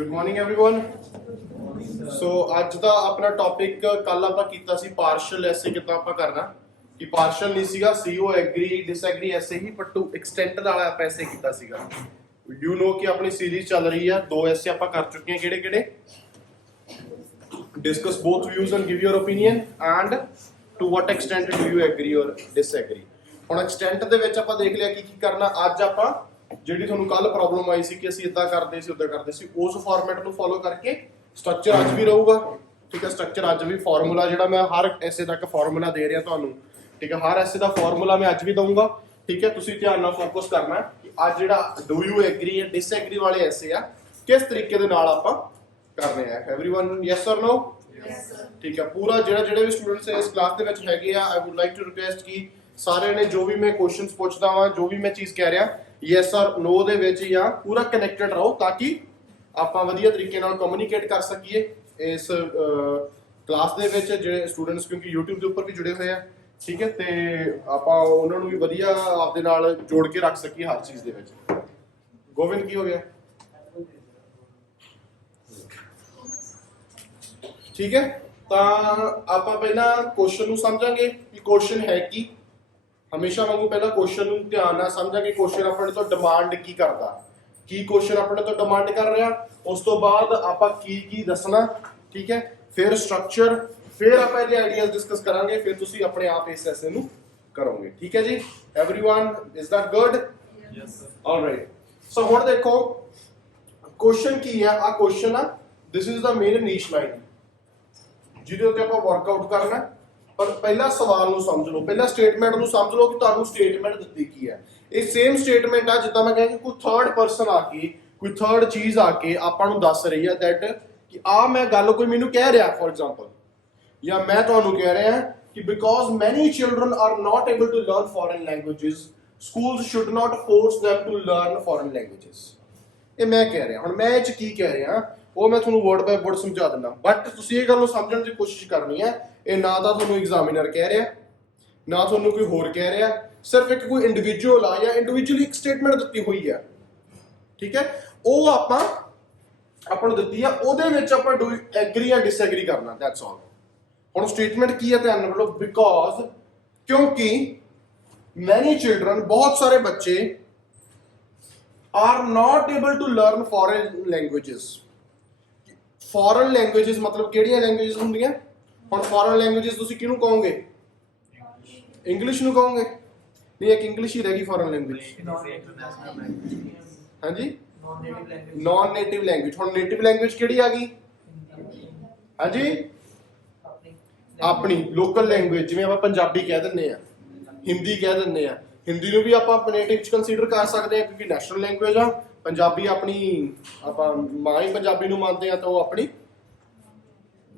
Good morning everyone. सो ਅੱਜ ਦਾ ਆਪਣਾ topic ਕੱਲ ਆਪਾਂ ਕੀਤਾ ਸੀ ਪਾਰਸ਼ਲ ਐਸੇ ਕਿਦਾਂ ਆਪਾਂ ਕਰਨਾ ਕਿ ਪਾਰਸ਼ਲ ਨਹੀਂ ਸੀਗਾ ਸੀਓ ਐਗਰੀ ਡਿਸਐਗਰੀ ਐਸੇ ਹੀ ਪਰ ਟੂ ਐਕਸਟੈਂਟ ਵਾਲਾ ਆਪਾਂ ਐਸੇ ਕੀਤਾ ਸੀਗਾ। ਯੂ ਨੋ ਕਿ ਆਪਣੀ ਸੀਰੀਜ਼ ਚੱਲ ਰਹੀ ਆ, ਦੋ ਐਸੇ ਆਪਾਂ ਕਰ ਚੁੱਕੇ ਹਾਂ। ਕਿਹੜੇ ਕਿਹੜੇ? Discuss both views and give your opinion and to what extent do you agree or disagree। ਹੁਣ ਐਕਸਟੈਂਟ ਦੇ ਵਿੱਚ ਆਪਾਂ ਦੇਖ ਲਿਆ ਕੀ ਕਰਨਾ। ਅੱਜ ਆਪਾਂ ਜਿਹੜੀ ਤੁਹਾਨੂੰ ਕੱਲ ਪ੍ਰੋਬਲਮ ਆਈ ਸੀ ਕਿ ਅਸੀਂ ਇਦਾਂ ਕਰਦੇ ਸੀ ਉਦਾਂ ਕਰਦੇ ਸੀ, ਉਸ ਫਾਰਮੈਟ ਨੂੰ ਫੋਲੋ ਕਰਕੇ ਸਟਰਕਚਰ ਅੱਜ ਵੀ ਰਹੂਗਾ। ਠੀਕ ਹੈ, ਸਟਰਕਚਰ ਅੱਜ ਵੀ, ਫਾਰਮੂਲਾ ਜਿਹੜਾ ਮੈਂ ਹਰ ਐਸੇ ਤੱਕ ਫਾਰਮੂਲਾ ਦੇ ਰਿਹਾ ਤੁਹਾਨੂੰ। ਠੀਕ ਹੈ, ਹਰ ਐਸੇ ਦਾ ਫਾਰਮੂਲਾ ਮੈਂ ਅੱਜ ਵੀ ਦਊਂਗਾ। ਠੀਕ ਹੈ, ਤੁਸੀਂ ਧਿਆਨ ਨਾਲ ਫੋਕਸ ਕਰਨਾ ਕਿ ਅੱਜ ਜਿਹੜਾ do you agree and disagree ਵਾਲੇ ਐਸੇ ਆ ਕਿਸ ਤਰੀਕੇ ਦੇ ਨਾਲ ਆਪਾਂ ਕਰਨੇ ਆ। एवरीवन यस और नो? Yes sir. ठीक है, पूरा ਜਿਹੜੇ ਵੀ ਸਟੂਡੈਂਟਸ ਇਸ ਕਲਾਸ ਦੇ ਵਿੱਚ ਹੈਗੇ ਆ, I would like to request ਕਿ ਸਾਰਿਆਂ ਨੇ ਜੋ ਵੀ ਮੈਂ ਕੁਐਸਚਨਸ ਪੁੱਛਦਾ ਵਾਂ, ਜੋ ਵੀ ਮੈਂ ਚੀਜ਼ ਕਹਿ ਰਿਹਾ, ਯੈਸ ਔਰ ਨੋ ਦੇ ਵਿੱਚ ਜਾਂ ਪੂਰਾ ਕਨੈਕਟਡ ਰਹੋ ਤਾਂ ਕਿ ਆਪਾਂ ਵਧੀਆ ਤਰੀਕੇ ਨਾਲ ਕਮਿਊਨੀਕੇਟ ਕਰ ਸਕੀਏ ਇਸ ਕਲਾਸ ਦੇ ਵਿੱਚ। ਜਿਹੜੇ ਸਟੂਡੈਂਟਸ ਕਿਉਂਕਿ YouTube ਦੇ ਉੱਪਰ ਵੀ ਜੁੜੇ ਹੋਏ ਆ, ਠੀਕ ਹੈ, ਤੇ ਆਪਾਂ ਉਹਨਾਂ ਨੂੰ ਵੀ ਵਧੀਆ ਆਪਦੇ ਨਾਲ ਜੋੜ ਕੇ ਰੱਖ ਸਕੀਏ ਹਰ ਚੀਜ਼ ਦੇ ਵਿੱਚ। ਗੋਵਿੰਦ ਕੀ ਹੋ ਗਿਆ? ठीक है, तो आप पहला क्वेश्चन ਨੂੰ ਸਮਝਾਂਗੇ ਕਿ क्वेश्चन है की। हमेशा वांगू पहला क्वेश्चन ਨੂੰ ਧਿਆਨ ਨਾਲ ਸਮਝਾਂਗੇ। क्वेश्चन ਆਪਣੇ ਤੋਂ ਡਿਮਾਂਡ ਕੀ ਕਰਦਾ, ਕੀ क्वेश्चन ਆਪਣੇ ਤੋਂ ਡਿਮਾਂਡ ਕਰ ਰਿਹਾ, ਉਸ ਤੋਂ ਬਾਅਦ ਆਪਾਂ ਕੀ ਦੱਸਣਾ। ਠੀਕ ਹੈ, ਫਿਰ ਸਟਰਕਚਰ, ਫਿਰ ਆਪਾਂ ਇਹਦੇ ਆਈਡੀਆਜ਼ ਡਿਸਕਸ ਕਰਾਂਗੇ, ਫਿਰ ਤੁਸੀਂ ਆਪਣੇ ਆਪ ਇਸ ਐਸੇ ਨੂੰ ਕਰੋਗੇ। ਠੀਕ ਹੈ ਜੀ, everyone is that good? Yes sir. Alright, so ਹੁਣ ਦੇਖੋ क्वेश्चन ਕੀ ਹੈ। ਆ क्वेश्चन ਆ, this is the main niche line ਜਿਹਦੇ ਉੱਤੇ ਆਪਾਂ ਵਰਕਆਊਟ ਕਰਨਾ। ਪਰ ਪਹਿਲਾ ਸਵਾਲ ਨੂੰ ਸਮਝ ਲਓ, ਪਹਿਲਾ ਸਟੇਟਮੈਂਟ ਨੂੰ ਸਮਝ ਲਓ ਕਿ ਤੁਹਾਨੂੰ ਸਟੇਟਮੈਂਟ ਦਿੱਤੀ ਕੀ ਹੈ। ਇਹ ਸੇਮ ਸਟੇਟਮੈਂਟ ਆ ਜਿੱਦਾਂ ਮੈਂ ਕਹਿੰਦਾ ਕੋਈ ਥਰਡ ਪਰਸਨ ਆ ਕੇ, ਕੋਈ ਥਰਡ ਚੀਜ਼ ਆ ਕੇ ਆਪਾਂ ਨੂੰ ਦੱਸ ਰਹੀ ਆ ਦੈਟ ਕਿ ਆ ਮੈਂ ਗੱਲ ਕੋਈ ਮੈਨੂੰ ਕਹਿ ਰਿਹਾ ਫॉर एग्जांपल, ਜਾਂ ਮੈਂ ਤੁਹਾਨੂੰ ਕਹਿ ਰਿਹਾ ਕਿ because many children are not able to learn foreign languages, schools should not force them to learn foreign languages. ਇਹ ਮੈਂ ਕਹਿ ਰਿਹਾ। ਹੁਣ ਮੈਂ ਇਹ ਚ ਕੀ ਕਹਿ ਰਿਹਾ ਉਹ ਮੈਂ ਤੁਹਾਨੂੰ ਵਰਡ ਬਾਈ ਵਰਡ ਸਮਝਾ ਦਿੰਦਾ, ਬਟ ਤੁਸੀਂ ਇਹ ਗੱਲ ਨੂੰ ਸਮਝਣ ਦੀ ਕੋਸ਼ਿਸ਼ ਕਰਨੀ ਹੈ। ਇਹ ਨਾ ਤਾਂ ਤੁਹਾਨੂੰ ਐਗਜ਼ਾਮੀਨਰ ਕਹਿ ਰਿਹਾ, ਨਾ ਤੁਹਾਨੂੰ ਕੋਈ ਹੋਰ ਕਹਿ ਰਿਹਾ, ਸਿਰਫ ਇੱਕ ਕੋਈ ਇੰਡੀਵਿਜੂਅਲ ਆ ਜਾਂ ਇੰਡੀਵਿਜੂਅਲੀ ਇੱਕ ਸਟੇਟਮੈਂਟ ਦਿੱਤੀ ਹੋਈ ਹੈ। ਠੀਕ ਹੈ, ਉਹ ਆਪਾਂ ਨੂੰ ਦਿੱਤੀ ਆ, ਉਹਦੇ ਵਿੱਚ ਆਪਾਂ ਡੂ ਐਗਰੀ ਜਾਂ ਡਿਸਐਗਰੀ ਕਰਨਾ, ਦੈਟਸ ਆਲ। ਹੁਣ ਸਟੇਟਮੈਂਟ ਕੀ ਹੈ ਧਿਆਨ ਨਾਲ ਲਓ। ਬਿਕੋਜ਼, ਕਿਉਂਕਿ ਮੈਨੀ ਚਿਲਡਰਨ, ਬਹੁਤ ਸਾਰੇ ਬੱਚੇ are not able to learn foreign languages. Foreign languages ਮਤਲਬ ਕਿਹੜੀਆਂ ਲੈਂਗੁਏजेस ਹੁੰਦੀਆਂ? ਹੁਣ ਫੋਰਨ ਲੈਂਗੁਏजेस ਤੁਸੀਂ ਕਿਹਨੂੰ ਕਹੋਗੇ? ਇੰਗਲਿਸ਼ ਨੂੰ ਕਹੋਗੇ? ਨਹੀਂ, ਇੱਕ ਇੰਗਲਿਸ਼ ਹੀ ਰਹਿ ਗਈ ਫੋਰਨ ਲੈਂਗੁਏਜ। ਹਾਂਜੀ, ਨॉन नेटिव लैंग्वेज। ਹੁਣ नेटिव लैंग्वेज ਕਿਹੜੀ ਆ ਗਈ? ਹਾਂਜੀ, ਆਪਣੀ ਲੋਕਲ ਲੈਂਗੁਏਜ। ਜਿਵੇਂ ਆਪਾਂ ਪੰਜਾਬੀ ਕਹਿ ਦਿੰਦੇ ਆ, ਹਿੰਦੀ ਕਹਿ ਦਿੰਦੇ ਆ। ਹਿੰਦੀ ਨੂੰ ਵੀ ਆਪਾਂ ਨੇਟਿਵ ਚ ਕੰਸੀਡਰ ਕਰ ਸਕਦੇ ਆ ਕਿਉਂਕਿ ਨੈਸ਼ਨਲ ਲੈਂਗੁਏਜ ਆ। ਪੰਜਾਬੀ ਆਪਣੀ, ਆਪਾਂ ਮਾਂ ਹੀ ਪੰਜਾਬੀ ਨੂੰ ਮੰਨਦੇ ਆ ਤਾਂ ਉਹ ਆਪਣੀ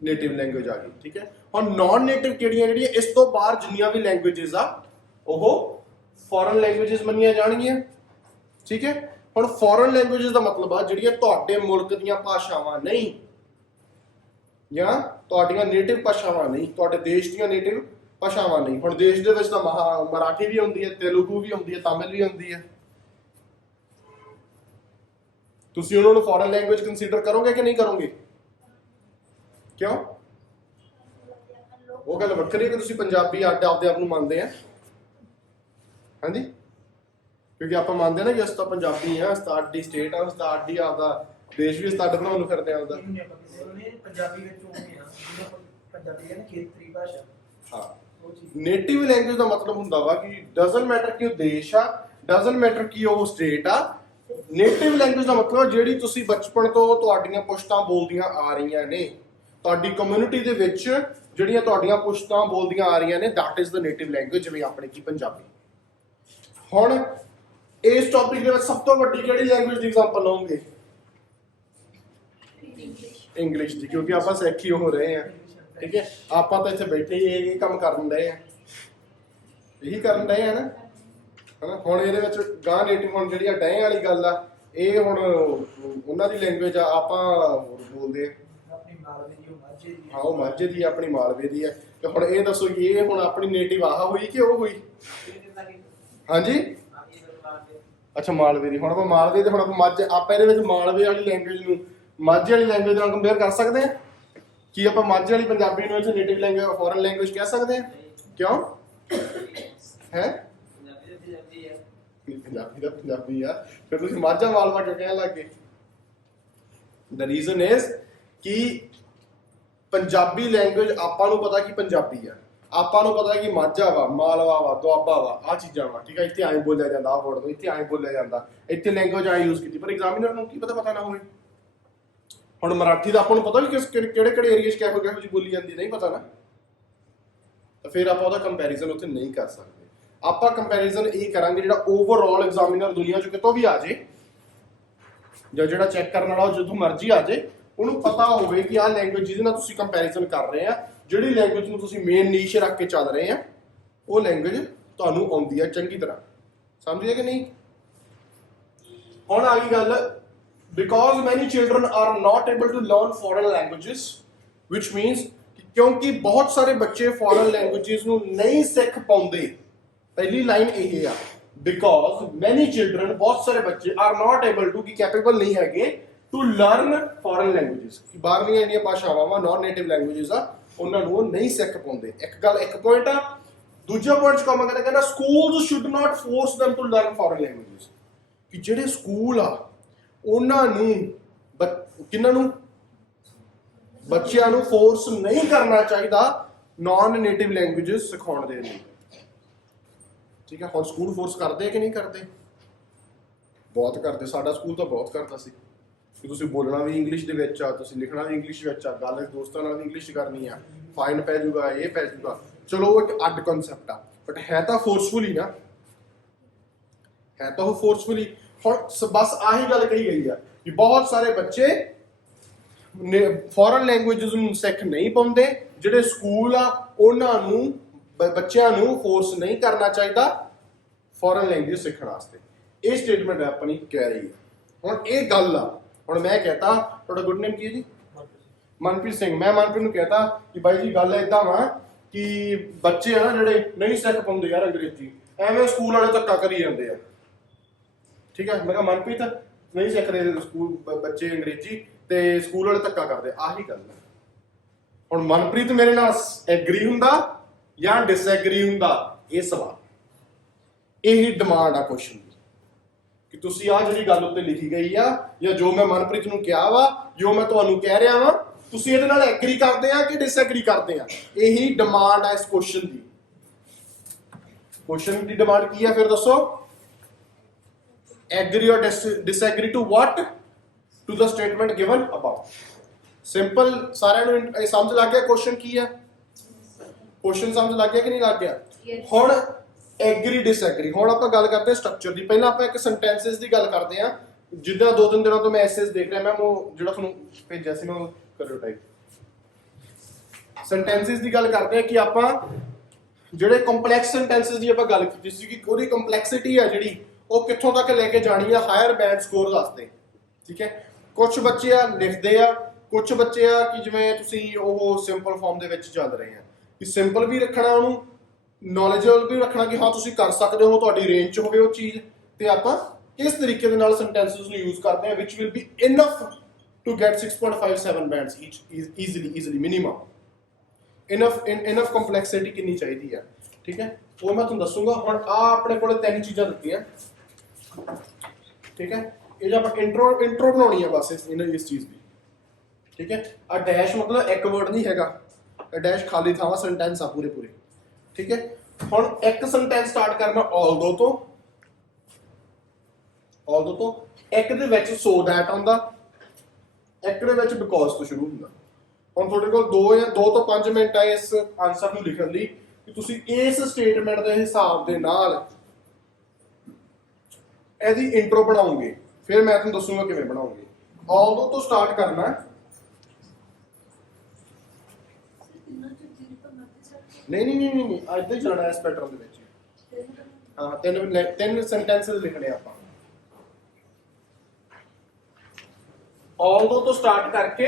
ਨੇਟਿਵ ਲੈਂਗੁਏਜ ਆ ਗਈ। ਠੀਕ ਹੈ, ਹੁਣ ਨॉन नेटिव ਕਿਹੜੀਆਂ? ਜਿਹੜੀਆਂ ਇਸ ਤੋਂ ਬਾਹਰ ਜਿੰਨੀਆਂ ਵੀ ਲੈਂਗੁਏजेस ਆ ਉਹ ਫੋਰਨ ਲੈਂਗੁਏजेस ਮੰਨੀਆਂ ਜਾਣਗੀਆਂ। ਠੀਕ ਹੈ, ਹੁਣ ਫੋਰਨ ਲੈਂਗੁਏजेस ਦਾ ਮਤਲਬ ਆ ਜਿਹੜੀਆਂ ਤੁਹਾਡੇ ਮੁਲਕ ਦੀਆਂ ਭਾਸ਼ਾਵਾਂ ਨਹੀਂ ਜਾਂ ਤੁਹਾਡੀਆਂ ਨੇਟਿਵ ਭਾਸ਼ਾਵਾਂ ਨਹੀਂ, ਤੁਹਾਡੇ ਦੇਸ਼ ਦੀਆਂ ਨੇਟਿਵ ਭਾਸ਼ਾਵਾਂ ਨਹੀਂ। ਹੁਣ ਦੇਸ਼ ਦੇ ਵਿੱਚ ਤਾਂ ਮਰਾਠੀ ਵੀ ਹੁੰਦੀ ਹੈ, ਤੇਲੁਗੂ ਵੀ ਹੁੰਦੀ ਹੈ, ਤਾਮਿਲ ਵੀ ਹੁੰਦੀ ਹੈ। ਤੁਸੀਂ ਉਹਨਾਂ ਨੂੰ ਫੋਰਨ ਲੈਂਗੁਏਜ ਕੰਸੀਡਰ ਕਰੋਗੇ ਕਿ ਨਹੀਂ ਕਰੋਗੇ? ਕਿਉਂ? ਉਹ ਗੱਲ ਵੱਖਰੀ ਹੈ ਕਿ ਤੁਸੀਂ ਪੰਜਾਬੀ ਆਪਦੇ ਆਪ ਨੂੰ ਮੰਨਦੇ ਆ। ਹਾਂਜੀ, ਕਿਉਂਕਿ ਆਪਾਂ ਮੰਨਦੇ ਨਾ ਕਿ ਅਸੀਂ ਤਾਂ ਪੰਜਾਬੀ ਆ, ਸਾਡੀ ਸਟੇਟ ਆ, ਸਾਡੀ ਆਪਦਾ ਦੇਸ਼ ਵੀ ਸਟਾਰਟ ਬਣਾਉਣ ਨੂੰ ਫਿਰਦੇ ਆ ਉਹਦਾ। ਪੰਜਾਬੀ ਵਿੱਚ ਉਹ ਨਹੀਂ ਆ, ਪੰਜਾਬੀ ਹੈ ਨਾ ਖੇਤਰੀ ਭਾਸ਼ਾ। ਹਾਂ, ਨੇਟਿਵ ਲੈਂਗੁਏਜ ਦਾ ਮਤਲਬ ਹੁੰਦਾ ਵਾ ਕਿ ਡਸਨਟ ਮੈਟਰ ਕਿ ਉਹ ਦੇਸ਼ ਆ, ਡਸਨਟ ਮੈਟਰ ਕਿ ਉਹ ਸਟੇਟ ਆ। ਨੇਟਿਵ ਲੈਂਗੁਏਜ ਦਾ ਮਤਲਬ ਜਿਹੜੀ ਤੁਸੀਂ ਬਚਪਨ ਤੋਂ ਤੁਹਾਡੀਆਂ ਪੁਸ਼ਤਾਂ ਬੋਲਦੀਆਂ ਆ ਰਹੀਆਂ ਨੇ, ਤੁਹਾਡੀ ਕਮਿਊਨਿਟੀ ਦੇ ਵਿੱਚ ਜਿਹੜੀਆਂ ਤੁਹਾਡੀਆਂ ਪੁਸ਼ਤਾਂ ਬੋਲਦੀਆਂ ਆ ਰਹੀਆਂ ਨੇ, that is the native language. ਜਿਵੇਂ ਆਪਣੇ ਕੀ ਪੰਜਾਬੀ। ਹੁਣ ਇਸ ਟੌਪਿਕ ਦੇ ਵਿੱਚ ਸਭ ਤੋਂ ਵੱਡੀ ਕਿਹੜੀ ਲੈਂਗੁਏਜ ਦੀ ਐਗਜ਼ਾਮਪਲ ਲਓਗੇ? ਇੰਗਲਿਸ਼ ਦੀ, ਕਿਉਂਕਿ ਆਪਾਂ ਸਿੱਖ ਹੀ ਹੋ ਰਹੇ ਆ। ਠੀਕ ਹੈ, ਆਪਾਂ ਤਾਂ ਇੱਥੇ ਬੈਠੇ ਹੀ ਇਹ ਕੰਮ ਕਰਨ ਡਏ ਆ, ਇਹੀ ਕਰਨ ਡਏ ਆ ਨਾ। ਹਨਾ, ਹੁਣ ਇਹਦੇ ਵਿੱਚ ਗਾਂ ਨੇਟਿਵ, ਹੁਣ ਜਿਹੜੀ ਆ ਡਏ ਵਾਲੀ ਗੱਲ ਆ, ਇਹ ਹੁਣ ਉਹਨਾਂ ਦੀ ਲੈਂਗੁਏਜ ਆ, ਆਪਾਂ ਬੋਲਦੇ ਆ ਆਪਣੀ ਮਾਲਵੇ ਦੀ, ਉਹ ਮਾਝੇ ਦੀ। ਹਾਂ, ਉਹ ਮਾਝੇ ਦੀ, ਆਪਣੀ ਮਾਲਵੇ ਦੀ ਹੈ। ਤੇ ਹੁਣ ਇਹ ਦੱਸੋ ਕਿ ਇਹ ਹੁਣ ਆਪਣੀ ਨੇਟਿਵ ਆਹ ਹੋਈ ਕਿ ਉਹ ਹੋਈ? ਹਾਂਜੀ, ਅੱਛਾ, ਮਾਲਵੇ ਦੀ। ਹੁਣ ਆਪਾਂ ਮਾਲਵੇ ਦੇ, ਹੁਣ ਆਪਾਂ ਮਾਝੇ, ਆਪਾਂ ਇਹਦੇ ਵਿੱਚ ਮਾਲਵੇ ਵਾਲੀ ਲੈਂਗੁਏਜ ਨੂੰ ਮਾਝੇ ਵਾਲੀ ਲੈਂਗੁਏਜ ਨਾਲ ਕੰਪੇਅਰ ਕਰ ਸਕਦੇ ਆ? ਕੀ ਆਪਾਂ ਮਾਝੇ ਵਾਲੀ ਪੰਜਾਬੀ ਨੂੰ ਇੱਥੇ ਨੇਟਿਵ ਲੈਂਗੁਏਜ ਫੋਰਨ ਲੈਂਗੁਏਜ ਕਹਿ ਸਕਦੇ ਆ? ਕਿਉਂ ਹੈ? ਪੰਜਾਬੀ ਦਾ ਪੰਜਾਬੀ ਆ, ਫਿਰ ਤੁਸੀਂ ਮਾਝਾ ਮਾਲਵਾ ਕਿਉਂ ਕਹਿਣ ਲੱਗ ਗਏ? ਦ ਰੀਜ਼ਨ ਇਜ਼ ਕਿ ਪੰਜਾਬੀ ਲੈਂਗੁਏਜ ਆਪਾਂ ਨੂੰ ਪਤਾ ਕਿ ਪੰਜਾਬੀ ਆ, ਆਪਾਂ ਨੂੰ ਪਤਾ ਕਿ ਮਾਝਾ ਵਾ, ਮਾਲਵਾ ਵਾ, ਦੁਆਬਾ ਵਾ, ਆ ਚੀਜ਼ਾਂ ਵਾ, ਠੀਕ ਹੈ। ਇੱਥੇ ਐਂ ਬੋਲਿਆ ਜਾਂਦਾ, ਆ ਵਰਡ ਨੂੰ ਇੱਥੇ ਐਂ ਬੋਲਿਆ ਜਾਂਦਾ, ਇੱਥੇ ਲੈਂਗੁਏਜ ਐਂ ਯੂਜ਼ ਕੀਤੀ, ਪਰ ਐਗਜ਼ਾਮੀਨਰ ਨੂੰ ਕੀ ਪਤਾ ਨਾ ਹੋਵੇ। ਹੁਣ ਮਰਾਠੀ ਦਾ ਆਪਾਂ ਨੂੰ ਪਤਾ ਵੀ ਕਿਹੜੇ ਏਰੀਏ 'ਚ ਕਿਹੋ ਜਿਹੀ ਬੋਲੀ ਜਾਂਦੀ, ਨਹੀਂ ਪਤਾ ਨਾ, ਤਾਂ ਫਿਰ ਆਪਾਂ ਉਹਦਾ ਕੰਪੈਰੀਜ਼ਨ ਉੱਥੇ ਨਹੀਂ ਕਰ ਸਕਦੇ। ਆਪਾਂ ਕੰਪੈਰੀਜ਼ਨ ਇਹ ਕਰਾਂਗੇ ਜਿਹੜਾ ਓਵਰਆਲ ਐਗਜ਼ਾਮੀਨਰ ਦੁਨੀਆ 'ਚ ਕਿਤੋਂ ਵੀ ਆ ਜੇ, ਜਾਂ ਜਿਹੜਾ ਚੈੱਕ ਕਰਨ ਵਾਲਾ ਉਹ ਜਦੋਂ ਮਰਜ਼ੀ ਆ ਜੇ, ਉਹਨੂੰ ਪਤਾ ਹੋਵੇ ਕਿ ਆਹ ਲੈਂਗੁਏਜ ਜਿਹਦੇ ਨਾਲ ਤੁਸੀਂ ਕੰਪੈਰੀਜ਼ਨ ਕਰ ਰਹੇ ਆ, ਜਿਹੜੀ ਲੈਂਗੁਏਜ ਨੂੰ ਤੁਸੀਂ ਮੇਨ ਨੀਸ਼ ਰੱਖ ਕੇ ਚੱਲ ਰਹੇ ਆ, ਉਹ ਲੈਂਗੁਏਜ ਤੁਹਾਨੂੰ ਆਉਂਦੀ ਆ ਚੰਗੀ ਤਰ੍ਹਾਂ। ਸਮਝਦੇ ਕਿ ਨਹੀਂ? ਹੁਣ ਆ ਗਈ ਗੱਲ, because many children are not able to learn foreign languages, which means ਕਿਉਂਕਿ ਬਹੁਤ ਸਾਰੇ ਬੱਚੇ foreign languages ਨੂੰ ਨਹੀਂ ਸਿੱਖ ਪਾਉਂਦੇ। ਪਹਿਲੀ ਲਾਈਨ ਇਹ ਆ, because many children, ਬਹੁਤ ਸਾਰੇ ਬੱਚੇ are not able to, ਕਿ capable ਨਹੀਂ ਹੈਗੇ to learn foreign languages, ਕਿ ਬਾਹਰਲੀਆਂ ਜਿਹੜੀਆਂ ਭਾਸ਼ਾਵਾਂ ਵਾ non native languages ਆ, ਉਹਨਾਂ ਨੂੰ ਉਹ ਨਹੀਂ ਸਿੱਖ ਪਾਉਂਦੇ। ਇੱਕ ਪੁਆਇੰਟ ਆ। ਦੂਜਾ ਪੁਆਇੰਟ ਚ ਕੰਮ ਕਹਿੰਦਾ schools should not force them to learn foreign languages, ਕਿ ਜਿਹੜੇ ਸਕੂਲ ਆ ਉਹਨਾਂ ਨੂੰ ਕਿਹਨਾਂ ਨੂੰ, ਬੱਚਿਆਂ ਨੂੰ ਫੋਰਸ ਨਹੀਂ ਕਰਨਾ ਚਾਹੀਦਾ ਨਾਨ ਨੇਟਿਵ ਲੈਂਗੁਏਜਸ ਸਿਖਾਉਣ ਦੇ ਲਈ, ਠੀਕ ਹੈ। ਹੁਣ ਸਕੂਲ ਫੋਰਸ ਕਰਦੇ ਕਿ ਨਹੀਂ ਕਰਦੇ? ਬਹੁਤ ਕਰਦੇ। ਸਾਡਾ ਸਕੂਲ ਤਾਂ ਬਹੁਤ ਕਰਦਾ ਸੀ ਕਿ ਤੁਸੀਂ ਬੋਲਣਾ ਵੀ ਇੰਗਲਿਸ਼ ਦੇ ਵਿੱਚ ਆ, ਤੁਸੀਂ ਲਿਖਣਾ ਵੀ ਇੰਗਲਿਸ਼ ਵਿੱਚ ਆ, ਗੱਲ ਦੋਸਤਾਂ ਨਾਲ ਵੀ ਇੰਗਲਿਸ਼ ਕਰਨੀ ਆ, ਫਾਈਨ ਪੈ ਜਾਊਗਾ, ਇਹ ਪੈ ਜਾਊਗਾ। ਚਲੋ ਇੱਕ ਅੱਡ ਕਨਸੈਪਟ ਆ, ਬਟ ਹੈ ਤਾਂ ਫੋਰਸਫੁਲੀ ਨਾ, ਹੈ ਤਾਂ ਉਹ ਫੋਰਸਫੁਲੀ। ਹੁਣ ਬਸ ਆਹੀ ਗੱਲ ਕਹੀ ਗਈ ਆ ਕਿ ਬਹੁਤ ਸਾਰੇ ਬੱਚੇ ਫੋਰਨ ਲੈਂਗੁਏਜਸ ਨੂੰ ਸਿੱਖ ਨਹੀਂ ਪਾਉਂਦੇ, ਜਿਹੜੇ ਸਕੂਲ ਆ ਉਹਨਾਂ ਨੂੰ ਬੱਚਿਆਂ ਨੂੰ ਫੋਰਸ ਨਹੀਂ ਕਰਨਾ ਚਾਹੀਦਾ ਫੋਰਨ ਲੈਂਗੁਏਜ ਸਿੱਖਣ ਵਾਸਤੇ। ਇਹ ਸਟੇਟਮੈਂਟ ਆਪਣੀ ਕਹਿ ਰਹੀ ਹੈ। ਹੁਣ ਇਹ ਗੱਲ ਆ, ਹੁਣ ਮੈਂ ਕਹਤਾ, ਤੁਹਾਡਾ ਗੁੱਡ ਨੇਮ ਕੀ ਹੈ ਜੀ? ਮਨਪ੍ਰੀਤ ਸਿੰਘ। ਮੈਂ ਮਨਪ੍ਰੀਤ ਨੂੰ ਕਹਤਾ ਕਿ ਬਾਈ ਜੀ ਗੱਲ ਏਦਾਂ ਵਾ ਕਿ ਬੱਚੇ ਆ ਨਾ ਜਿਹੜੇ ਨਹੀਂ ਸਿੱਖ ਪਾਉਂਦੇ ਯਾਰ ਅੰਗਰੇਜ਼ੀ, ਐਵੇਂ ਸਕੂਲ ਵਾਲੇ ਧੱਕਾ ਕਰੀ ਜਾਂਦੇ ਆ, ਠੀਕ ਹੈ। ਮੈਂ ਕਿਹਾ ਮਨਪ੍ਰੀਤ ਨਹੀਂ ਸਿੱਖ ਰਹੇ ਸਕੂਲ ਬੱਚੇ ਅੰਗਰੇਜ਼ੀ ਤੇ ਸਕੂਲ ਵਾਲੇ ਧੱਕਾ ਕਰਦੇ, ਆਹੀ ਗੱਲ ਹੈ। ਹੁਣ ਮਨਪ੍ਰੀਤ ਮੇਰੇ ਨਾਲ ਐਗਰੀ ਹੁੰਦਾ ਜਾਂ ਡਿਸਐਗਰੀ ਹੁੰਦਾ, ਇਹ ਸਵਾਲ, ਇਹੀ ਡਿਮਾਂਡ ਆ ਕੁਐਸਚਨ ਦੀ, ਕਿ ਤੁਸੀਂ ਆ ਜਿਹੜੀ ਗੱਲ ਉੱਤੇ ਲਿਖੀ ਗਈ ਆ ਜਾਂ ਜੋ ਮੈਂ ਮਨਪ੍ਰੀਤ ਨੂੰ ਕਿਹਾ ਵਾ, ਜੋ ਮੈਂ ਤੁਹਾਨੂੰ ਕਹਿ ਰਿਹਾ ਵਾਂ, ਤੁਸੀਂ ਇਹਦੇ ਨਾਲ ਐਗਰੀ ਕਰਦੇ ਆ ਕਿ ਡਿਸਐਗਰੀ ਕਰਦੇ ਆ? ਇਹੀ ਡਿਮਾਂਡ ਆ ਇਸ ਕੁਐਸਚਨ ਦੀ। ਕੁਐਸਚਨ ਦੀ ਡਿਮਾਂਡ ਕੀ ਆ ਫਿਰ ਦੱਸੋ? Agree or disagree to what? To the statement given above. Simple, ਸਾਰਿਆਂ ਨੂੰ ਇਹ ਸਮਝ ਲੱਗ ਗਿਆ ਕੁਐਸਚਨ ਕੀ ਹੈ? ਕੁਐਸਚਨ ਸਮਝ ਲੱਗ ਗਿਆ ਕਿ ਨਹੀਂ ਲੱਗ ਗਿਆ? ਹੁਣ ਐਗਰੀ ਡਿਸਐਗਰੀ, ਹੁਣ ਆਪਾਂ ਗੱਲ ਕਰਦੇ ਹਾਂ ਸਟਰਕਚਰ ਦੀ। ਪਹਿਲਾਂ ਆਪਾਂ ਇੱਕ ਸੈਂਟੈਂਸਸ ਦੀ ਗੱਲ ਕਰਦੇ ਹਾਂ। ਜਿੱਦਾਂ 2-3 ਦਿਨਾਂ ਤੋਂ ਮੈਂ ਐਸੇਸ ਦੇਖ ਰਿਹਾ, ਮੈਂ ਉਹ ਜਿਹੜਾ ਤੁਹਾਨੂੰ ਭੇਜਿਆ ਸੀ ਮੈਂ ਕਰਿਓ ਟਾਈਪ। ਸੈਂਟੈਂਸਸ ਦੀ ਗੱਲ ਕਰਦੇ ਹਾਂ ਕਿ ਆਪਾਂ ਜਿਹੜੇ ਕੰਪਲੈਕਸ ਸੈਂਟੈਂਸਸ ਦੀ ਆਪਾਂ ਗੱਲ ਕੀਤੀ ਸੀ ਕਿ ਉਹਦੀ ਕੰਪਲੈਕਸਿਟੀ ਆ ਜਿਹੜੀ ਉਹ ਕਿੱਥੋਂ ਤੱਕ ਲੈ ਕੇ ਜਾਣੀ ਆ ਹਾਇਰ ਬੈਂਡ ਸਕੋਰ ਵਾਸਤੇ, ਠੀਕ ਹੈ। ਕੁਝ ਬੱਚੇ ਆ ਲਿਖਦੇ ਆ, ਕੁਝ ਬੱਚੇ ਆ ਕਿ ਜਿਵੇਂ ਤੁਸੀਂ ਉਹ ਸਿੰਪਲ ਫਾਰਮ ਦੇ ਵਿੱਚ ਚੱਲ ਰਹੇ ਆ, ਕਿ ਸਿੰਪਲ ਵੀ ਰੱਖਣਾ, ਉਹਨੂੰ ਨੌਲੇਜੇਬਲ ਵੀ ਰੱਖਣਾ ਕਿ ਹਾਂ ਤੁਸੀਂ ਕਰ ਸਕਦੇ ਹੋ, ਤੁਹਾਡੀ ਰੇਂਜ 'ਚ ਹੋਵੇ ਉਹ ਚੀਜ਼। ਤੇ ਆਪਾਂ ਕਿਸ ਤਰੀਕੇ ਦੇ ਨਾਲ ਸੈਂਟੈਂਸਸ ਨੂੰ ਯੂਜ਼ ਕਰਦੇ ਆ which will be enough to get 6.57 bands easily minimum. Enough complexity ਕਿੰਨੀ ਚਾਹੀਦੀ ਆ, ਠੀਕ ਹੈ, ਉਹ ਮੈਂ ਤੁਹਾਨੂੰ ਦੱਸੂਗਾ। ਹੁਣ ਆ ਆਪਣੇ ਕੋਲ 3 ਚੀਜ਼ਾਂ ਦਿੱਤੀਆਂ, ਠੀਕ ਹੈ। ਇਹ ਜੋ ਆਪਾਂ ਇੰਟਰੋ ਬਣਾਉਣੀ ਆ ਬਸ ਇਸ ਚੀਜ਼ ਦੀ, ਠੀਕ ਹੈ। ਆ ਡੈਸ਼ ਮਤਲਬ ਇੱਕ ਵਰਡ ਨਹੀਂ ਹੈਗਾ, ਇਹ ਡੈਸ਼ ਖਾਲੀ ਥਾਵਾਂ ਸੈਂਟੈਂਸ ਆ ਪੂਰੇ, ਠੀਕ ਹੈ। ਹੁਣ ਇੱਕ ਸੈਂਟੈਂਸ ਸਟਾਰਟ ਕਰਨਾ ਆਲਦੋ ਤੋਂ, ਇੱਕ ਦੇ ਵਿੱਚ ਸੋ ਦੈਟ ਆਉਂਦਾ, ਇੱਕ ਦੇ ਵਿੱਚ ਬਿਕੋਜ਼ ਤੋਂ ਸ਼ੁਰੂ ਹੁੰਦਾ। ਹੁਣ ਤੁਹਾਡੇ ਕੋਲ 2 ਤੋਂ 5 ਮਿੰਟ ਹੈ ਇਸ ਆਨਸਰ ਨੂੰ ਲਿਖਣ ਲਈ ਕਿ ਤੁਸੀਂ ਇਸ ਸਟੇਟਮੈਂਟ ਦੇ ਹਿਸਾਬ ਦੇ ਨਾਲ ਇਹਦੀ ਇੰਟਰੋ ਬਣਾਓਗੇ, ਫਿਰ ਮੈਂ ਤੁਹਾਨੂੰ ਦੱਸੂਗਾ ਕਿਵੇਂ ਬਣਾਓਗੇ। ਆਲਦੋ ਤੋਂ ਸਟਾਰਟ ਕਰਨਾ, ਨਹੀਂ ਅੱਜ ਹੀ ਜਾਣਾ ਇਸ ਪੈਟਰਨ ਦੇ ਵਿੱਚ। ਹਾਂ, 3 ਸੈਂਟੈਂਸਸ ਲਿਖਣੇ ਆਪਾਂ। ਆਲਦੋ ਤੋਂ ਸਟਾਰਟ ਕਰਕੇ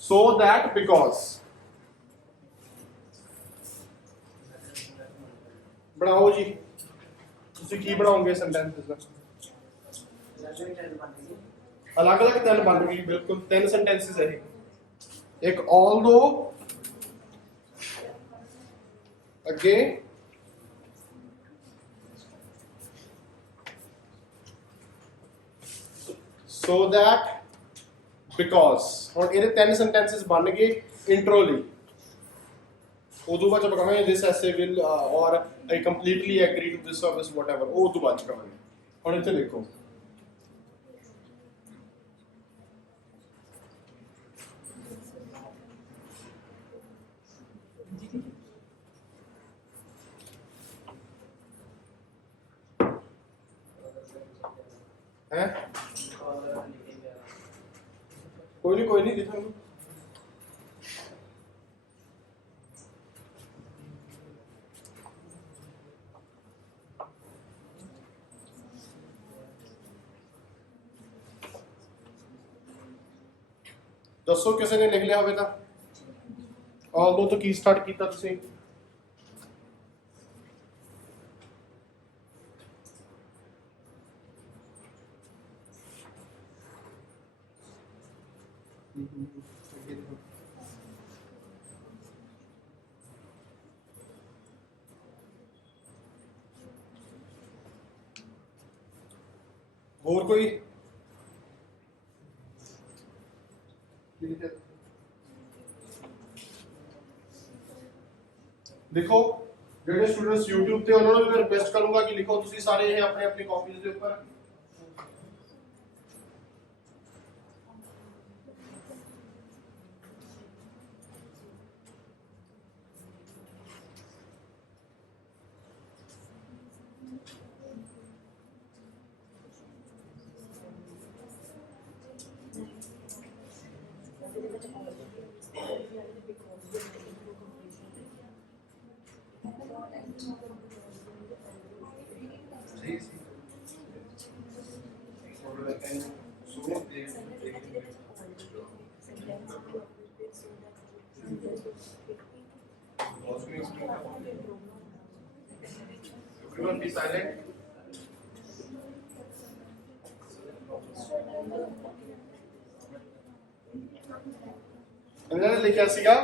so that because ਬਣਾਓ ਜੀ। ਤੁਸੀਂ ਕੀ ਬਣਾਓਗੇ ਸੈਂਟੈਂਸਸ ਦਾ? अलग अलग तीन बन गए बिल्कुल तीन सेंटेंसेस है एक ऑल्दो अगे so that because ਹੁਣ ਇਹਦੇ ਤਿੰਨ ਸੈਂਟੈਂਸਸ ਬਣ ਗਏ ਇੰਟਰੋ ਲਈ ਉਦੋਂ ਬਾਅਦ ਆਪਾਂ ਕਹਾਂਗੇ this essay will or I completely agree to this service whatever ਉਹ ਉਦੋਂ ਬਾਅਦ ਕਹਾਂਗੇ ਹੁਣ ਇੱਥੇ ਦੇਖੋ ਹੈ कोई नहीं दिखाऊंगा दसो किसी ने लिख लिया होगा ऑल्दो तो की स्टार्ट किया तुसी और कोई देखो ਜਿਹੜੇ स्टूडेंट्स YouTube ਤੇ ਉਹਨਾਂ ਨੂੰ ਵੀ ਮੈਂ ਰਿਕਵੈਸਟ ਕਰੂੰਗਾ ਕਿ ਲਿਖੋ ਤੁਸੀਂ ਸਾਰੇ ਇਹ ਆਪਣੇ ਆਪਣੇ ਕਾਪੀਜ਼ ਦੇ ਉੱਪਰ Everyone be silent. ਇਹਨਾਂ ਨੇ ਲਿਖਿਆ ਸੀਗਾ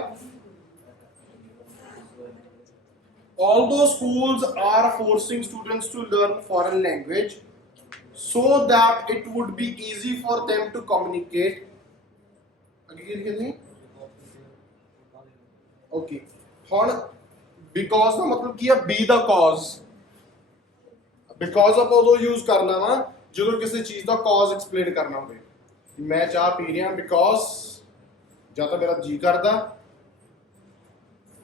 although schools are forcing students to learn foreign language so that it would be easy for them to communicate ਅੱਗੇ ਕੀ ਲਿਖਿਆ ਸੀ ਓਕੇ ਹੁਣ because ਦਾ ਮਤਲਬ ਕੀ ਹੈ be the cause because ਆਪਾਂ ਉਦੋਂ ਯੂਜ਼ ਕਰਨਾ ਵਾ ਜਦੋਂ ਕਿਸੇ ਚੀਜ਼ ਦਾ cause explain ਕਰਨਾ ਹੋਵੇ ਮੈਂ ਚਾਹ ਪੀ ਰਿਹਾ because ਜਾਂ ਤਾਂ ਮੇਰਾ ਜੀ ਕਰਦਾ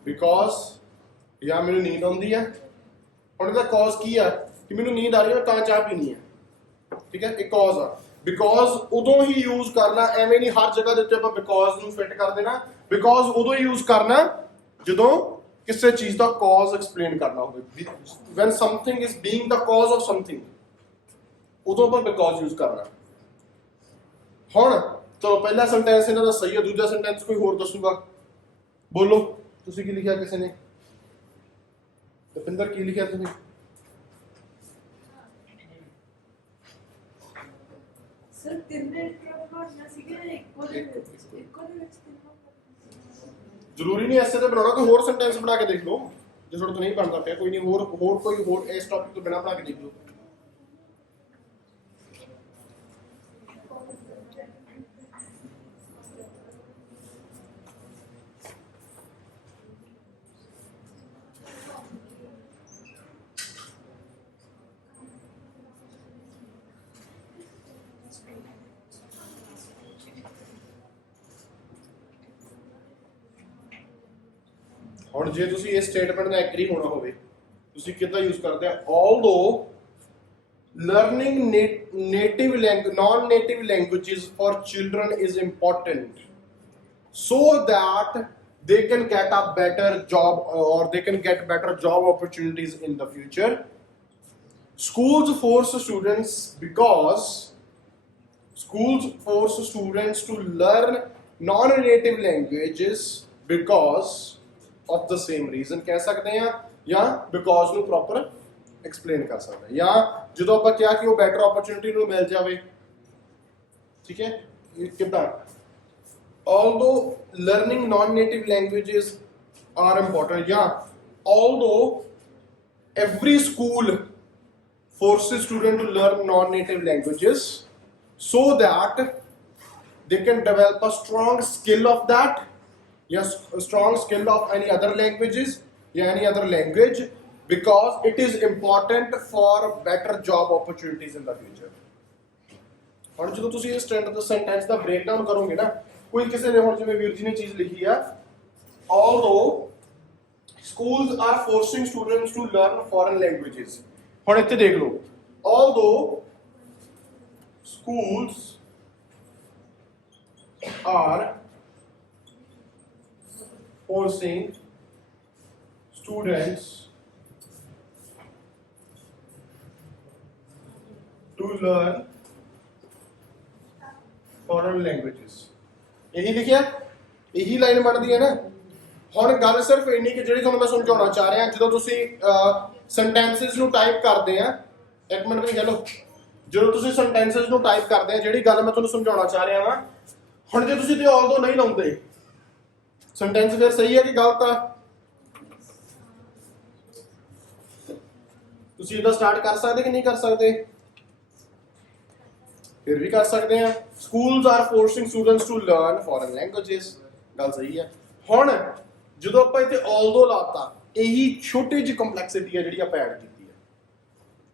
because ਜਾਂ ਮੈਨੂੰ ਨੀਂਦ ਆਉਂਦੀ ਹੈ ਹੁਣ ਇਹਦਾ cause ਕੀ ਆ ਕਿ ਮੈਨੂੰ ਨੀਂਦ ਆ ਰਹੀ ਹੈ ਤਾਂ ਚਾਹ ਪੀਣੀ ਹੈ ਠੀਕ ਹੈ ਇਹ cause ਆ because ਉਦੋਂ ਹੀ ਯੂਜ਼ ਕਰਨਾ ਐਵੇਂ ਨਹੀਂ ਹਰ ਜਗ੍ਹਾ ਦੇ ਉੱਤੇ ਆਪਾਂ because ਨੂੰ ਫਿੱਟ ਕਰ ਦੇਣਾ because ਉਦੋਂ ਹੀ ਯੂਜ਼ ਕਰਨਾ ਜਦੋਂ ਕਿਸੇ ਚੀਜ਼ ਦਾ cause explain ਕਰਨਾ ਹੋਵੇ when something is being the cause of something ਉਦੋਂ ਆਪਾਂ because यूज करना ਹੁਣ ਚਲੋ ਪਹਿਲਾ ਸੈਂਟੈਂਸ ਇਹਨਾਂ ਦਾ ਸਹੀ ਹੈ ਦੂਜਾ ਸੈਂਟੈਂਸ ਕੋਈ ਹੋਰ ਦੱਸੂਗਾ ਬੋਲੋ ਤੁਸੀਂ ਕੀ ਲਿਖਿਆ ਕਿਸੇ ਨੇ ਤਪਿੰਦਰ ਕੀ ਲਿਖਿਆ ਤੁਸੀਂ ਸਰ ਤਿੰਨੇ ਟ੍ਰਾਂਸਫਰ ਸੀਗੇ ਇੱਕੋ ਦੇ ਵਿੱਚ ਜ਼ਰੂਰੀ ਨਹੀਂ ਐਸੇ ਤੇ ਬਣਾਉਣਾ ਕੋਈ ਹੋਰ ਸੈਂਟੈਂਸ ਬਣਾ ਕੇ ਦੇਖ ਲਓ ਜੇ ਤੁਹਾਡੇ ਤੋਂ ਨਹੀਂ ਬਣਦਾ ਪਿਆ ਕੋਈ ਨਹੀਂ ਹੋਰ ਕੋਈ ਹੋਰ ਇਸ ਟੌਪਿਕ ਤੋਂ ਬਿਨਾ ਬਣਾ ਕੇ ਦੇਖ ਲਓ ਹੁਣ ਜੇ ਤੁਸੀਂ ਇਸ ਸਟੇਟਮੈਂਟ ਨਾਲ ਐਗਰੀ ਹੋਣਾ ਹੋਵੇ ਤੁਸੀਂ ਕਿੱਦਾਂ ਯੂਜ਼ ਕਰਦੇ ਆ although learning native language non-native languages for children is important so that they can get a better job or they can get better job opportunities in the future schools force students to learn non-native languages because of the same reason कह सकते हैं या because ਨੂੰ proper explain ਕਰ ਸਕਦੇ ਜਾਂ ਜਦੋਂ ਆਪਾਂ ਕਿਹਾ ਕਿ ਉਹ better opportunity ਨੂੰ ਮਿਲ ਜਾਵੇ ठीक है, कितना although learning non-native languages are important, yeah, although every school forces students to learn non-native languages so that they can develop a strong skill of that, yes, a strong skill of any other languages, yeah, any other language, because it is important for better job opportunities in the future. ਹੁਣ ਜਦੋਂ ਤੁਸੀਂ ਇਸ sentence ਦਾ breakdown ਕਰੋਗੇ ਨਾ, ਕੋਈ ਕਿਸੇ ਨੇ ਹੁਣ ਜਿਵੇਂ ਵੀਰ ਜੀ ਨੇ ਚੀਜ਼ ਲਿਖੀ ਆ, although schools are forcing students to learn foreign languages, ਹੁਣ ਇੱਥੇ ਦੇਖ ਲਓ, although schools are forcing students to learn foreign languages, ਇਹੀ ਲਿਖਿਆ, ਇਹੀ ਲਾਈਨ ਬਣਦੀ ਹੈ ਨਾ। ਹੁਣ ਗੱਲ ਸਿਰਫ ਇੰਨੀ ਕਿ ਜਿਹੜੀ ਤੁਹਾਨੂੰ ਮੈਂ ਸਮਝਾਉਣਾ ਚਾਹ ਰਿਹਾ, ਜਦੋਂ ਤੁਸੀਂ ਸੈਂਟੈਂਸਸ ਨੂੰ ਟਾਈਪ ਕਰਦੇ ਆ, ਇੱਕ ਮਿੰਟ ਵੀ ਹੈਲੋ, ਜਦੋਂ ਤੁਸੀਂ ਸੈਂਟੈਂਸਸ ਨੂੰ ਟਾਈਪ ਕਰਦੇ ਆ, ਜਿਹੜੀ ਗੱਲ ਮੈਂ ਤੁਹਾਨੂੰ ਸਮਝਾਉਣਾ ਚਾਹ ਰਿਹਾ ਵਾਂ, ਹੁਣ ਜੇ ਤੁਸੀਂ ਤੇ ਆਲਦੋ ਨਹੀਂ ਲਾਉਂਦੇ, ਸੈਂਟੈਂਸ ਫਿਰ ਸਹੀ ਹੈ ਕਿ ਗਲਤ ਆ? ਤੁਸੀਂ ਇਹਦਾ ਸਟਾਰਟ ਕਰ ਸਕਦੇ ਕਿ ਨਹੀਂ ਕਰ ਸਕਦੇ? ਫਿਰ ਵੀ ਕਰ ਸਕਦੇ ਆ। Schools are forcing students to learn foreign languages, ਗੱਲ ਸਹੀ ਹੈ। ਹੁਣ ਜਦੋਂ ਆਪਾਂ ਇੱਥੇ ਆਲਦੋ ਲਾਤਾ, ਇਹੀ ਛੋਟੀ ਜਿਹੀ ਕੰਪਲੈਕਸਿਟੀ ਹੈ ਜਿਹੜੀ ਆਪਾਂ ਐਡ ਕੀਤੀ ਹੈ।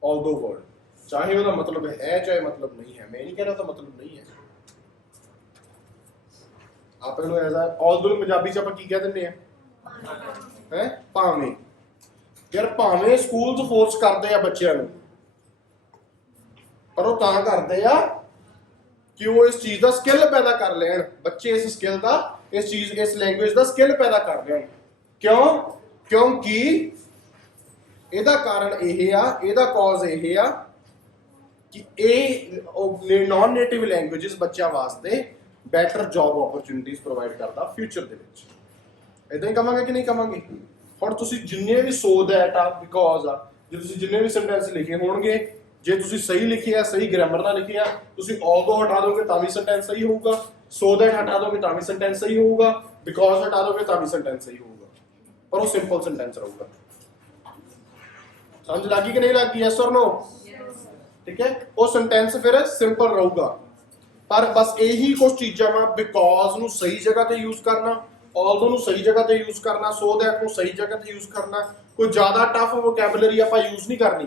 ਆਲਦੋ ਵਰਡ, ਚਾਹੇ ਉਹਦਾ ਮਤਲਬ ਹੈ ਚਾਹੇ ਮਤਲਬ ਨਹੀਂ ਹੈ, ਮੈਂ ਨਹੀਂ ਕਹਿ ਰਿਹਾ ਉਹਦਾ ਮਤਲਬ ਨਹੀਂ ਹੈ। ਆਪਾਂ ਇਹਨੂੰ ਐਜ਼ ਆਲਦੋ ਨੂੰ ਪੰਜਾਬੀ ਚ ਆਪਾਂ ਕੀ ਕਹਿ ਦਿੰਦੇ ਆ? ਹੈ ਭਾਵੇਂ। ਯਾਰ ਭਾਵੇਂ ਸਕੂਲਸ ਫੋਰਸ ਕਰਦੇ ਆ ਬੱਚਿਆਂ ਨੂੰ, ਪਰ ਉਹ ਤਾਂ ਕਰਦੇ ਆ ਕਿ ਉਹ ਇਸ ਚੀਜ਼ ਦਾ ਸਕਿੱਲ ਪੈਦਾ ਕਰ ਲੈਣ, ਬੱਚੇ ਇਸ ਸਕਿੱਲ ਦਾ, ਇਸ ਚੀਜ਼, ਇਸ ਲੈਂਗੁਏਜ ਦਾ ਸਕਿੱਲ ਪੈਦਾ ਕਰ ਲੈਣ। ਕਿਉਂ? ਕਿਉਂਕਿ ਇਹਦਾ ਕਾਰਨ ਇਹ ਆ, ਇਹਦਾ ਕਾਜ਼ ਇਹ ਆ ਕਿ ਇਹ ਨਾਨ ਨੇਟਿਵ ਲੈਂਗੁਏਜਸ ਬੱਚਿਆਂ ਵਾਸਤੇ ਬੈਟਰ ਜੌਬ ਓਪਰਚੁਨਿਟੀਜ਼ ਪ੍ਰੋਵਾਈਡ ਕਰਦਾ ਫਿਊਚਰ ਦੇ ਵਿੱਚ। ਇਦਾਂ ਹੀ ਕਵਾਂਗੇ ਕਿ ਨਹੀਂ ਕਵਾਂਗੇ? ਹੁਣ ਤੁਸੀਂ ਜਿੰਨੇ ਵੀ ਸੋ ਦੈਟ ਆ, ਬਿਕੋਜ਼ ਆ, ਜੇ ਤੁਸੀਂ ਜਿੰਨੇ ਵੀ ਸੈਂਟੈਂਸ ਲਿਖੇ ਹੋਣਗੇ, ਜੇ ਤੁਸੀਂ ਸਹੀ ਲਿਖਿਆ, ਸਹੀ ਗ੍ਰਾਮਰ ਨਾਲ ਲਿਖਿਆ, ਤੁਸੀਂ ਆਲਦੋ ਹਟਾ ਦੋਗੇ ਤਾਂ ਵੀ ਸੈਂਟੈਂਸ ਸਹੀ ਹੋਊਗਾ, ਸੋ ਦੈਟ ਹਟਾ ਦੋਗੇ ਤਾਂ ਵੀ ਸੈਂਟੈਂਸ ਸਹੀ ਹੋਊਗਾ, ਬਿਕੋਜ਼ ਹਟਾ ਦੋਗੇ ਤਾਂ ਵੀ ਸੈਂਟੈਂਸ ਸਹੀ ਹੋਊਗਾ, ਪਰ ਉਹ ਸਿੰਪਲ ਸੈਂਟੈਂਸ ਰਹੂਗਾ। ਸਮਝ ਲੱਗੀ ਕਿ ਨਹੀਂ ਲੱਗੀ? Yes or no? ਠੀਕ ਹੈ, ਉਹ ਸੈਂਟੈਂਸ ਫਿਰ ਸਿੰਪਲ ਰਹੂਗਾ। ਪਰ ਬਸ ਇਹੀ ਕੁਝ ਚੀਜ਼ਾਂ ਵਾ, ਬਿਕੋਜ਼ ਨੂੰ ਸਹੀ ਜਗ੍ਹਾ ਤੇ ਯੂਜ਼ ਕਰਨਾ, ਆਲਦੋ ਨੂੰ ਸਹੀ ਜਗ੍ਹਾ ਤੇ ਯੂਜ਼ ਕਰਨਾ, ਸੋ ਦੈਟ ਨੂੰ ਸਹੀ ਜਗ੍ਹਾ ਤੇ ਯੂਜ਼ ਕਰਨਾ। ਕੋਈ ਜ਼ਿਆਦਾ ਟਫ ਵੋਕੈਬਲਰੀ ਆਪਾਂ ਯੂਜ਼ ਨਹੀਂ ਕਰਨੀ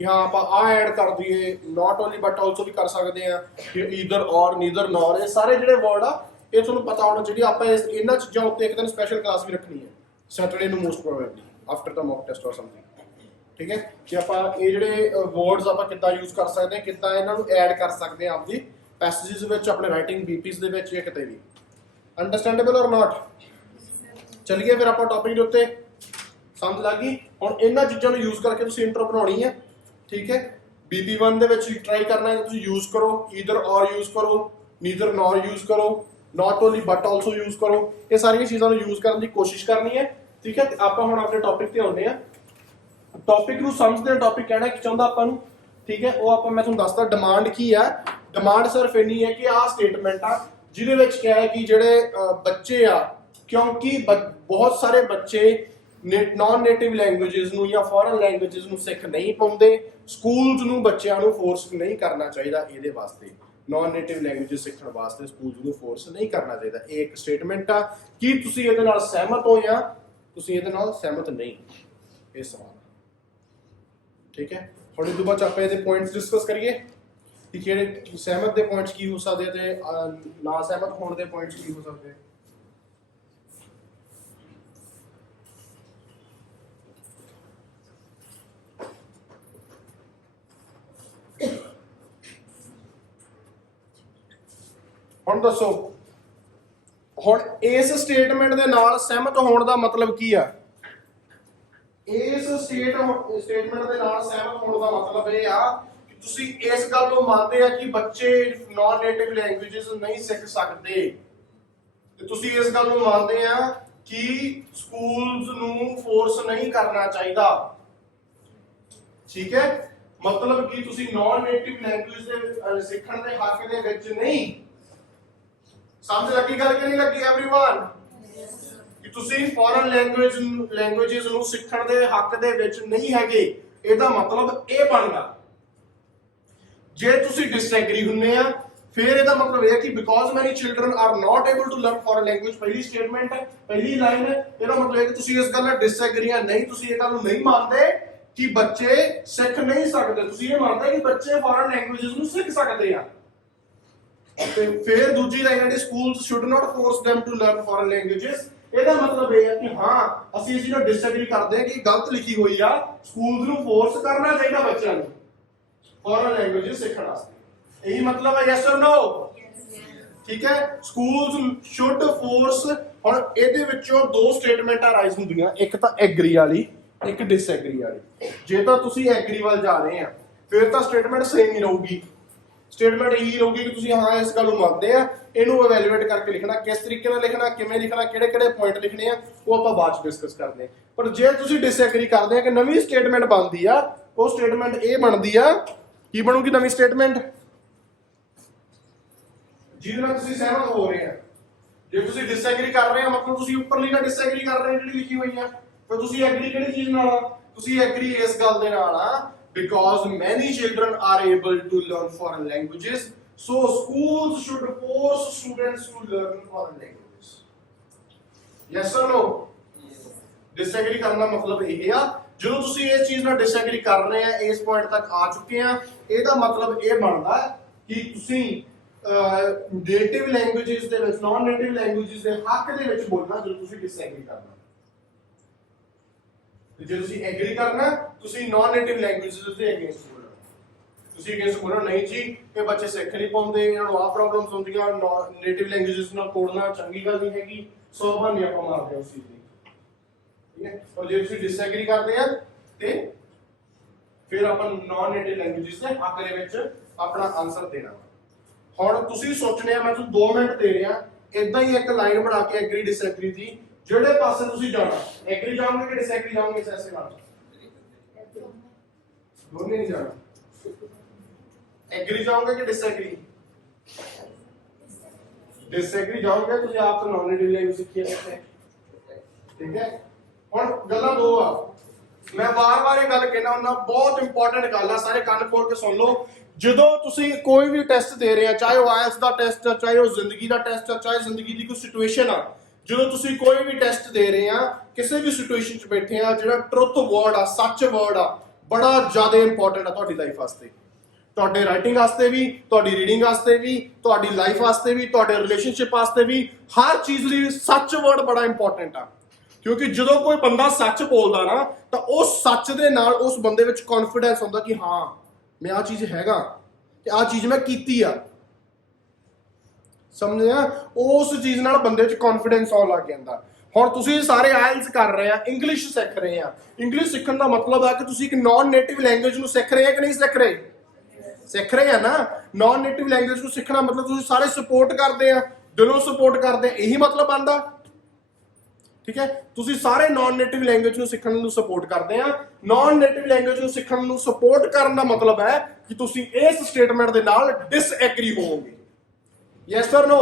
ਕਿ ਹਾਂ ਆਪਾਂ ਆ ਐਡ ਕਰ ਦਈਏ, ਨਾਟ ਓਨਲੀ ਬਟ ਆਲਸੋ ਵੀ ਕਰ ਸਕਦੇ ਆ, ਕਿ ਈਦਰ ਔਰ, ਨੀਦਰ ਨੌਰ, ਇਹ ਸਾਰੇ ਜਿਹੜੇ ਵਰਡ ਆ ਇਹ ਤੁਹਾਨੂੰ ਪਤਾ ਹੋਣਾ ਚਾਹੀਦੀ। ਆਪਾਂ ਇਹਨਾਂ ਚੀਜ਼ਾਂ ਉੱਤੇ ਇੱਕ ਦਿਨ ਸਪੈਸ਼ਲ ਕਲਾਸ ਵੀ ਰੱਖਣੀ ਹੈ ਸੈਟਰਡੇ ਨੂੰ, ਮੋਸਟ ਪ੍ਰੋਬੇਬਲੀ ਆਫਟਰ ਦਾ ਮੌਕ ਟੈਸਟ ਔਰ ਸਮਥਿੰਗ। ਠੀਕ ਹੈ, ਕਿ ਆਪਾਂ ਇਹ ਜਿਹੜੇ ਵਰਡਸ ਆਪਾਂ ਕਿੱਦਾਂ ਯੂਜ਼ ਕਰ ਸਕਦੇ ਹਾਂ, ਕਿੱਦਾਂ ਇਹਨਾਂ ਨੂੰ ਐਡ ਕਰ ਸਕਦੇ ਹਾਂ ਆਪਦੀ ਪੈਸੇजेस ਵਿੱਚ, ਆਪਣੇ ਰਾਈਟਿੰਗ ਬੀਪੀਸ ਦੇ ਵਿੱਚ, ਜਾਂ ਕਿਤੇ ਵੀ। ਅੰਡਰਸਟੈਂਡੇਬਲ ਔਰ ਨਾਟ? ਚਲਿਏ ਫਿਰ ਆਪਾਂ ਟੌਪਿਕ ਦੇ ਉੱਤੇ। ਸਮਝ ਲੱਗ ਗਈ? ਹੁਣ ਇਹਨਾਂ ਚੀਜ਼ਾਂ ਨੂੰ ਯੂਜ਼ ਕਰਕੇ ਤੁਸੀਂ ਇੰਟਰੋ ਬਣਾਉਣੀ ਹੈ। ਠੀਕ ਹੈ, BP1 ਦੇ ਵਿੱਚ ਟਰਾਈ ਕਰਨਾ ਹੈ ਤੁਸੀਂ ਯੂਜ਼ ਕਰੋ, ਈਦਰ ਔਰ ਯੂਜ਼ ਕਰੋ, ਨੀਦਰ ਨੌਰ ਯੂਜ਼ ਕਰੋ, not only but also use ਕਰੋ। ਇਹ ਸਾਰੀਆਂ ਚੀਜ਼ਾਂ ਨੂੰ ਯੂਜ਼ ਕਰਨ ਦੀ ਕੋਸ਼ਿਸ਼ ਕਰਨੀ ਹੈ। ਠੀਕ ਹੈ, ਆਪਾਂ ਹੁਣ ਆਪਣੇ ਟੌਪਿਕ ਤੇ ਆਉਂਦੇ ਹਾਂ। ਟੌਪਿਕ ਨੂੰ ਸਮਝਦੇ ਹਾਂ, ਟੌਪਿਕ ਕਹਿਣਾ ਕੀ ਚਾਹੁੰਦਾ ਆਪਾਂ ਨੂੰ। ਠੀਕ ਹੈ, ਉਹ ਆਪਾਂ ਮੈਂ ਤੁਹਾਨੂੰ ਦੱਸਦਾ। ਡਿਮਾਂਡ ਕੀ ਆ? ਡਿਮਾਂਡ ਸਿਰਫ ਇੰਨੀ ਹੈ ਕਿ ਆਹ ਸਟੇਟਮੈਂਟ ਆ ਜਿਹਦੇ ਵਿੱਚ ਕਿਹਾ ਹੈ ਕਿ ਜਿਹੜੇ ਬੱਚੇ ਆ, ਕਿਉਂਕਿ ਬਹੁਤ ਸਾਰੇ ਬੱਚੇ ਨਾਨ ਨੇਟਿਵ ਲੈਂਗੁਏਜਸ ਨੂੰ ਜਾਂ ਫੋਰਨ ਲੈਂਗੁਏਜਸ ਨੂੰ ਸਿੱਖ ਨਹੀਂ ਪਾਉਂਦੇ, ਸਕੂਲਸ ਨੂੰ ਬੱਚਿਆਂ ਨੂੰ ਫੋਰਸ ਨਹੀਂ ਕਰਨਾ ਚਾਹੀਦਾ ਇਹਦੇ ਵਾਸਤੇ। ਨਾਨ ਨੇਟਿਵ ਲੈਂਗੁਏਜਸ ਸਿੱਖਣ ਵਾਸਤੇ ਸਕੂਲਸ ਨੂੰ ਫੋਰਸ ਨਹੀਂ ਕਰਨਾ ਚਾਹੀਦਾ। ਇਹ ਇੱਕ ਸਟੇਟਮੈਂਟ ਆ। ਕੀ ਤੁਸੀਂ ਇਹਦੇ ਨਾਲ ਸਹਿਮਤ ਹੋ ਜਾਂ ਤੁਸੀਂ ਇਹਦੇ ਨਾਲ ਸਹਿਮਤ ਨਹੀਂ? ਇਹ ਸਵਾਲ। ਠੀਕ ਹੈ, ਹੁਣ ਇਹ ਤੋਂ ਬਾਅਦ ਆਪਾਂ ਇਹਦੇ ਪੁਆਇੰਟਸ ਡਿਸਕਸ ਕਰੀਏ ਕਿ ਕਿਹੜੇ ਸਹਿਮਤ ਦੇ ਪੁਆਇੰਟਸ ਕੀ ਹੋ ਸਕਦੇ ਤੇ ਨਾ ਸਹਿਮਤ ਹੋਣ ਦੇ ਪੁਆਇੰਟਸ ਕੀ ਹੋ ਸਕਦੇ। ਹੁਣ ਦੱਸੋ, ਹੁਣ ਇਸ ਸਟੇਟਮੈਂਟ ਦੇ ਨਾਲ ਸਹਿਮਤ ਹੋਣ ਦਾ ਮਤਲਬ ਕੀ ਆ? ਇਸ ਸਟੇਟਮੈਂਟ ਦੇ ਨਾਲ ਸਹਿਮਤ ਹੋਣ ਦਾ ਮਤਲਬ ਇਹ ਆ ਕਿ ਤੁਸੀਂ ਇਸ ਗੱਲ ਨੂੰ ਮੰਨਦੇ ਆ ਕਿ ਬੱਚੇ ਨਾਨ ਨੇਟਿਵ ਲੈਂਗੁਏਜਸ ਨਹੀਂ ਸਿੱਖ ਸਕਦੇ, ਤੇ ਤੁਸੀਂ ਇਸ ਗੱਲ ਨੂੰ ਮੰਨਦੇ ਆ ਕਿ ਸਕੂਲਸ ਨੂੰ ਫੋਰਸ ਨਹੀਂ ਕਰਨਾ ਚਾਹੀਦਾ। ਠੀਕ ਹੈ, ਮਤਲਬ ਕਿ ਤੁਸੀਂ ਨਾਨ ਨੇਟਿਵ ਲੈਂਗੁਏਜ ਦੇ ਸਿੱਖਣ ਦੇ ਹੱਕ ਦੇ ਵਿੱਚ ਨਹੀਂ। ਸਮਝ ਲੱਗੀ ਗੱਲ ਕਿ ਨਹੀਂ ਲੱਗੀ एवरीवन? ਕਿ ਤੁਸੀਂ ਫੋਰਨ ਲੈਂਗੁਏजेस ਨੂੰ ਸਿੱਖਣ ਦੇ ਹੱਕ ਦੇ ਵਿੱਚ ਨਹੀਂ ਹੈਗੇ, ਇਹਦਾ ਮਤਲਬ ਇਹ ਬਣਦਾ। ਜੇ ਤੁਸੀਂ ਡਿਸਐਗਰੀ ਹੁੰਨੇ ਆ ਫਿਰ ਇਹਦਾ ਮਤਲਬ ਇਹ ਹੈ ਕਿ because many children are not able to learn foreign language, ਪਹਿਲੀ ਸਟੇਟਮੈਂਟ ਹੈ, ਪਹਿਲੀ ਲਾਈਨ ਹੈ, ਇਹਦਾ ਮਤਲਬ ਇਹ ਕਿ ਤੁਸੀਂ ਇਸ ਗੱਲ ਨਾਲ ਡਿਸਐਗਰੀ ਆ, ਨਹੀਂ ਤੁਸੀਂ ਇਹ ਗੱਲ ਨੂੰ ਨਹੀਂ ਮੰਨਦੇ ਕਿ ਬੱਚੇ ਸਿੱਖ ਨਹੀਂ ਸਕਦੇ, ਤੁਸੀਂ ਇਹ ਮੰਨਦੇ ਕਿ ਬੱਚੇ ਫੋਰਨ ਲੈਂਗੁਏजेस ਨੂੰ ਸਿੱਖ ਸਕਦੇ ਆ। ਤੇ ਫਿਰ ਦੂਜੀ ਲਾਈਨ ਹੈ schools should not force them to learn foreign languages, ਇਹਦਾ ਮਤਲਬ ਇਹ ਹੈ ਕਿ ਹਾਂ ਅਸੀਂ ਇਸ ਨਾਲ ਡਿਸਐਗਰੀ ਕਰਦੇ ਹਾਂ ਕਿ ਗਲਤ ਲਿਖੀ ਹੋਈ ਆ, ਸਕੂਲਸ ਨੂੰ ਫੋਰਸ ਕਰਨਾ ਚਾਹੀਦਾ ਬੱਚਿਆਂ ਨੂੰ ਫੋਰਨ ਲੈਂਗੁਏजेस ਸਿੱਖਣ ਵਾਸਤੇ। ਇਹੀ ਮਤਲਬ ਹੈ ਯੈਸ অর ਨੋ? ਠੀਕ ਹੈ, ਸਕੂਲਸ ਸ਼ੁੱਡ ਫੋਰਸ। ਹੁਣ ਇਹਦੇ ਵਿੱਚੋਂ ਦੋ ਸਟੇਟਮੈਂਟਾਂ ਰਾਈਜ਼ ਹੁੰਦੀਆਂ, ਇੱਕ ਤਾਂ ਐਗਰੀ ਵਾਲੀ, ਇੱਕ ਡਿਸਐਗਰੀ ਵਾਲੀ। ਜੇ ਤਾਂ ਤੁਸੀਂ ਐਗਰੀ ਵੱਲ ਜਾ ਰਹੇ ਆ ਫਿਰ ਤਾਂ ਸਟੇਟਮੈਂਟ ਸੇਮ ਹੀ ਰਹੂਗੀ, ਸਟੇਟਮੈਂਟ ਇਹੀ ਰਹੂਗੀ ਕਿ ਤੁਸੀਂ ਹਾਂ ਇਸ ਗੱਲ ਨੂੰ ਮੰਨਦੇ ਆ, ਇਹਨੂੰ ਇਵੈਲੂਏਟ ਕਰਕੇ ਲਿਖਣਾ, ਕਿਸ ਤਰੀਕੇ ਨਾਲ ਲਿਖਣਾ, ਕਿਵੇਂ ਲਿਖਣਾ, ਕਿਹੜੇ ਕਿਹੜੇ ਪੁਆਇੰਟ ਲਿਖਣੇ ਆ, ਉਹ ਆਪਾਂ ਬਾਅਦ ਚ ਡਿਸਕਸ ਕਰਦੇ ਆ। ਪਰ ਜੇ ਤੁਸੀਂ ਡਿਸਐਗਰੀ ਕਰਦੇ ਆ ਕਿ ਨਵੀਂ ਸਟੇਟਮੈਂਟ ਬਣਦੀ ਆ, ਉਹ ਸਟੇਟਮੈਂਟ ਇਹ ਬਣਦੀ ਆ, ਕੀ ਬਣੂਗੀ ਨਵੀਂ ਸਟੇਟਮੈਂਟ? ਜਿਹਦੇ ਨਾਲ ਤੁਸੀਂ ਸਹਿਮਤ ਹੋ ਰਹੇ ਆ। ਜੇ ਤੁਸੀਂ ਡਿਸਐਗਰੀ ਕਰ ਰਹੇ ਆ ਮਤਲਬ ਤੁਸੀਂ ਉੱਪਰਲੀ ਨਾਲ ਡਿਸਐਗਰੀ ਕਰ ਰਹੇ ਜਿਹੜੀ ਲਿਖੀ ਹੋਈ ਆ, ਫਿਰ ਤੁਸੀਂ ਐਗਰੀ ਕਿਹੜੀ ਚੀਜ਼ ਨਾਲ ਆ? ਤੁਸੀਂ ਐਗਰੀ ਇਸ ਗੱਲ ਦੇ ਨਾਲ ਆ because many children are able to learn foreign languages, so schools should force students to learn foreign languages. Yes or no? Disagree ਕਰਨ ਦਾ ਮਤਲਬ ਇਹ ਆ, ਜਦੋਂ ਤੁਸੀਂ ਇਸ ਚੀਜ਼ ਨਾਲ ਡਿਸਐਗਰੀ ਕਰ ਰਹੇ ਆ, ਇਸ ਪੁਆਇੰਟ ਤੱਕ ਆ ਚੁੱਕੇ ਆ, ਇਹਦਾ ਮਤਲਬ ਇਹ ਬਣਦਾ ਕਿ ਤੁਸੀਂ ਨੇਟਿਵ ਲੈਂਗੁਏजेस ਦੇ ਵਿੱਚ ਨਾਨ ਨੇਟਿਵ ਲੈਂਗੁਏजेस ਦੇ ਹੱਕ ਦੇ ਵਿੱਚ ਬੋਲਣਾ ਜਦੋਂ ਤੁਸੀਂ ਡਿਸਐਗਰੀ ਕਰਨਾ। ਜੇ ਤੁਸੀਂ ਐਗਰੀ ਕਰਨਾ ਤੁਸੀਂ ਨਾਨ ਨੇਟਿਵ ਲੈਂਗੁਏजेस ਦੇ ਅਗੇਂਸਟ ਬੋਲਣਾ। ਤੁਸੀਂ ਅਗੇਂਸਟ ਬੋਲਣਾ ਨਹੀਂ ਜੀ ਇਹ ਬੱਚੇ ਸਿੱਖ ਨਹੀਂ ਪਾਉਂਦੇ, ਇਹਨਾਂ ਨੂੰ ਆਹ ਪ੍ਰੋਬਲਮਸ ਹੁੰਦੀਆਂ, ਨੇਟਿਵ ਲੈਂਗੁਏजेस ਨਾਲ ਤੋੜਨਾ ਚੰਗੀ ਗੱਲ ਨਹੀਂ ਹੈਗੀ, ਸੋ ਬਹਾਨੇ ਆਪਾਂ ਮਾਰਦੇ ਹਾਂ ਉਸ ਚੀਜ਼ ਦੀ। ਠੀਕ ਹੈ, ਔਰ ਜੇ ਤੁਸੀਂ ਡਿਸਐਗਰੀ ਕਰਦੇ ਆ ਤੇ ਫਿਰ ਆਪਾਂ ਨਾਨ ਨੇਟਿਵ ਲੈਂਗੁਏजेस ਦੇ ਹੱਕ ਦੇ ਵਿੱਚ ਆਪਣਾ ਆਨਸਰ ਦੇਣਾ। ਹੁਣ ਤੁਸੀਂ ਸੋਚਣੇ ਆ, ਮੈਂ ਤੁਹਾਨੂੰ 2 ਮਿੰਟ ਦੇ ਰਿਹਾ, ਇਦਾਂ ਹੀ ਇੱਕ ਲਾਈਨ ਬਣਾ ਕੇ ਐਗਰੀ ਡਿਸਐਗਰੀ ਦੀ, ਜਿਹੜੇ ਪਾਸੇ ਤੁਸੀਂ ਜਾਣਾ, ਐਗਰੀ ਜਾਓਗੇ ਕਿ ਡਿਸਐਗਰੀ ਜਾਓਗੇ? ਇਸ ਐਸੇ ਨਾਲ ਦੋਨੇ ਨਹੀਂ ਜਾਣਾ, ਐਗਰੀ ਜਾਓਗੇ ਕਿ ਡਿਸਐਗਰੀ? ਡਿਸਐਗਰੀ ਜਾਓਗੇ ਤੁਸੀਂ ਆਪ ਤਾਂ ਨਾਨ ਨੇਟਿਵ ਲੈਂਗੁਏਜ ਸਿੱਖੀ ਹੈ। ਠੀਕ ਹੈ, ਹੁਣ ਗੱਲਾਂ ਦੋ ਆ, ਮੈਂ ਵਾਰ-ਵਾਰ ਇਹ ਗੱਲ ਕਹਿਣਾ ਹੁੰਦਾ, ਬਹੁਤ ਇੰਪੋਰਟੈਂਟ ਗੱਲ ਆ, ਸਾਰੇ ਕੰਨ ਖੋਲ ਕੇ ਸੁਣ ਲਓ। ਜਦੋਂ ਤੁਸੀਂ ਕੋਈ ਵੀ ਟੈਸਟ ਦੇ ਰਹੇ ਆ, ਚਾਹੇ ਉਹ ਆਇਲਸ ਦਾ ਟੈਸਟ ਆ, ਚਾਹੇ ਉਹ ਜ਼ਿੰਦਗੀ ਦਾ ਟੈਸਟ ਆ, ਚਾਹੇ ਜ਼ਿੰਦਗੀ ਦੀ ਕੋਈ ਸਿਚੁਏਸ਼ਨ ਆ, ਜਦੋਂ ਤੁਸੀਂ ਕੋਈ ਵੀ ਟੈਸਟ ਦੇ ਰਹੇ ਆ, ਕਿਸੇ ਵੀ ਸਿਚੁਏਸ਼ਨ 'ਚ ਬੈਠੇ ਆ, ਜਿਹੜਾ ਟਰੁੱਥ ਵਰਡ ਆ, ਸੱਚ ਵਰਡ ਆ, ਬੜਾ ਜ਼ਿਆਦਾ ਇੰਪੋਰਟੈਂਟ ਆ ਤੁਹਾਡੀ ਲਾਈਫ ਵਾਸਤੇ, ਤੁਹਾਡੇ ਰਾਈਟਿੰਗ ਵਾਸਤੇ ਵੀ, ਤੁਹਾਡੀ ਰੀਡਿੰਗ ਵਾਸਤੇ ਵੀ, ਤੁਹਾਡੀ ਲਾਈਫ ਵਾਸਤੇ ਵੀ, ਤੁਹਾਡੇ ਰਿਲੇਸ਼ਨਸ਼ਿਪ ਵਾਸਤੇ ਵੀ, ਹਰ ਚੀਜ਼ ਲਈ ਸੱਚ ਵਰਡ ਬੜਾ ਇੰਪੋਰਟੈਂਟ ਆ। ਕਿਉਂਕਿ ਜਦੋਂ ਕੋਈ ਬੰਦਾ ਸੱਚ ਬੋਲਦਾ ਨਾ ਤਾਂ ਉਸ ਸੱਚ ਦੇ ਨਾਲ ਉਸ ਬੰਦੇ ਵਿੱਚ ਕੌਨਫੀਡੈਂਸ ਹੁੰਦਾ ਕਿ ਹਾਂ ਮੈਂ ਆਹ ਚੀਜ਼ ਹੈਗਾ ਤੇ ਆਹ ਚੀਜ਼ ਮੈਂ ਕੀਤੀ ਆ। ਸਮਝਿਆ? ਉਸ ਚੀਜ਼ ਨਾਲ ਬੰਦੇ 'ਚ ਕੌਨਫੀਡੈਂਸ ਆਉਣ ਲੱਗ ਜਾਂਦਾ। ਹੁਣ ਤੁਸੀਂ ਸਾਰੇ ਆਇਲਸ ਕਰ ਰਹੇ ਆ, ਇੰਗਲਿਸ਼ ਸਿੱਖ ਰਹੇ ਆ, ਇੰਗਲਿਸ਼ ਸਿੱਖਣ ਦਾ ਮਤਲਬ ਹੈ ਕਿ ਤੁਸੀਂ ਇੱਕ ਨਾਨ ਨੇਟਿਵ ਲੈਂਗੁਏਜ ਨੂੰ ਸਿੱਖ ਰਹੇ ਆ ਕਿ ਨਹੀਂ ਸਿੱਖ ਰਹੇ? ਸਿੱਖ ਰਹੇ ਆ ਨਾ। ਨਾਨ ਨੇਟਿਵ ਲੈਂਗੁਏਜ ਨੂੰ ਸਿੱਖਣਾ ਮਤਲਬ ਤੁਸੀਂ ਸਾਰੇ ਸਪੋਰਟ ਕਰਦੇ ਆ, ਦਿਲੋਂ ਸਪੋਰਟ ਕਰਦੇ ਆ, ਇਹੀ ਮਤਲਬ ਬਣਦਾ। ਠੀਕ ਹੈ, ਤੁਸੀਂ ਸਾਰੇ ਨਾਨ ਨੇਟਿਵ ਲੈਂਗੁਏਜ ਨੂੰ ਸਿੱਖਣ ਨੂੰ ਸਪੋਰਟ ਕਰਦੇ ਆ। ਨਾਨ ਨੇਟਿਵ ਲੈਂਗੁਏਜ ਨੂੰ ਸਿੱਖਣ ਨੂੰ ਸਪੋਰਟ ਕਰਨ ਦਾ ਮਤਲਬ ਹੈ ਕਿ ਤੁਸੀਂ ਇਸ ਸਟੇਟਮੈਂਟ ਦੇ ਨਾਲ ਡਿਸਐਗਰੀ ਹੋਵੋਗੇ। Yes or no?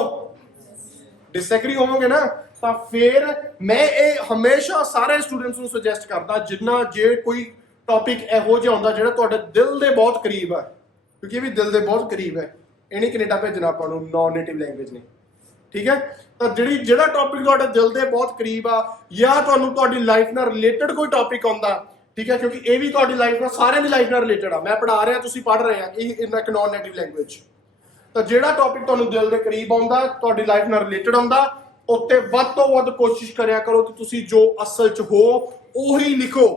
ਡਿਸਐਗਰੀ ਹੋਵੋਗੇ ਨਾ ਤਾਂ ਫਿਰ ਮੈਂ ਇਹ ਹਮੇਸ਼ਾ ਸਾਰੇ ਸਟੂਡੈਂਟਸ ਨੂੰ ਸੁਜੈਸਟ ਕਰਦਾ, ਜਿੰਨਾ ਜੇ ਕੋਈ ਟੌਪਿਕ ਇਹੋ ਜਿਹਾ ਹੁੰਦਾ ਜਿਹੜਾ ਤੁਹਾਡੇ ਦਿਲ ਦੇ ਬਹੁਤ ਕਰੀਬ ਹੈ, ਕਿਉਂਕਿ ਇਹ ਵੀ ਦਿਲ ਦੇ ਬਹੁਤ ਕਰੀਬ ਹੈ, ਇਹ ਨਹੀਂ ਕੈਨੇਡਾ ਭੇਜਣਾ ਆਪਾਂ ਨੂੰ ਨਾਨ ਨੇਟਿਵ ਲੈਂਗੁਏਜ ਨੇ। ਠੀਕ ਹੈ, ਤਾਂ ਜਿਹੜਾ ਟੌਪਿਕ ਤੁਹਾਡੇ ਦਿਲ ਦੇ ਬਹੁਤ ਕਰੀਬ ਆ ਜਾਂ ਤੁਹਾਨੂੰ ਤੁਹਾਡੀ ਲਾਈਫ ਨਾਲ ਰਿਲੇਟਡ ਕੋਈ ਟੌਪਿਕ ਆਉਂਦਾ, ਠੀਕ ਹੈ, ਕਿਉਂਕਿ ਇਹ ਵੀ ਤੁਹਾਡੀ ਲਾਈਫ ਨਾਲ, ਸਾਰਿਆਂ ਦੀ ਲਾਈਫ ਨਾਲ ਰਿਲੇਟਡ ਆ। ਮੈਂ ਪੜ੍ਹਾ ਰਿਹਾ, ਤੁਸੀਂ ਪੜ੍ਹ ਰਹੇ ਆ, ਇਹ ਇੱਕ ਨਾਨ ਨੇਟਿਵ ਲੈਂਗੁਏਜ। ਤਾਂ ਜਿਹੜਾ ਟੌਪਿਕ ਤੁਹਾਨੂੰ ਦਿਲ ਦੇ ਕਰੀਬ ਆਉਂਦਾ, ਤੁਹਾਡੀ ਲਾਈਫ ਨਾਲ ਰਿਲੇਟਡ ਆਉਂਦਾ, ਉੱਤੇ ਵੱਧ ਤੋਂ ਵੱਧ ਕੋਸ਼ਿਸ਼ ਕਰਿਆ ਕਰੋ ਕਿ ਤੁਸੀਂ ਜੋ ਅਸਲ 'ਚ ਹੋ ਉਹੀ ਲਿਖੋ,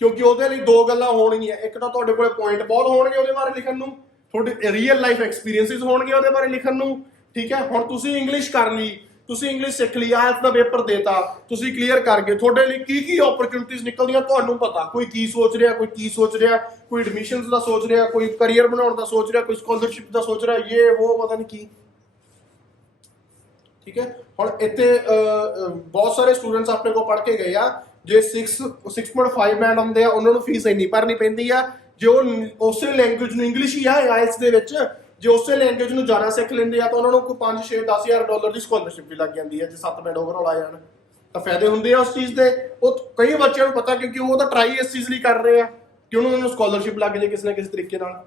ਕਿਉਂਕਿ ਉਹਦੇ ਲਈ ਦੋ ਗੱਲਾਂ ਹੋਣਗੀਆਂ। ਇੱਕ ਤਾਂ ਤੁਹਾਡੇ ਕੋਲੇ ਪੁਆਇੰਟ ਬਹੁਤ ਹੋਣਗੇ ਉਹਦੇ ਬਾਰੇ ਲਿਖਣ ਨੂੰ, ਤੁਹਾਡੇ ਰੀਅਲ ਲਾਈਫ ਐਕਸਪੀਰੀਐਂਸਿਸ ਹੋਣਗੇ ਉਹਦੇ ਬਾਰੇ ਲਿਖਣ ਨੂੰ। ਠੀਕ ਹੈ, ਹੁਣ ਤੁਸੀਂ ਇੰਗਲਿਸ਼ ਕਰ ਲਈ, ਤੁਸੀਂ ਇੰਗਲਿਸ਼ ਸਿੱਖ ਲਈ, ਆਇਲਸ ਦਾ ਪੇਪਰ ਦੇਤਾ, ਤੁਸੀਂ ਕਲੀਅਰ ਕਰ ਗਏ, ਤੁਹਾਡੇ ਲਈ ਕੀ ਕੀ ਓਪਰਚੁਨਿਟੀਜ਼ ਨਿਕਲਦੀਆਂ ਤੁਹਾਨੂੰ ਪਤਾ। ਕੋਈ ਕੀ ਸੋਚ ਰਿਹਾ, ਕੋਈ ਕੀ ਸੋਚ ਰਿਹਾ, ਕੋਈ ਐਡਮਿਸ਼ਨਸ ਦਾ ਸੋਚ ਰਿਹਾ, ਕੋਈ ਕਰੀਅਰ ਬਣਾਉਣ ਦਾ ਸੋਚ ਰਿਹਾ, ਕੋਈ ਸਕਾਲਰਸ਼ਿਪ ਦਾ ਸੋਚ ਰਿਹਾ, ਇਹ ਉਹ ਪਤਾ ਨਹੀਂ ਕੀ। ਠੀਕ ਹੈ, ਹੁਣ ਇੱਥੇ ਬਹੁਤ ਸਾਰੇ ਸਟੂਡੈਂਟਸ ਆਪਣੇ ਕੋਲ ਪੜ੍ਹ ਕੇ ਗਏ ਆ, ਜੇ 6.5 ਬੈਂਡ ਆਉਂਦੇ ਆ ਉਹਨਾਂ ਨੂੰ ਫੀਸ ਇੰਨੀ ਭਰਨੀ ਪੈਂਦੀ ਆ, ਜੇ ਉਹ ਉਸੇ ਲੈਂਗੁਏਜ ਨੂੰ ਇੰਗਲਿਸ਼ ਹੀ ਆ ਆਇਲਸ ਦੇ ਵਿੱਚ, ਜੇ ਉਸੇ ਲੈਂਗੁਏਜ ਨੂੰ ਜ਼ਿਆਦਾ ਸਿੱਖ ਲੈਂਦੇ ਆ ਤਾਂ ਉਹਨਾਂ ਨੂੰ ਕੋਈ 5 6 10 ਹਜ਼ਾਰ ਡਾਲਰ ਦੀ ਸਕਾਲਰਸ਼ਿਪ ਵੀ ਲੱਗ ਜਾਂਦੀ ਹੈ ਜੇ 7 ਬੈਂਡ ਓਵਰਆਲ ਆ ਜਾਣ ਤਾਂ ਫਾਇਦੇ ਹੁੰਦੇ ਆ ਉਸ ਚੀਜ਼ ਦੇ। ਉਹ ਕਈ ਬੱਚਿਆਂ ਨੂੰ ਪਤਾ ਕਿਉਂਕਿ ਉਹ ਤਾਂ ਟਰਾਈ ਇਸ ਚੀਜ਼ ਲਈ ਕਰ ਰਹੇ ਆ ਕਿ ਉਹਨਾਂ ਨੂੰ ਸਕਾਲਰਸ਼ਿਪ ਲੱਗ ਜੇ ਕਿਸੇ ਨਾ ਕਿਸੇ ਤਰੀਕੇ ਨਾਲ।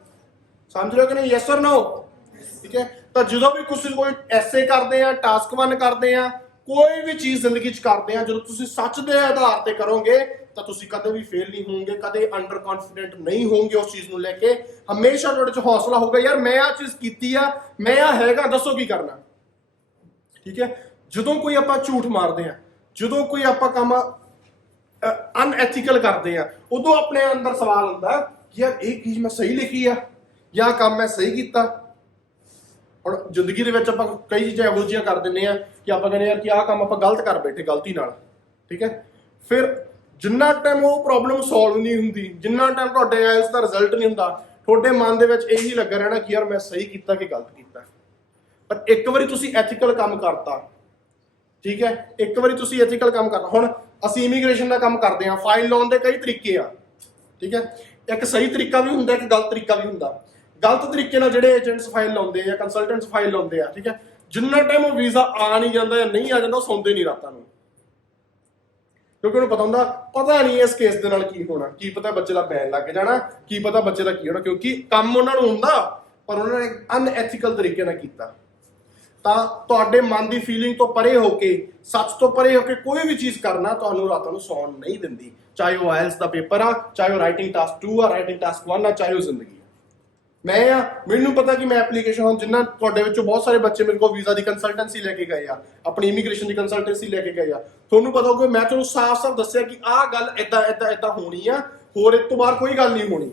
ਸਮਝ ਰਹੇ ਹੋ ਕਿ ਨਹੀਂ? Yes or no? ਠੀਕ ਹੈ। ਤਾਂ ਜਦੋਂ ਵੀ ਤੁਸੀਂ ਕੋਈ ਐਸੇ ਕਰਦੇ ਆ, ਟਾਸਕ 1 ਕਰਦੇ ਆ, ਕੋਈ ਵੀ ਚੀਜ਼ ਜ਼ਿੰਦਗੀ 'ਚ ਕਰਦੇ ਆ, ਜਦੋਂ ਤੁਸੀਂ ਸੱਚ ਦੇ ਆਧਾਰ ਤੇ ਕਰੋਗੇ ਤਾਂ ਤੁਸੀਂ ਕਦੇ ਵੀ ਫੇਲ ਨਹੀਂ ਹੋਵੋਗੇ, ਕਦੇ ਅੰਡਰ ਕੌਨਫੀਡੈਂਟ ਨਹੀਂ ਹੋਵੋਗੇ ਉਸ ਚੀਜ਼ ਨੂੰ ਲੈ ਕੇ। ਹਮੇਸ਼ਾ ਤੁਹਾਡੇ 'ਚ ਹੌਸਲਾ ਹੋਊਗਾ, ਯਾਰ ਮੈਂ ਆਹ ਚੀਜ਼ ਕੀਤੀ ਆ, ਮੈਂ ਆ ਹੈਗਾ, ਦੱਸੋ ਕੀ ਕਰਨਾ। ਠੀਕ ਹੈ। ਜਦੋਂ ਕੋਈ ਆਪਾਂ ਝੂਠ ਮਾਰਦੇ ਆ, ਜਦੋਂ ਕੋਈ ਆਪਾਂ ਕੰਮ ਅਨਐਥੀਕਲ ਕਰਦੇ ਆ, ਉਦੋਂ ਆਪਣੇ ਅੰਦਰ ਸਵਾਲ ਹੁੰਦਾ ਕਿ ਯਾਰ ਇਹ ਚੀਜ਼ ਮੈਂ ਸਹੀ ਲਿਖੀ ਆ ਜਾਂ ਕੰਮ ਮੈਂ ਸਹੀ ਕੀਤਾ। ਹੁਣ ਜ਼ਿੰਦਗੀ ਦੇ ਵਿੱਚ ਆਪਾਂ ਕਈ ਚੀਜ਼ਾਂ ਇਹੋ ਜਿਹੀਆਂ ਕਰ ਦਿੰਦੇ ਆ ਕਿ ਆਪਾਂ ਕਹਿੰਦੇ ਯਾਰ ਕਿ ਆਹ ਕੰਮ ਆਪਾਂ ਗਲਤ ਕਰ ਬੈਠੇ ਗਲਤੀ ਨਾਲ। ਠੀਕ ਹੈ। ਫਿਰ ਜਿੰਨਾ ਟਾਈਮ ਉਹ ਪ੍ਰੋਬਲਮ ਸੋਲਵ ਨਹੀਂ ਹੁੰਦੀ, ਜਿੰਨਾ ਟਾਈਮ ਤੁਹਾਡੇ ਆਇਲਸ ਦਾ ਰਿਜ਼ਲਟ ਨਹੀਂ ਹੁੰਦਾ, ਤੁਹਾਡੇ ਮਨ ਦੇ ਵਿੱਚ ਇਹੀ ਲੱਗਾ ਰਹਿਣਾ ਕਿ ਯਾਰ ਮੈਂ ਸਹੀ ਕੀਤਾ ਕਿ ਗਲਤ ਕੀਤਾ। ਪਰ ਇੱਕ ਵਾਰੀ ਤੁਸੀਂ ਐਥੀਕਲ ਕੰਮ ਕਰਤਾ, ਠੀਕ ਹੈ, ਇੱਕ ਵਾਰੀ ਤੁਸੀਂ ਐਥੀਕਲ ਕੰਮ ਕਰਤਾ। ਹੁਣ ਅਸੀਂ ਇਮੀਗ੍ਰੇਸ਼ਨ ਦਾ ਕੰਮ ਕਰਦੇ ਹਾਂ, ਫਾਈਲ ਲਾਉਣ ਦੇ ਕਈ ਤਰੀਕੇ ਆ। ਠੀਕ ਹੈ। ਇੱਕ ਸਹੀ ਤਰੀਕਾ ਵੀ ਹੁੰਦਾ, ਇੱਕ ਗਲਤ ਤਰੀਕਾ ਵੀ ਹੁੰਦਾ। ਗਲਤ ਤਰੀਕੇ ਨਾਲ ਜਿਹੜੇ ਏਜੰਟਸ ਫਾਈਲ ਲਾਉਂਦੇ ਆ ਜਾਂ ਕੰਸਲਟੈਂਟਸ ਫਾਈਲ ਲਾਉਂਦੇ ਆ, ਠੀਕ ਹੈ, ਜਿੰਨਾ ਟਾਈਮ ਉਹ ਵੀਜ਼ਾ ਆ ਨਹੀਂ ਜਾਂਦਾ ਜਾਂ ਨਹੀਂ ਆ ਜਾਂਦਾ, ਉਹ ਸੌਂਦੇ ਨਹੀਂ ਰਾਤਾਂ ਨੂੰ, ਕਿਉਂਕਿ ਉਹਨੂੰ ਪਤਾ ਹੁੰਦਾ ਪਤਾ ਨਹੀਂ ਇਸ ਕੇਸ ਦੇ ਨਾਲ ਕੀ ਹੋਣਾ, ਕੀ ਪਤਾ ਬੱਚੇ ਦਾ ਬੈਨ ਲੱਗ ਜਾਣਾ, ਕੀ ਪਤਾ ਬੱਚੇ ਦਾ ਕੀ ਹੋਣਾ, ਕਿਉਂਕਿ ਕੰਮ ਉਹਨਾਂ ਨੂੰ ਹੁੰਦਾ ਪਰ ਉਹਨਾਂ ਨੇ ਅਨਐਥੀਕਲ ਤਰੀਕੇ ਨਾਲ ਕੀਤਾ। ਤਾਂ ਤੁਹਾਡੇ ਮਨ ਦੀ ਫੀਲਿੰਗ ਤੋਂ ਪਰੇ ਹੋ ਕੇ, ਸੱਚ ਤੋਂ ਪਰੇ ਹੋ ਕੇ ਕੋਈ ਵੀ ਚੀਜ਼ ਕਰਨਾ ਤੁਹਾਨੂੰ ਰਾਤਾਂ ਨੂੰ ਸੌਣ ਨਹੀਂ ਦਿੰਦੀ, ਚਾਹੇ ਉਹ ਆਇਲਸ ਦਾ ਪੇਪਰ ਆ, ਚਾਹੇ ਉਹ ਰਾਈਟਿੰਗ ਟਾਸਕ 2 ਆ, ਰਾਈਟਿੰਗ ਟਾਸਕ 1 ਆ, ਚਾਹੇ ਉਹ ਜ਼ਿੰਦਗੀ। ਮੈਂ ਆ, ਮੈਨੂੰ ਪਤਾ ਕਿ ਮੈਂ ਐਪਲੀਕੇਸ਼ਨ, ਹੁਣ ਜਿੰਨਾ ਤੁਹਾਡੇ ਵਿੱਚੋਂ ਬਹੁਤ ਸਾਰੇ ਬੱਚੇ ਮੇਰੇ ਕੋਲ ਵੀਜ਼ਾ ਦੀ ਕੰਸਲਟੈਂਸੀ ਲੈ ਕੇ ਗਏ ਆ, ਆਪਣੀ ਇਮੀਗ੍ਰੇਸ਼ਨ ਦੀ ਕੰਸਲਟੈਂਸੀ ਲੈ ਕੇ ਗਏ ਆ, ਤੁਹਾਨੂੰ ਪਤਾ ਹੋਊਗਾ ਮੈਂ ਤੁਹਾਨੂੰ ਸਾਫ਼-ਸਾਫ਼ ਦੱਸਿਆ ਕਿ ਆਹ ਗੱਲ ਏਦਾਂ ਹੋਣੀ ਆ, ਹੋਰ ਇਸ ਤੋਂ ਬਾਹਰ ਕੋਈ ਗੱਲ ਨਹੀਂ ਹੋਣੀ।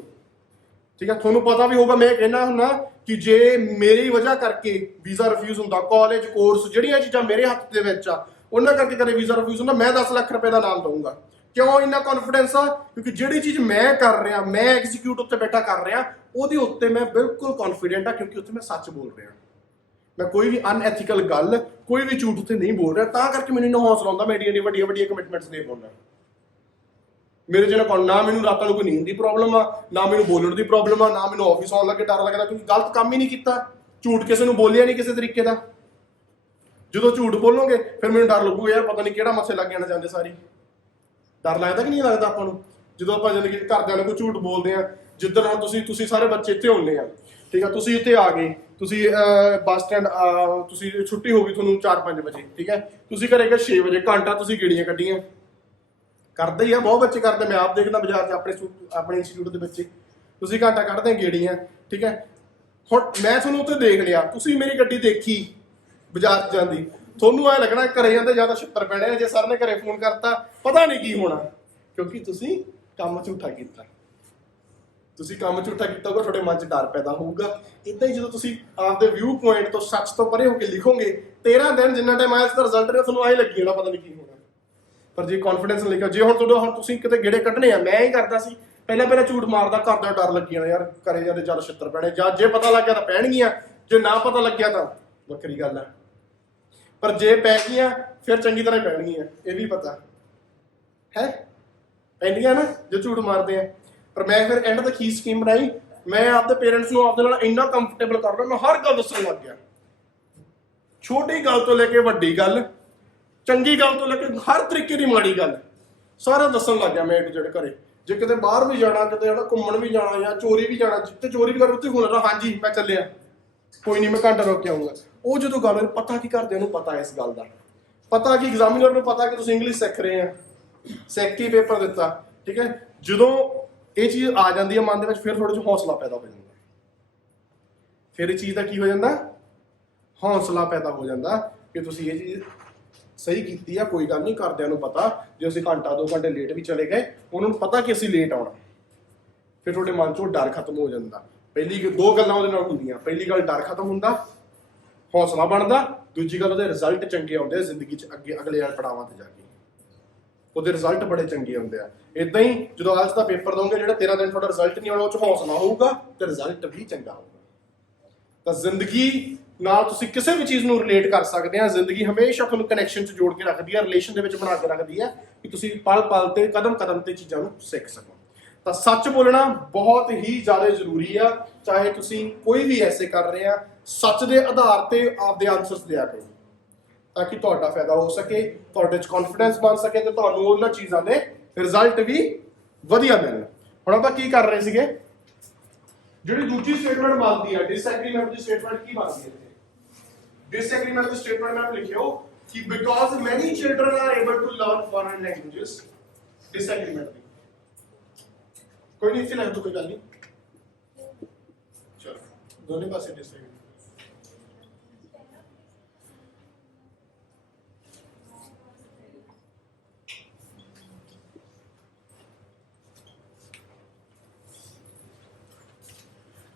ਠੀਕ ਹੈ। ਤੁਹਾਨੂੰ ਪਤਾ ਵੀ ਹੋਊਗਾ, ਮੈਂ ਕਹਿਣਾ ਹੁੰਦਾ ਕਿ ਜੇ ਮੇਰੀ ਵਜ੍ਹਾ ਕਰਕੇ ਵੀਜ਼ਾ ਰਿਫਿਊਜ਼ ਹੁੰਦਾ, ਕਾਲਜ ਕੋਰਸ ਜਿਹੜੀਆਂ ਚੀਜ਼ਾਂ ਮੇਰੇ ਹੱਥ ਦੇ ਵਿੱਚ ਆ ਉਹਨਾਂ ਕਰਕੇ ਕਦੇ ਵੀਜ਼ਾ ਰਿਫਿਊਜ਼ ਹੁੰਦਾ, ਮੈਂ 10 ਲੱਖ ਰੁਪਏ ਦਾ ਨਾਮ ਦਊਂਗਾ। ਕਿਉਂ ਇੰਨਾ ਕੌਨਫੀਡੈਂਸ ਆ? ਕਿਉਂਕਿ ਜਿਹੜੀ ਚੀਜ਼ ਮੈਂ ਕਰ ਰਿਹਾ, ਮੈਂ ਐਗਜ਼ੀਕਿਊਟ ਉੱਤੇ ਬੈਠਾ ਕਰ ਰਿਹਾ, ਉਹਦੇ ਉੱਤੇ ਮੈਂ ਬਿਲਕੁਲ ਕੌਨਫੀਡੈਂਟ ਆ, ਕਿਉਂਕਿ ਉੱਥੇ ਮੈਂ ਸੱਚ ਬੋਲ ਰਿਹਾ, ਮੈਂ ਕੋਈ ਵੀ ਅਨਐਥੀਕਲ ਗੱਲ, ਕੋਈ ਵੀ ਝੂਠ ਉੱਤੇ ਨਹੀਂ ਬੋਲ ਰਿਹਾ। ਤਾਂ ਕਰਕੇ ਮੈਨੂੰ ਇੰਨਾ ਹੌਸਲਾ ਆਉਂਦਾ, ਮੈਂ ਏਡੀਆਂ ਵੱਡੀਆਂ ਕਮਿਟਮੈਂਟਸ ਦੇ ਪਾਉਂਦਾ। ਮੇਰੇ ਜਿਹੜਾ ਨਾ ਮੈਨੂੰ ਰਾਤਾਂ ਨੂੰ ਕੋਈ ਨੀਂਦ ਦੀ ਪ੍ਰੋਬਲਮ ਆ, ਨਾ ਮੈਨੂੰ ਬੋਲਣ ਦੀ ਪ੍ਰੋਬਲਮ ਆ, ਨਾ ਮੈਨੂੰ ਆਫਿਸ ਆਉਣ ਲੱਗੇ ਡਰ ਲੱਗਦਾ, ਕਿਉਂਕਿ ਗਲਤ ਕੰਮ ਹੀ ਨਹੀਂ ਕੀਤਾ, ਝੂਠ ਕਿਸੇ ਨੂੰ ਬੋਲਿਆ ਨਹੀਂ ਕਿਸੇ ਤਰੀਕੇ ਦਾ। ਜਦੋਂ ਝੂਠ ਬੋਲੋਗੇ ਫਿਰ ਮੈਨੂੰ ਡਰ ਲੱਗੂਗਾ, ਯਾਰ ਪਤਾ ਨਹੀਂ ਕਿਹੜਾ ਮੱਥੇ ਲੱਗ ਜਾਣਾ ਚਾਹੁੰਦੇ ਸਾਰੀ। ਡਰ ਲੱਗਦਾ ਕਿ ਨਹੀਂ ਲੱਗਦਾ ਆਪਾਂ ਨੂੰ ਜਦੋਂ ਆਪਾਂ ਜ਼ਿੰਦਗੀ 'ਚ ਘਰਦਿਆਂ ਨੂੰ ਕੋਈ ਝੂਠ ਬੋਲਦੇ ਆ? ਜਿੱਦਣ ਹੁਣ ਤੁਸੀਂ ਸਾਰੇ ਬੱਚੇ ਇੱਥੇ ਹੁੰਦੇ ਆ, ਠੀਕ ਆ, ਤੁਸੀਂ ਇੱਥੇ ਆ ਗਏ, ਤੁਸੀਂ ਬੱਸ ਸਟੈਂਡ, ਤੁਸੀਂ ਛੁੱਟੀ ਹੋ ਗਈ ਤੁਹਾਨੂੰ 4-5 ਵਜੇ, ਠੀਕ ਹੈ, ਤੁਸੀਂ ਘਰੇ ਗਏ 6 ਵਜੇ, ਘੰਟਾ ਤੁਸੀਂ ਗੇੜੀਆਂ ਕੱਢੀਆਂ। ਕਰਦੇ ਹੀ ਆ, ਬਹੁਤ ਬੱਚੇ ਕਰਦੇ, ਮੈਂ ਆਪ ਦੇਖਦਾ ਬਾਜ਼ਾਰ 'ਚ ਆਪਣੇ ਇੰਸਟੀਚਿਊਟ ਦੇ ਬੱਚੇ, ਤੁਸੀਂ ਘੰਟਾ ਕੱਢਦੇ ਆ ਗੇੜੀਆਂ। ਠੀਕ ਹੈ। ਹੁਣ ਮੈਂ ਤੁਹਾਨੂੰ ਉੱਥੇ ਦੇਖ ਲਿਆ, ਤੁਸੀਂ ਮੇਰੀ ਗੱਡੀ ਦੇਖੀ ਬਾਜ਼ਾਰ 'ਚ ਜਾਂਦੀ, ਤੁਹਾਨੂੰ ਐ ਲੱਗਣਾ ਘਰੇ ਜਾਂਦੇ ਜ਼ਿਆਦਾ ਛਿੱਤਰ ਪੈਣੇ ਆ, ਜੇ ਸਰ ਨੇ ਘਰੇ ਫੋਨ ਕਰਤਾ ਪਤਾ ਨਹੀਂ ਕੀ ਹੋਣਾ, ਕਿਉਂਕਿ ਤੁਸੀਂ ਕੰਮ ਝੂਠਾ ਕੀਤਾ। ਤੁਸੀਂ ਕੰਮ ਝੂਠਾ ਕੀਤਾ ਹੋਊਗਾ, ਤੁਹਾਡੇ ਮਨ 'ਚ ਡਰ ਪੈਦਾ ਹੋਊਗਾ। ਇੱਦਾਂ ਹੀ ਜਦੋਂ ਤੁਸੀਂ ਆਪਦੇ ਵਿਊ ਪੁਆਇੰਟ ਤੋਂ ਸੱਚ ਤੋਂ ਪਰੇ ਹੋ ਕੇ ਲਿਖੋਗੇ, 13 ਦਿਨ ਜਿੰਨਾ ਟਾਈਮ ਆਇਲਸ ਦਾ ਰਿਜ਼ਲਟ ਰਿਹਾ ਤੁਹਾਨੂੰ ਆਏ ਲੱਗੀ ਜਾਣਾ ਪਤਾ ਨਹੀਂ ਕੀ ਹੋਣਾ। ਪਰ ਜੇ ਕੌਨਫੀਡੈਂਸ ਨਾਲ ਲਿਖਿਆ, ਜੇ ਹੁਣ ਤੁਸੀਂ ਕਿਤੇ ਗੇੜੇ ਕੱਢਣੇ ਆ, ਮੈਂ ਹੀ ਕਰਦਾ ਸੀ ਪਹਿਲਾਂ ਝੂਠ ਮਾਰਦਾ, ਘਰ ਦਾ ਡਰ ਲੱਗੀ ਜਾਣਾ, ਯਾਰ ਘਰੇ ਜਾਂਦੇ ਚੱਲ ਛਿੱਤਰ ਪੈਣੇ, ਜਾਂ ਜੇ ਪਤਾ ਲੱਗ ਗਿਆ ਤਾਂ ਪੈਣਗੀਆਂ, ਜੇ ਨਾ ਪਤਾ ਲੱਗਿਆ ਤਾਂ ਵੱਖਰੀ ਗੱਲ ਆ, ਪਰ ਜੇ ਪੈ ਗਈਆਂ ਫਿਰ ਚੰਗੀ ਤਰ੍ਹਾਂ ਪੈਣਗੀਆਂ, ਇਹ ਵੀ ਪਤਾ ਹੈ, ਪੈਂਦੀਆਂ ਨਾ ਜੇ ਝੂਠ ਮਾਰਦੇ ਆ। ਪਰ ਮੈਂ ਫਿਰ ਐਂਡ ਤੱਕ ਕੀ ਸਕੀਮ ਬਣਾਈ, ਮੈਂ ਆਪਦੇ ਪੇਰੈਂਟਸ ਨੂੰ ਆਪਦੇ ਨਾਲ ਇੰਨਾ ਕੰਫਰਟੇਬਲ ਕਰ ਲਿਆ, ਮੈਂ ਹਰ ਗੱਲ ਦੱਸਣ ਲੱਗ ਗਿਆ, ਛੋਟੀ ਗੱਲ ਤੋਂ ਲੈ ਕੇ ਵੱਡੀ ਗੱਲ, ਚੰਗੀ ਗੱਲ ਤੋਂ ਲੈ ਕੇ ਹਰ ਤਰੀਕੇ ਦੀ ਮਾੜੀ ਗੱਲ, ਸਾਰਾ ਦੱਸਣ ਲੱਗ ਗਿਆ ਮੈਂ A to Z ਘਰੇ। ਜੇ ਕਿਤੇ ਬਾਹਰ ਵੀ ਜਾਣਾ, ਕਿਤੇ ਘੁੰਮਣ ਵੀ ਜਾਣਾ ਜਾਂ ਚੋਰੀ ਵੀ ਜਾਣਾ, ਜਿੱਥੇ ਚੋਰੀ ਵੀ ਕਰ ਉੱਥੇ ਫੋਨ ਲਾ, ਹਾਂਜੀ ਮੈਂ ਚੱਲਿਆ, ਕੋਈ ਨਹੀਂ ਮੈਂ ਘੰਟਾ ਰੁਕ ਕੇ ਆਊਂਗਾ। ਉਹ ਜਦੋਂ ਗੱਲ ਪਤਾ ਕੀ ਘਰਦਿਆਂ ਨੂੰ ਪਤਾ ਇਸ ਗੱਲ ਦਾ, ਪਤਾ ਕਿ ਐਗਜ਼ਾਮੀਨਰ ਨੂੰ ਪਤਾ ਕਿ ਤੁਸੀਂ ਇੰਗਲਿਸ਼ ਸਿੱਖ ਰਹੇ ਆ, ਸਿੱਖ ਕੇ ਪੇਪਰ ਦਿੱਤਾ। ਠੀਕ ਹੈ। ਜਦੋਂ ਇਹ ਚੀਜ਼ ਆ ਜਾਂਦੀ ਹੈ ਮਨ ਦੇ ਵਿੱਚ, ਫਿਰ ਥੋੜਾ ਜਿਹਾ ਹੌਸਲਾ ਪੈਦਾ ਹੋ ਜਾਂਦਾ, ਫਿਰ ਇਹ ਚੀਜ਼ ਦਾ ਕੀ ਹੋ ਜਾਂਦਾ, ਹੌਸਲਾ ਪੈਦਾ ਹੋ ਜਾਂਦਾ ਕਿ ਤੁਸੀਂ ਇਹ ਚੀਜ਼ ਸਹੀ ਕੀਤੀ ਆ, ਕੋਈ ਗੱਲ ਨਹੀਂ, ਘਰਦਿਆਂ ਨੂੰ ਪਤਾ ਜੇ ਅਸੀਂ ਘੰਟਾ 2 ਘੰਟੇ ਲੇਟ ਵੀ ਚਲੇ ਗਏ, ਉਹਨਾਂ ਨੂੰ ਪਤਾ ਕਿ ਅਸੀਂ ਲੇਟ ਆਉਣਾ, ਫਿਰ ਤੁਹਾਡੇ ਮਨ 'ਚੋਂ ਡਰ ਖਤਮ ਹੋ ਜਾਂਦਾ। ਪਹਿਲੀ 2 ਗੱਲਾਂ ਉਹਦੇ ਨਾਲ ਹੁੰਦੀਆਂ, ਪਹਿਲੀ ਗੱਲ ਡਰ ਖਤਮ ਹੁੰਦਾ, ਹੌਸਲਾ ਬਣਦਾ, ਦੂਜੀ ਗੱਲ ਉਹਦੇ ਰਿਜ਼ਲਟ ਚੰਗੇ ਆਉਂਦੇ ਆ ਜ਼ਿੰਦਗੀ 'ਚ, ਅੱਗੇ ਅਗਲੇ ਪੜਾਵਾਂ ਤੇ ਜਾ ਕੇ ਉਹਦੇ ਰਿਜ਼ਲਟ ਬੜੇ ਚੰਗੇ ਆਉਂਦੇ ਆ। ਇਦਾਂ ਹੀ ਜਦੋਂ ਆਇਲਸ ਦਾ ਪੇਪਰ ਦੋਗੇ, ਜਿਹੜਾ 13 ਦਿਨ ਤੁਹਾਡਾ ਰਿਜ਼ਲਟ ਨਹੀਂ ਆਉਣਾ, ਉਹ 'ਚ ਹੌਸਲਾ ਹੋਊਗਾ ਤੇ ਰਿਜ਼ਲਟ ਵੀ ਚੰਗਾ ਹੋਊਗਾ। ਤਾਂ ਜ਼ਿੰਦਗੀ ਨਾਲ ਤੁਸੀਂ ਕਿਸੇ ਵੀ ਚੀਜ਼ ਨੂੰ ਰਿਲੇਟ ਕਰ ਸਕਦੇ ਆ। ਜ਼ਿੰਦਗੀ ਹਮੇਸ਼ਾ ਤੁਹਾਨੂੰ ਕਨੈਕਸ਼ਨ 'ਚ ਜੋੜ ਕੇ ਰੱਖਦੀ ਆ, ਰਿਲੇਸ਼ਨ ਦੇ ਵਿੱਚ ਬਣਾ ਕੇ ਰੱਖਦੀ ਆ, ਕਿ ਤੁਸੀਂ ਪਲ ਪਲ ਤੇ ਕਦਮ ਕਦਮ ਤੇ ਚੀਜ਼ਾਂ ਨੂੰ ਸਿੱਖ ਸਕੋ। ਤਾਂ ਸੱਚ ਬੋਲਣਾ ਬਹੁਤ ਹੀ ਜ਼ਿਆਦਾ ਜ਼ਰੂਰੀ ਆ। ਚਾਹੇ ਤੁਸੀਂ ਕੋਈ ਵੀ ਐਸੇ ਕਰ ਰਹੇ ਆ, ਸੱਚ ਦੇ ਆਧਾਰ ਤੇ ਆਪਦੇ ਆਨਸਰਸ ਦਿਆ ਕਰੋ ਤਾਂ ਕਿ ਤੁਹਾਡਾ ਫਾਇਦਾ ਹੋ ਸਕੇ, ਤੁਹਾਡੇ 'ਚ ਕੌਨਫੀਡੈਂਸ ਬਣ ਸਕੇ ਤੇ ਤੁਹਾਨੂੰ ਉਹਨਾਂ ਚੀਜ਼ਾਂ ਦੇ ਰਿਜ਼ਲਟ ਵੀ ਵਧੀਆ ਮਿਲਣ। ਹੁਣ ਆਪਾਂ ਕੀ ਕਰ ਰਹੇ ਸੀਗੇ, ਜਿਹੜੀ ਦੂਜੀ ਸਟੇਟਮੈਂਟ ਬਣਦੀ ਹੈ ਡਿਸਐਗਰੀਮੈਂਟ ਦੀ ਸਟੇਟਮੈਂਟ ਕੀ ਬਣਦੀ ਹੈ? ਡਿਸਐਗਰੀਮੈਂਟ ਦੀ ਸਟੇਟਮੈਂਟ ਮੈਂ ਲਿਖਿਓ ਕਿ because many children are able to learn foreign languages. Disagreement ਦੀ ਕੋਈ ਨਹੀਂ ਫਿਲਹਾਲ ਤਾਂ ਕੋਈ ਗੱਲ ਨਹੀਂ, ਚਲੋ ਦੋਨੇ ਪਾਸੇ disagreement.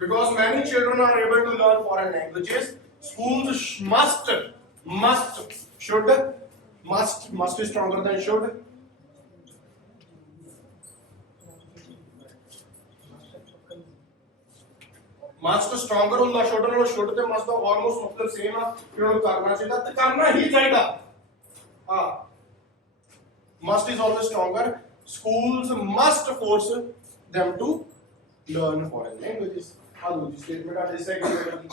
Because many children are able to learn foreign languages, schools must is stronger than should. Must stronger ਹੁੰਦਾ should ਨਾਲੋਂ, should ਤੇ must ਦਾ almost ਮਤਲਬ same ਆ ਕਿ ਉਹਨੂੰ ਕਰਨਾ ਚਾਹੀਦਾ ਤੇ ਕਰਨਾ ਹੀ ਚਾਹੀਦਾ। ਹਾਂ, must is always stronger. Schools must force them to learn foreign languages. हाँ दूसरी स्टेटमेंट आप डिसएग्री करेंगे।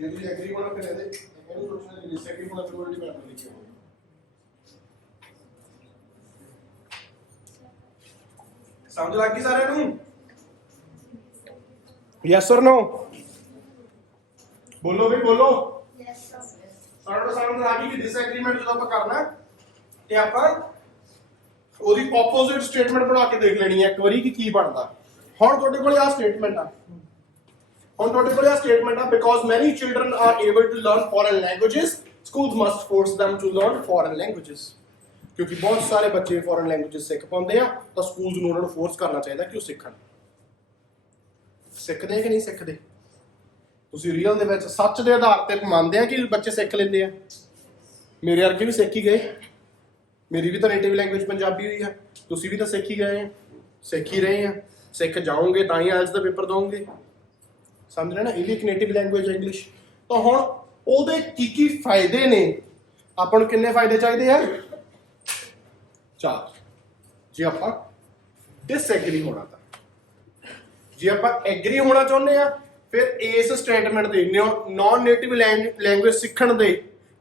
ये भी एग्री होना फिर है, मैंने सोचा कि डिसएग्री होना फिर वर्ड में लिखे होंगे। समझ लग गई सारे नू? यस और नो? बोलो भी बोलो। ਸਾਡਾ ਸਾਹਮਣੇ ਆ ਗਈ ਕਿ ਡਿਸਐਗਰੀਮੈਂਟ ਜਦੋਂ ਆਪਾਂ ਕਰਨਾ ਤੇ ਆਪਾਂ ਉਹਦੀ ਆਪੋਜ਼ਿਟ ਸਟੇਟਮੈਂਟ ਬਣਾ ਕੇ ਦੇਖ ਲੈਣੀ ਹੈ ਇੱਕ ਵਾਰੀ ਕਿ ਕੀ ਬਣਦਾ। ਹੁਣ ਤੁਹਾਡੇ ਕੋਲੇ ਆ ਸਟੇਟਮੈਂਟ ਆ, because many children are able to learn foreign languages, schools must force them to learn foreign languages. ਕਿਉਂਕਿ ਬਹੁਤ ਸਾਰੇ ਬੱਚੇ ਫੋਰਨ ਲੈਂਗੁਏजेस ਸਿੱਖ ਪਾਉਂਦੇ ਆ ਤਾਂ ਸਕੂਲਸ ਨੂੰ ਉਹਨਾਂ ਨੂੰ ਫੋਰਸ ਕਰਨਾ ਚਾਹੀਦਾ ਕਿ ਉਹ ਸਿੱਖਣ। ਸਿੱਖਦੇ ਕਿ ਨਹੀਂ ਸਿੱਖਦੇ? ਤੁਸੀਂ ਰੀਅਲ ਦੇ ਵਿੱਚ ਸੱਚ ਦੇ ਆਧਾਰ ਤੇ ਮੰਨਦੇ ਆ ਕਿ ਬੱਚੇ ਸਿੱਖ ਲੈਂਦੇ ਆ? ਮੇਰੇ ਵਰਗੇ ਵੀ ਸਿੱਖ ਹੀ ਗਏ, ਮੇਰੀ ਵੀ ਤਾਂ ਨੇਟਿਵ ਲੈਂਗੁਏਜ ਪੰਜਾਬੀ ਹੋਈ ਆ, ਤੁਸੀਂ ਵੀ ਤਾਂ ਸਿੱਖ ਹੀ ਗਏ ਆ, ਸਿੱਖ ਹੀ ਰਹੇ ਆ, ਸਿੱਖ ਜਾਓਗੇ ਤਾਂ ਹੀ ਆਇਲਸ ਦਾ ਪੇਪਰ ਦੋਗੇ। ਸਮਝ ਰਹੇ ਨਾ? ਇਹ ਵੀ ਇੱਕ ਨੇਟਿਵ ਲੈਂਗੁਏਜ ਹੈ ਇੰਗਲਿਸ਼। ਤਾਂ ਹੁਣ ਉਹਦੇ ਕੀ ਕੀ ਫਾਇਦੇ ਨੇ? ਆਪਾਂ ਨੂੰ ਕਿੰਨੇ ਫਾਇਦੇ ਚਾਹੀਦੇ ਆ? 4। ਜੇ ਆਪਾਂ ਡਿਸਐਗਰੀ ਹੋਣਾ ਤਾਂ, ਜੇ ਆਪਾਂ ਐਗਰੀ ਹੋਣਾ ਚਾਹੁੰਦੇ ਆ ਫਿਰ ਇਸ ਸਟੇਟਮੈਂਟ ਦੇ ਨॉन ਨੇਟਿਵ ਲੈਂਗੁਏਜ ਸਿੱਖਣ ਦੇ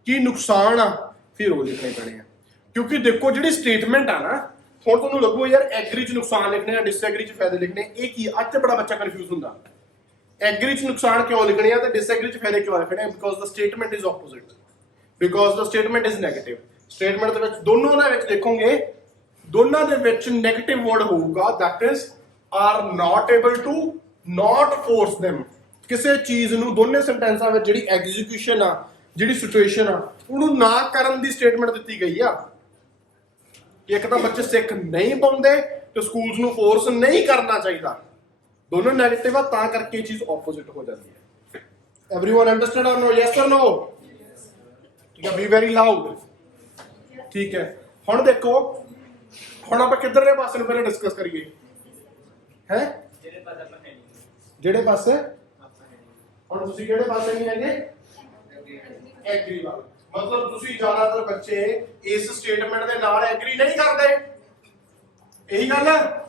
ਕੀ ਨੁਕਸਾਨ ਆ ਫਿਰ ਉਹ ਲਿਖਣੇ ਪੈਣੇ ਆ। ਕਿਉਂਕਿ ਦੇਖੋ ਜਿਹੜੀ ਸਟੇਟਮੈਂਟ ਆ ਨਾ, ਹੁਣ ਤੁਹਾਨੂੰ ਲੱਗੂ ਯਾਰ ਐਗਰੀ 'ਚ ਨੁਕਸਾਨ ਲਿਖਣੇ ਆ, ਡਿਸਐਗਰੀ 'ਚ ਫਾਇਦੇ ਲਿਖਣੇ, ਇਹ ਕੀ? ਅੱਜ ਤੇ ਬੜਾ ਬੱਚਾ ਕਨਫਿਊਜ਼ ਹੁੰਦਾ। ਐਗਰੀ 'ਚ ਨੁਕਸਾਨ ਕਿਉਂ ਲਿਖਣੇ ਆ ਤੇ ਡਿਸਐਗਰੀ 'ਚ ਫਾਇਦੇ ਕਿਉਂ ਲਿਖਣੇ ਆ? Because the statement is opposite, because the statement is negative. Statement ਦੇ ਵਿੱਚ ਦੋਨੋਂ ਦੇ ਵਿੱਚ ਦੇਖੋਗੇ, ਦੋਨਾਂ ਦੇ ਵਿੱਚ ਨੈਗੇਟਿਵ ਵਰਡ ਹੋਊਗਾ, that is are not able to not force them। ਕਿਸੇ ਚੀਜ਼ ਨੂੰ ਦੋਨੇ ਸੈਂਟੈਂਸਾਂ ਵਿੱਚ ਜਿਹੜੀ ਐਗਜ਼ੀਕਿਊਸ਼ਨ ਆ, ਜਿਹੜੀ ਸਿਚੁਏਸ਼ਨ ਆ, ਉਹਨੂੰ ਨਾ ਕਰਨ ਦੀ ਸਟੇਟਮੈਂਟ ਦਿੱਤੀ ਗਈ ਆ। ਇੱਕ ਤਾਂ ਬੱਚੇ ਸਿੱਖ ਨਹੀਂ ਪਾਉਂਦੇ ਤੇ ਸਕੂਲਸ ਨੂੰ ਫੋਰਸ ਨਹੀਂ ਕਰਨਾ ਚਾਹੀਦਾ। ਦੋਨੋਂ ਨੈਗੇਟਿਵ ਆ, ਤਾਂ ਕਰਕੇ ਇਹ ਚੀਜ਼ ਆਪੋਜ਼ਿਟ ਹੋ ਜਾਂਦੀ ਹੈ। एवरीवन अंडरस्टैंड और नो? यस और नो? ठीक है, बी वेरी लाउड। ठीक है, ਹੁਣ ਦੇਖੋ, ਹੁਣ ਆਪਾਂ ਕਿੱਧਰਲੇ ਪਾਸੇ ਨੂੰ ਪਹਿਲਾਂ ਡਿਸਕਸ ਕਰੀਏ ਹੈ? ਜਿਹੜੇ ਪਾਸੇ ਹੁਣ ਤੁਸੀਂ ਕਿਹੜੇ ਪਾਸੇ ਨਹੀਂ ਹੈਗੇ? ਐਗਰੀ ਵਾਲਾ। ਮਤਲਬ ਤੁਸੀਂ ਜ਼ਿਆਦਾਤਰ ਬੱਚੇ ਇਸ ਸਟੇਟਮੈਂਟ ਦੇ ਨਾਲ ਐਗਰੀ ਨਹੀਂ ਕਰਦੇ, ਇਹੀ ਗੱਲ ਹੈ।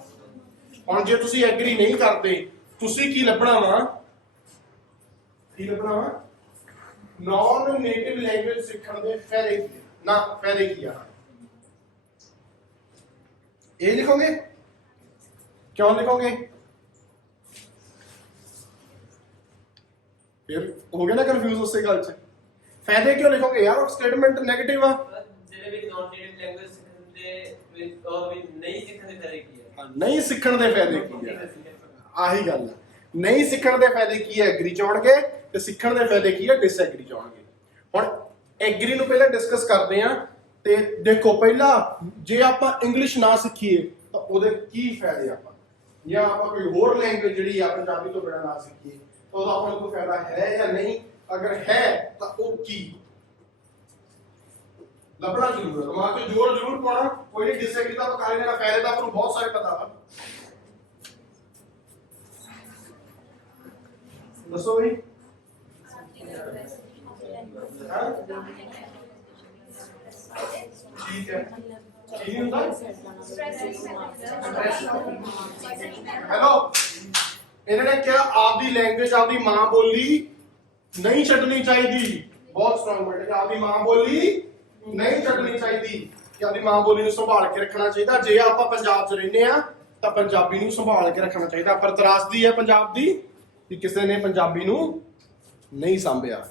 ਹੁਣ ਜੇ ਤੁਸੀਂ ਐਗਰੀ ਨਹੀਂ ਕਰਦੇ, ਤੁਸੀਂ ਕੀ ਲੱਭਣਾ ਵਾ? ਕੀ ਲੱਭਣਾ ਵਾ? ਨॉन ਨੇਟਿਵ ਲੈਂਗੁਏਜ ਸਿੱਖਣ ਦੇ ਫਾਇਦੇ ਕੀ ਨਾ ਫਾਇਦੇ ਕੀ ਆ? ਇਹ ਲਿਖੋਗੇ? ਕਿਉਂ ਲਿਖੋਗੇ? ਫਿਰ ਹੋ ਗਿਆ ਨਾ ਕਨਫਿਊਜ਼ ਉਸੇ ਗੱਲ 'ਚ। ਫਾਇਦੇ ਕਿਉਂ ਲਿਖੋਗੇ ਯਾਰ? ਉਹ ਸਟੇਟਮੈਂਟ ਨੈਗੇਟਿਵ ਆ। ਜਿਹੜੇ ਵੀ ਨॉन ਨੇਟਿਵ ਲੈਂਗੁਏਜ ਸਿੱਖਣ ਦੇ ਵੀ ਨਹੀਂ ਸਿੱਖਣ ਦੇ ਫਾਇਦੇ ਕੀ ਹੈ? ਨਹੀਂ ਸਿੱਖਣ ਦੇ ਫਾਇਦੇ ਕੀ ਆ? ਆਹੀ ਗੱਲ ਆ। ਨਹੀਂ ਸਿੱਖਣ ਦੇ ਫਾਇਦੇ ਕੀ ਹੈ? ਐਗਰੀ 'ਚ ਆਉਣਗੇ, ਤੇ ਸਿੱਖਣ ਦੇ ਫਾਇਦੇ ਕੀ ਹੈ? ਡਿਸਐਗਰੀ 'ਚ ਆਉਣਗੇ। ਹੁਣ ਐਗਰੀ ਨੂੰ ਪਹਿਲਾਂ ਡਿਸਕਸ ਕਰਦੇ ਆ। ਤੇ ਦੇਖੋ, ਪਹਿਲਾਂ ਜੇ ਆਪਾਂ ਇੰਗਲਿਸ਼ ਨਾ ਸਿੱਖੀਏ ਤਾਂ ਉਹਦੇ ਕੀ ਫਾਇਦੇ ਆਪਾਂ, ਜਾਂ ਆਪਾਂ ਕੋਈ ਹੋਰ ਲੈਂਗੁਏਜ ਜਿਹੜੀ ਆ ਪੰਜਾਬੀ ਤੋਂ ਬਿਨਾਂ ਨਾ ਸਿੱਖੀਏ ਤਾਂ ਉਹਦਾ ਆਪਾਂ ਨੂੰ ਕੋਈ ਫਾਇਦਾ ਹੈ ਜਾਂ ਨਹੀਂ? ਅਗਰ ਹੈ ਤਾਂ ਉਹ ਕੀ? ਲੱਭਣਾ ਜ਼ਰੂਰ ਹੈ, ਦਿਮਾਗ 'ਚ ਜ਼ੋਰ ਜ਼ਰੂਰ ਪਾਉਣਾ। ਕੋਈ ਨਹੀਂ, ਡਿਸਐਗਰੀ ਤਾਂ ਆਪਾਂ ਕਰ ਲੈਣਾ, ਫਾਇਦੇ ਤਾਂ ਆਪਾਂ ਨੂੰ ਬਹੁਤ ਸਾਰੇ ਪਤਾ ਵਾ। ਦੱਸੋ ਬਈ। ਠੀਕ ਹੈ, ਕੀ ਹੁੰਦਾ? ਹੈਲੋ, ਇਹਨਾਂ ਨੇ ਕਿਹਾ ਆਪਦੀ ਲੈਂਗੁਏਜ, ਆਪਦੀ ਮਾਂ ਬੋਲੀ ਨਹੀਂ ਛੱਡਣੀ ਚਾਹੀਦੀ। ਬਹੁਤ ਸਟਰੋਂਗ ਵਰਡ ਹੈ, ਆਪਦੀ ਮਾਂ ਬੋਲੀ ਨਹੀਂ ਛੱਡਣੀ ਚਾਹੀਦੀ, ਕਿ ਆਪਦੀ ਮਾਂ ਬੋਲੀ ਨੂੰ ਸੰਭਾਲ ਕੇ ਰੱਖਣਾ ਚਾਹੀਦਾ। ਜੇ ਆਪਾਂ ਪੰਜਾਬ 'ਚ ਰਹਿੰਦੇ ਆ ਤਾਂ ਪੰਜਾਬੀ ਨੂੰ ਸੰਭਾਲ ਕੇ ਰੱਖਣਾ ਚਾਹੀਦਾ। ਪਰ ਤਰਾਸਦੀ ਹੈ ਪੰਜਾਬ ਦੀ ਕਿ ਕਿਸੇ ਨੇ ਪੰਜਾਬੀ ਨੂੰ ਨਹੀਂ ਸਾਂਭਿਆ।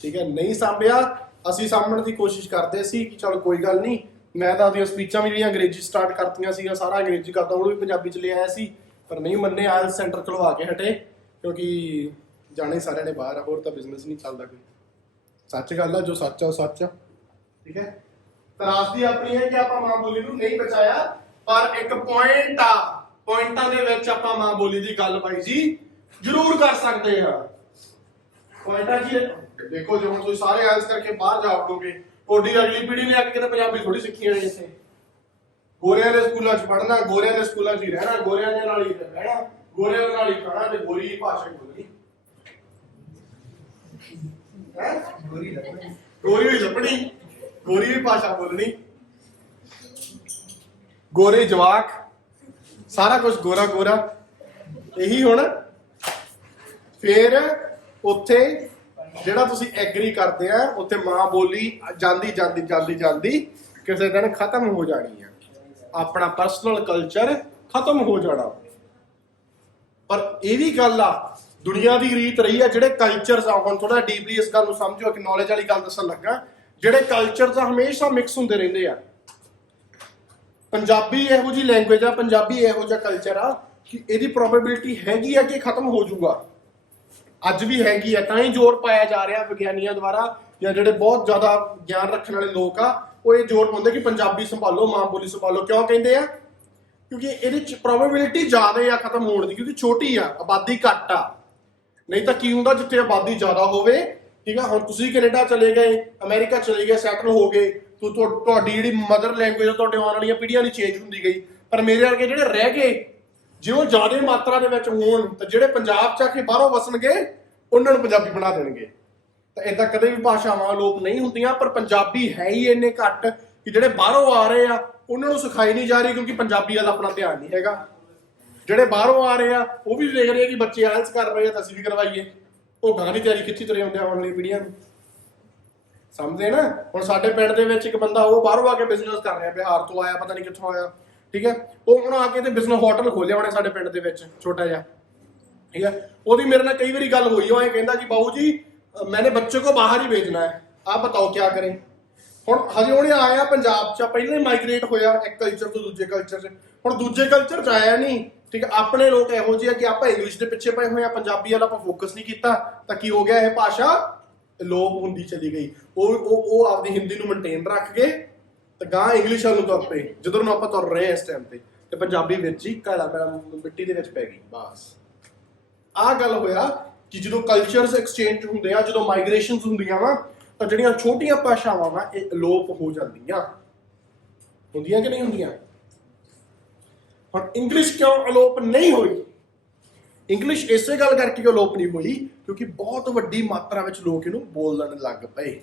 ਠੀਕ ਹੈ, ਨਹੀਂ ਸਾਂਭਿਆ। ਅਸੀਂ ਸਾਂਭਣ ਦੀ ਕੋਸ਼ਿਸ਼ ਕਰਦੇ ਸੀ ਕਿ ਚਲ ਕੋਈ ਗੱਲ ਨਹੀਂ। ਮੈਂ ਤਾਂ ਉਹਦੀਆਂ ਸਪੀਚਾਂ ਵੀ ਜਿਹੜੀਆਂ ਅੰਗਰੇਜ਼ੀ ਸਟਾਰਟ ਕਰਤੀਆਂ ਸੀਗੀਆਂ, ਸਾਰਾ ਅੰਗਰੇਜ਼ੀ ਕਰਦਾ, ਉਹ ਵੀ ਪੰਜਾਬੀ 'ਚ ਲੈ ਆਇਆ ਸੀ, ਪਰ ਨਹੀਂ ਮੰਨੇ। ਆਇਲਸ ਸੈਂਟਰ ਖੁਲਵਾ ਕੇ ਹਟੇ, ਕਿਉਂਕਿ ਜਾਣੇ ਸਾਰਿਆਂ ਨੇ ਬਾਹਰ ਆ, ਹੋਰ ਤਾਂ ਬਿਜ਼ਨਸ ਨਹੀਂ ਚੱਲਦਾ ਕੋਈ। ਸੱਚ ਗੱਲ ਆ, ਜੋ ਸੱਚ ਆ ਉਹ ਸੱਚ ਆ। ਠੀਕ ਹੈ, ਤਰਾਸਦੀ ਆਪਣੀ ਹੈ ਕਿ ਆਪਾਂ ਮਾਂ ਬੋਲੀ ਨੂੰ ਨਹੀਂ ਬਚਾਇਆ। ਪਰ ਇੱਕ ਪੁਆਇੰਟ ਆ, ਪੁਆਇੰਟਾਂ ਦੇ ਵਿੱਚ ਆਪਾਂ ਮਾਂ ਬੋਲੀ ਦੀ ਗੱਲ ਬਾਈ ਜੀ ਜ਼ਰੂਰ ਕਰ ਸਕਦੇ ਆ। ਪੁਆਇੰਟਾਂ ਕੀ ਹੈ? ਦੇਖੋ, ਜੇ ਹੁਣ ਤੁਸੀਂ ਸਾਰੇ ਆਇਲਸ ਕਰਕੇ ਬਾਹਰ ਜਾਓਗੇ, ਤੁਹਾਡੀ ਅਗਲੀ ਪੀੜ੍ਹੀ ਨੇ ਆ ਕੇ ਪੰਜਾਬੀ ਥੋੜੀ ਸਿੱਖੀ ਹੋਣੀ ਇੱਥੇ। ਗੋਰਿਆਂ ਦੇ ਸਕੂਲਾਂ 'ਚ ਪੜ੍ਹਨਾ, ਗੋਰਿਆਂ ਦੇ ਸਕੂਲਾਂ 'ਚ ਹੀ ਰਹਿਣਾ, ਗੋਰਿਆਂ ਦੇ ਨਾਲ ਹੀ ਰਹਿਣਾ, ਗੋਰਿਆਂ ਦੇ ਨਾਲ ਹੀ ਖਾਣਾ ਤੇ ਗੋਰੀ ਹੀ ਭਾਸ਼ਾ ਬੋਲਣੀ। ਗੋਰੀ ਵੀ ਲੱਭਣੀ, ਗੋਰੀ ਵੀ ਭਾਸ਼ਾ ਬੋਲਣੀ, ਗੋਰੇ ਜਵਾਕ, ਸਾਰਾ ਕੁਝ ਗੋਰਾ ਗੋਰਾ, ਇਹੀ ਹੁਣ। ਫਿਰ ਉੱਥੇ ਜਿਹੜਾ ਤੁਸੀਂ ਐਗਰੀ ਕਰਦੇ ਆ, ਉੱਥੇ ਮਾਂ ਬੋਲੀ ਜਾਂਦੀ ਜਾਂਦੀ ਜਾਂਦੀ ਜਾਂਦੀ ਕਿਸੇ ਦਿਨ ਖਤਮ ਹੋ ਜਾਣੀ ਆ। ਆਪਣਾ ਪਰਸਨਲ ਕਲਚਰ ਖਤਮ ਹੋ ਜਾਣਾ। ਪਰ ਇਹ ਵੀ ਗੱਲ ਆ, ਦੁਨੀਆ ਦੀ ਰੀਤ ਰਹੀ ਆ, ਜਿਹੜੇ ਕਲਚਰਸ ਆ, ਹੁਣ ਥੋੜਾ ਡੀਪਲੀ ਇਸ ਗੱਲ ਨੂੰ ਸਮਝੋ ਕਿ ਨੌਲੇਜ ਵਾਲੀ ਗੱਲ ਦੱਸਣ ਲੱਗਾ। ਜਿਹੜੇ ਕਲਚਰਸ ਆ ਹਮੇਸ਼ਾ ਮਿਕਸ ਹੁੰਦੇ ਰਹਿੰਦੇ ਆ। ਪੰਜਾਬੀ ਇਹੋ ਜਿਹੀ ਲੈਂਗੁਏਜ ਆ, ਪੰਜਾਬੀ ਇਹੋ ਜਿਹਾ ਕਲਚਰ ਆ ਕਿ ਇਹਦੀ ਪ੍ਰੋਬੇਬਿਲਿਟੀ ਹੈਗੀ ਆ ਕਿ ਖਤਮ ਹੋ ਜਾਊਗਾ। ਅੱਜ ਵੀ ਹੈਗੀ ਆ, ਤਾਂ ਹੀ ਜ਼ੋਰ ਪਾਇਆ ਜਾ ਰਿਹਾ ਵਿਗਿਆਨੀਆਂ ਦੁਆਰਾ, ਜਾਂ ਜਿਹੜੇ ਬਹੁਤ ਜ਼ਿਆਦਾ ਗਿਆਨ ਰੱਖਣ ਵਾਲੇ ਲੋਕ ਆ, ਉਹ ਇਹ ਜ਼ੋਰ ਪਾਉਂਦੇ ਕਿ ਪੰਜਾਬੀ ਸੰਭਾਲੋ, ਮਾਂ ਬੋਲੀ ਸੰਭਾਲੋ। ਕਿਉਂ ਕਹਿੰਦੇ ਆ? ਕਿਉਂਕਿ ਇਹਦੇ ਚ ਪ੍ਰੋਬੇਬਿਲਿਟੀ ਜ਼ਿਆਦਾ ਆ ਖਤਮ ਹੋਣ ਦੀ, ਕਿਉਂਕਿ ਛੋਟੀ ਆ, ਆਬਾਦੀ ਘੱਟ ਆ। ਨਹੀਂ ਤਾਂ ਕੀ ਹੁੰਦਾ, ਜਿੱਥੇ ਆਬਾਦੀ ਜ਼ਿਆਦਾ ਹੋਵੇ, ਠੀਕ ਆ, ਹੁਣ ਤੁਸੀਂ ਕੈਨੇਡਾ ਚਲੇ ਗਏ, ਅਮਰੀਕਾ ਚਲੇ ਗਏ, ਸੈਟਲ ਹੋ ਗਏ, ਤੁਹਾਡੀ ਜਿਹੜੀ ਮਦਰ ਲੈਂਗੁਏਜ ਤੁਹਾਡੇ ਆਉਣ ਵਾਲੀਆਂ ਪੀੜ੍ਹੀਆਂ ਦੀ ਚੇਂਜ ਹੁੰਦੀ ਗਈ। ਪਰ ਮੇਰੇ ਵਰਗੇ ਜਿਹੜੇ ਰਹਿ ਗਏ, ਜੇ ਉਹ ਜ਼ਿਆਦਾ ਮਾਤਰਾ ਦੇ ਵਿੱਚ ਹੋਣ ਤਾਂ ਜਿਹੜੇ ਪੰਜਾਬ 'ਚ ਆ ਕੇ ਬਾਹਰੋਂ ਵਸਣਗੇ, ਉਹਨਾਂ ਨੂੰ ਪੰਜਾਬੀ ਬਣਾ ਦੇਣਗੇ। ਤਾਂ ਇਦਾਂ ਕਦੇ ਵੀ ਭਾਸ਼ਾਵਾਂ ਅਲੋਪ ਨਹੀਂ ਹੁੰਦੀਆਂ, ਪਰ ਪੰਜਾਬੀ ਹੈ ਹੀ ਇੰਨੇ ਘੱਟ ਕਿ ਜਿਹੜੇ ਬਾਹਰੋਂ ਆ ਰਹੇ ਆ ਉਹਨਾਂ ਨੂੰ ਸਿਖਾਈ ਨਹੀਂ ਜਾ ਰਹੀ, ਕਿਉਂਕਿ ਪੰਜਾਬੀ ਵੱਲ ਆਪਣਾ ਧਿਆਨ ਨਹੀਂ ਹੈਗਾ। ਜਿਹੜੇ ਬਾਹਰੋਂ ਆ ਰਹੇ ਆ ਉਹ ਵੀ ਦੇਖ ਰਹੇ ਆ ਕਿ ਬੱਚੇ ਆਇਲਸ ਕਰ ਰਹੇ ਆ ਤਾਂ ਅਸੀਂ ਵੀ ਕਰਵਾਈਏ। ਉਹ ਗਾਂ ਦੀ ਤਿਆਰੀ ਖਿੱਚੀ ਤੁਰੇ ਆਉਂਦੇ ਆਉਣ ਵਾਲੀ ਪੀੜ੍ਹੀਆਂ ਨੂੰ। ਸਮਝਦੇ ਨਾ? ਹੁਣ ਸਾਡੇ ਪਿੰਡ ਦੇ ਵਿੱਚ ਇੱਕ ਬੰਦਾ, ਉਹ ਬਾਹਰੋਂ ਆ ਕੇ ਬਿਜ਼ਨਸ ਕਰ ਰਿਹਾ, ਬਿਹਾਰ ਤੋਂ ਆਇਆ, ਪਤਾ ਨਹੀਂ ਕਿੱਥੋਂ ਆਇਆ। ਠੀਕ ਹੈ, ਉਹ ਹੁਣ ਆ ਕੇ ਤੇ ਬਿਜ਼ਨਸ ਹੋਟਲ ਖੋਲਿਆ ਉਹਨੇ ਸਾਡੇ ਪਿੰਡ ਦੇ ਵਿੱਚ, ਛੋਟਾ ਜਿਹਾ। ठीक है, ਉਹਦੀ ਮੇਰੇ ਨਾਲ ਕਈ ਵਾਰੀ ਗੱਲ ਹੋਈ, ਉਹ ਇਹ ਕਹਿੰਦਾ ਕਿ ਬਾਬੂ ਜੀ मैंने बच्चे को बाहर ही भेजना है, आप बताओ क्या करें। ਹੁਣ ਹਜੇ ਉਹਨੇ ਆਇਆ ਪੰਜਾਬ 'ਚ, ਪਹਿਲਾਂ ਹੀ ਮਾਈਗ੍ਰੇਟ ਹੋਇਆ ਇੱਕ ਕਲਚਰ ਤੋਂ ਦੂਜੇ ਕਲਚਰ 'ਚ। ਹੁਣ ਦੂਜੇ ਕਲਚਰ 'ਚ ਆਇਆ ਨਹੀਂ, ਠੀਕ ਹੈ। ਆਪਣੇ ਲੋਕ ਇਹੋ ਜਿਹੇ ਆ ਕਿ ਆਪਾਂ ਇੰਗਲਿਸ਼ ਦੇ ਪਿੱਛੇ ਪਏ ਹੋਏ ਆ, ਪੰਜਾਬੀ ਵਾਲਾ ਆਪਾਂ ਫੋਕਸ ਨਹੀਂ ਕੀਤਾ, ਤਾਂ ਕੀ ਹੋ ਗਿਆ, ਇਹ ਭਾਸ਼ਾ ਲੋਪ ਹੁੰਦੀ ਚਲੀ ਗਈ। ਉਹ ਆਪਦੀ ਹਿੰਦੀ ਨੂੰ ਮੇਨਟੇਨ ਰੱਖ ਕੇ ਤੇ ਗਾਂ ਇੰਗਲਿਸ਼ ਵੱਲ ਨੂੰ ਤੁਰ ਪਏ, ਜਦੋਂ ਨੂੰ ਆਪਾਂ ਤੁਰ ਰਹੇ ਆ ਇਸ ਟਾਈਮ ਤੇ ਪੰਜਾਬੀ ਵਿੱਚ ਹੀ ਘੜਾ ਮਿੱਟੀ ਦੇ ਵਿੱਚ ਪੈ ਗਈ। ਬਸ ਆਹ ਗੱਲ ਹੋਇਆ ਕਿ ਜਦੋਂ ਕਲਚਰਸ ਐਕਸਚੇਂਜ ਹੁੰਦੇ ਆ, ਜਦੋਂ ਮਾਈਗ੍ਰੇਸ਼ਨਸ ਹੁੰਦੀਆਂ ਵਾ, ਤਾਂ ਜਿਹੜੀਆਂ ਛੋਟੀਆਂ ਭਾਸ਼ਾਵਾਂ ਵਾ ਇਹ ਅਲੋਪ ਹੋ ਜਾਂਦੀਆਂ। ਹੁੰਦੀਆਂ ਕਿ ਨਹੀਂ ਹੁੰਦੀਆਂ? ਹੁਣ ਇੰਗਲਿਸ਼ ਕਿਉਂ ਅਲੋਪ ਨਹੀਂ ਹੋਈ? ਇੰਗਲਿਸ਼ ਇਸੇ ਗੱਲ ਕਰਕੇ ਅਲੋਪ ਨਹੀਂ ਹੋਈ ਕਿਉਂਕਿ ਬਹੁਤ ਵੱਡੀ ਮਾਤਰਾ ਵਿੱਚ ਲੋਕ ਇਹਨੂੰ ਬੋਲਣ ਲੱਗ ਪਏ।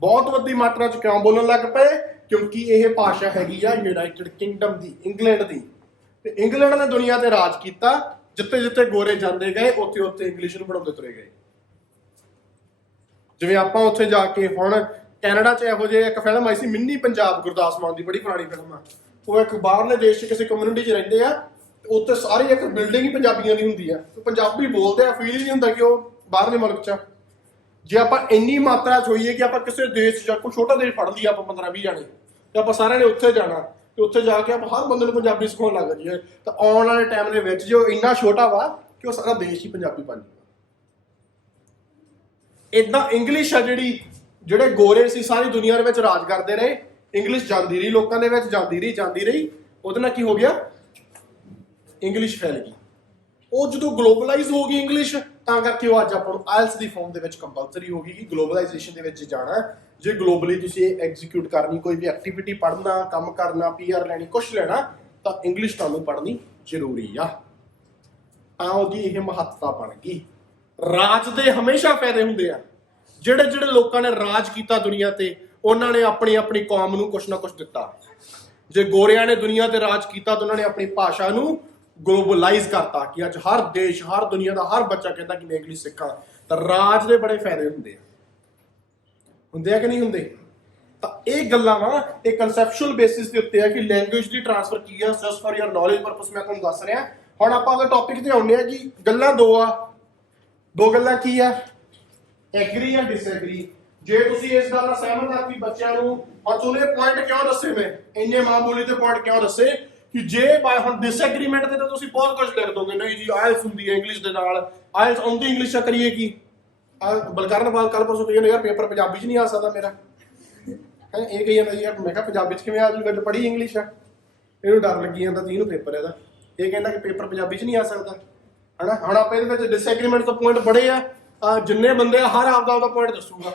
ਬਹੁਤ ਵੱਡੀ ਮਾਤਰਾ 'ਚ ਕਿਉਂ ਬੋਲਣ ਲੱਗ ਪਏ? ਕਿਉਂਕਿ ਇਹ ਭਾਸ਼ਾ ਹੈਗੀ ਆ ਯੂਨਾਈਟਿਡ ਕਿੰਗਡਮ ਦੀ, ਇੰਗਲੈਂਡ ਦੀ। ਤੇ ਇੰਗਲੈਂਡ ਨੇ ਦੁਨੀਆ ਤੇ ਰਾਜ ਕੀਤਾ, ਜਿੱਥੇ ਜਿੱਥੇ ਗੋਰੇ ਜਾਂਦੇ ਗਏ ਉੱਥੇ ਉੱਥੇ ਇੰਗਲਿਸ਼ ਨੂੰ ਪੜਾਉਂਦੇ ਤੁਰੇ ਗਏ। ਜਿਵੇਂ ਆਪਾਂ ਉੱਥੇ ਜਾ ਕੇ, ਹੁਣ ਕੈਨੇਡਾ 'ਚ ਇਹੋ ਜਿਹੇ ਇੱਕ ਫਿਲਮ ਆਈ ਸੀ ਮਿੰਨੀ ਪੰਜਾਬ, ਗੁਰਦਾਸ ਮਾਨ ਦੀ, ਬੜੀ ਪੁਰਾਣੀ ਫਿਲਮ ਆ। ਉਹ ਇੱਕ ਬਾਹਰਲੇ ਦੇਸ਼ 'ਚ ਕਿਸੇ ਕਮਿਊਨਿਟੀ 'ਚ ਰਹਿੰਦੇ ਆ, ਉੱਥੇ ਸਾਰੀ ਇੱਕ ਬਿਲਡਿੰਗ ਹੀ ਪੰਜਾਬੀਆਂ ਦੀ ਹੁੰਦੀ ਆ, ਪੰਜਾਬੀ ਬੋਲਦੇ ਆ, ਫੀਲ ਨਹੀਂ ਹੁੰਦਾ ਕਿ ਉਹ ਬਾਹਰਲੇ ਮੁਲਕ 'ਚ। ਜੇ ਆਪਾਂ ਇੰਨੀ ਮਾਤਰਾ 'ਚ ਹੋਈਏ ਕਿ ਆਪਾਂ ਕਿਸੇ ਦੇਸ਼ ਜਾਂ ਕੋਈ ਛੋਟਾ ਦੇਸ਼ ਫੜ ਲਈਏ, ਆਪਾਂ 15-20 ਜਾਣੇ, ਤੇ ਆਪਾਂ ਸਾਰਿਆਂ ਨੇ ਉੱਥੇ ਜਾਣਾ, ਤੇ ਉੱਥੇ ਜਾ ਕੇ ਆਪਾਂ ਹਰ ਬੰਦੇ ਨੂੰ ਪੰਜਾਬੀ ਸਿਖਾਉਣ ਲੱਗ ਜਾਈਏ, ਤਾਂ ਆਉਣ ਵਾਲੇ ਟਾਈਮ ਦੇ ਵਿੱਚ ਜੋ ਇੰਨਾ ਛੋਟਾ ਵਾ ਕਿ ਉਹ ਸਾਰਾ ਦੇਸ਼ ਹੀ ਪੰਜਾਬੀ ਬਣ ਜਾਊਗਾ। ਏਦਾਂ ਇੰਗਲਿਸ਼ ਆ ਜਿਹੜੇ ਗੋਰੇ ਸੀ ਸਾਰੀ ਦੁਨੀਆ ਦੇ ਵਿੱਚ ਰਾਜ ਕਰਦੇ ਰਹੇ, ਇੰਗਲਿਸ਼ ਜਾਂਦੀ ਰਹੀ ਲੋਕਾਂ ਦੇ ਵਿੱਚ, ਜਾਂਦੀ ਰਹੀ। ਉਹਦੇ ਨਾਲ ਕੀ ਹੋ ਗਿਆ? ਇੰਗਲਿਸ਼ ਫੈਲ ਗਈ। ਉਹ ਜਦੋਂ ਗਲੋਬਲਾਈਜ਼ ਹੋ ਗਈ ਇੰਗਲਿਸ਼, ਤਾਂ ਕਰਕੇ ਉਹ ਅੱਜ ਆਪਾਂ ਨੂੰ ਆਇਲਸ ਦੀ ਫਾਰਮ ਦੇ ਵਿੱਚ ਕੰਪਲਸਰੀ ਹੋ ਗਈ ਕਿ ਗਲੋਬਲਾਈਜੇਸ਼ਨ ਦੇ ਵਿੱਚ ਜਾਣਾ। ਜੇ ਗਲੋਬਲੀ ਤੁਸੀਂ ਇਹ ਐਗਜ਼ੀਕਿਊਟ ਕਰਨੀ, ਕੋਈ ਵੀ ਐਕਟੀਵਿਟੀ ਪੜ੍ਹਨਾ, ਕੰਮ ਕਰਨਾ, PR ਲੈਣੀ, ਕੁਛ ਲੈਣਾ, ਤਾਂ ਇੰਗਲਿਸ਼ ਤੁਹਾਨੂੰ ਪੜ੍ਹਨੀ ਜ਼ਰੂਰੀ ਆ। ਤਾਂ ਉਹਦੀ ਇਹ ਮਹੱਤਤਾ ਬਣ ਗਈ। ਰਾਜ ਦੇ ਹਮੇਸ਼ਾ ਫਾਇਦੇ ਹੁੰਦੇ ਆ। ਜਿਹੜੇ ਲੋਕਾਂ ਨੇ ਰਾਜ ਕੀਤਾ ਦੁਨੀਆ ਤੇ, ਉਹਨਾਂ ਨੇ ਆਪਣੀ ਆਪਣੀ ਕੌਮ ਨੂੰ ਕੁਛ ਨਾ ਕੁਛ ਦਿੱਤਾ। ਜੇ ਗੋਰਿਆਂ ਨੇ ਦੁਨੀਆ ਤੇ ਰਾਜ ਕੀਤਾ ਤਾਂ ਉਹਨਾਂ ਨੇ ਆਪਣੀ ਭਾਸ਼ਾ ਨੂੰ ਗਲੋਬਲਾਈਜ਼ ਕਰਤਾ ਕਿ ਅੱਜ ਹਰ ਦੇਸ਼, ਹਰ ਦੁਨੀਆ ਦਾ ਹਰ ਬੱਚਾ ਕਹਿੰਦਾ ਕਿ ਮੈਂ ਇੰਗਲਿਸ਼ ਸਿੱਖਾਂ। ਤਾਂ ਰਾਜ ਦੇ ਬੜੇ ਫਾਇਦੇ ਹੁੰਦੇ ਆ ਕਿ ਨਹੀਂ ਹੁੰਦੇ? ਤਾਂ ਇਹ ਗੱਲਾਂ ਵਾ, ਇਹ ਕਨਸੈਪਚੁਅਲ ਬੇਸਿਸ ਦੇ ਉੱਤੇ ਆ ਕਿ ਲੈਂਗੁਏਜ ਦੀ ਟ੍ਰਾਂਸਫਰ ਕੀ ਆ। Just for your knowledge purpose ਮੈਂ ਤੁਹਾਨੂੰ ਦੱਸ ਰਿਹਾ। ਹੁਣ ਆਪਾਂ ਅਗਰ ਟੌਪਿਕ ਤੇ ਆਉਂਦੇ ਆ ਕਿ ਗੱਲਾਂ ਦੋ ਆ। ਦੋ ਗੱਲਾਂ ਕੀ ਆ? ਐਗਰੀ ਜਾਂ ਡਿਸਐਗਰੀ। ਜੇ ਤੁਸੀਂ ਇਸ ਗੱਲ ਨਾਲ ਸਹਿਮਤ ਆ ਕਿ ਬੱਚਿਆਂ ਨੂੰ, ਔਰ ਤੁਹਾਨੂੰ ਇਹ ਪੁਆਇੰਟ ਕਿਉਂ ਦੱਸੇ ਮੈਂ ਇੰਨੇ ਮਾਂ ਬੋਲੀ ਤੇ ਪੁਆਇੰਟ ਕਿਉਂ ਦੱਸੇ ਕਿ ਜੇ ਬਾਈ ਹੁਣ ਡਿਸਐਗਰੀਮੈਂਟ ਤੇ ਤਾਂ ਤੁਸੀਂ ਬਹੁਤ ਕੁਝ ਲਿਖ ਦੋਗੇ, ਨਹੀਂ ਜੀ ਆਇਲਸ ਹੁੰਦੀ ਹੈ ਇੰਗਲਿਸ਼ ਦੇ ਨਾਲ, ਆਇਲਸ ਆਉਂਦੀ ਇੰਗਲਿਸ਼ ਆ, ਕਰੀਏ ਕੀ? ਬਲਕਰਨ ਬਾਲ ਕੱਲ ਪਰਸੋਂ ਕਹੀ ਯਾਰ ਪੇਪਰ ਪੰਜਾਬੀ 'ਚ ਨਹੀਂ ਆ ਸਕਦਾ ਮੇਰਾ। ਇਹ ਕਹੀ ਜਾਂਦਾ ਯਾਰ, ਮੈਂ ਕਿਹਾ ਪੰਜਾਬੀ 'ਚ ਕਿਵੇਂ ਆ ਜੂਗਾ ਜੇ ਪੜ੍ਹੀ ਇੰਗਲਿਸ਼ ਆ। ਇਹਨੂੰ ਡਰ ਲੱਗੀ ਜਾਂਦਾ ਤੀ, ਇਹਨੂੰ ਪੇਪਰ ਇਹਦਾ, ਇਹ ਕਹਿੰਦਾ ਕਿ ਪੇਪਰ ਪੰਜਾਬੀ 'ਚ ਨਹੀਂ ਆ ਸਕਦਾ, ਹਨਾ। ਹੁਣ ਆਪਾਂ ਇਹਦੇ ਵਿੱਚ ਡਿਸਐਗਰੀਮੈਂਟ ਤੋਂ ਪੁਆਇੰਟ ਬੜੇ ਆ, ਜਿੰਨੇ ਬੰਦੇ ਆ ਹਰ ਆਪਦਾ ਪੁਆਇੰਟ ਦੱਸੂਗਾ।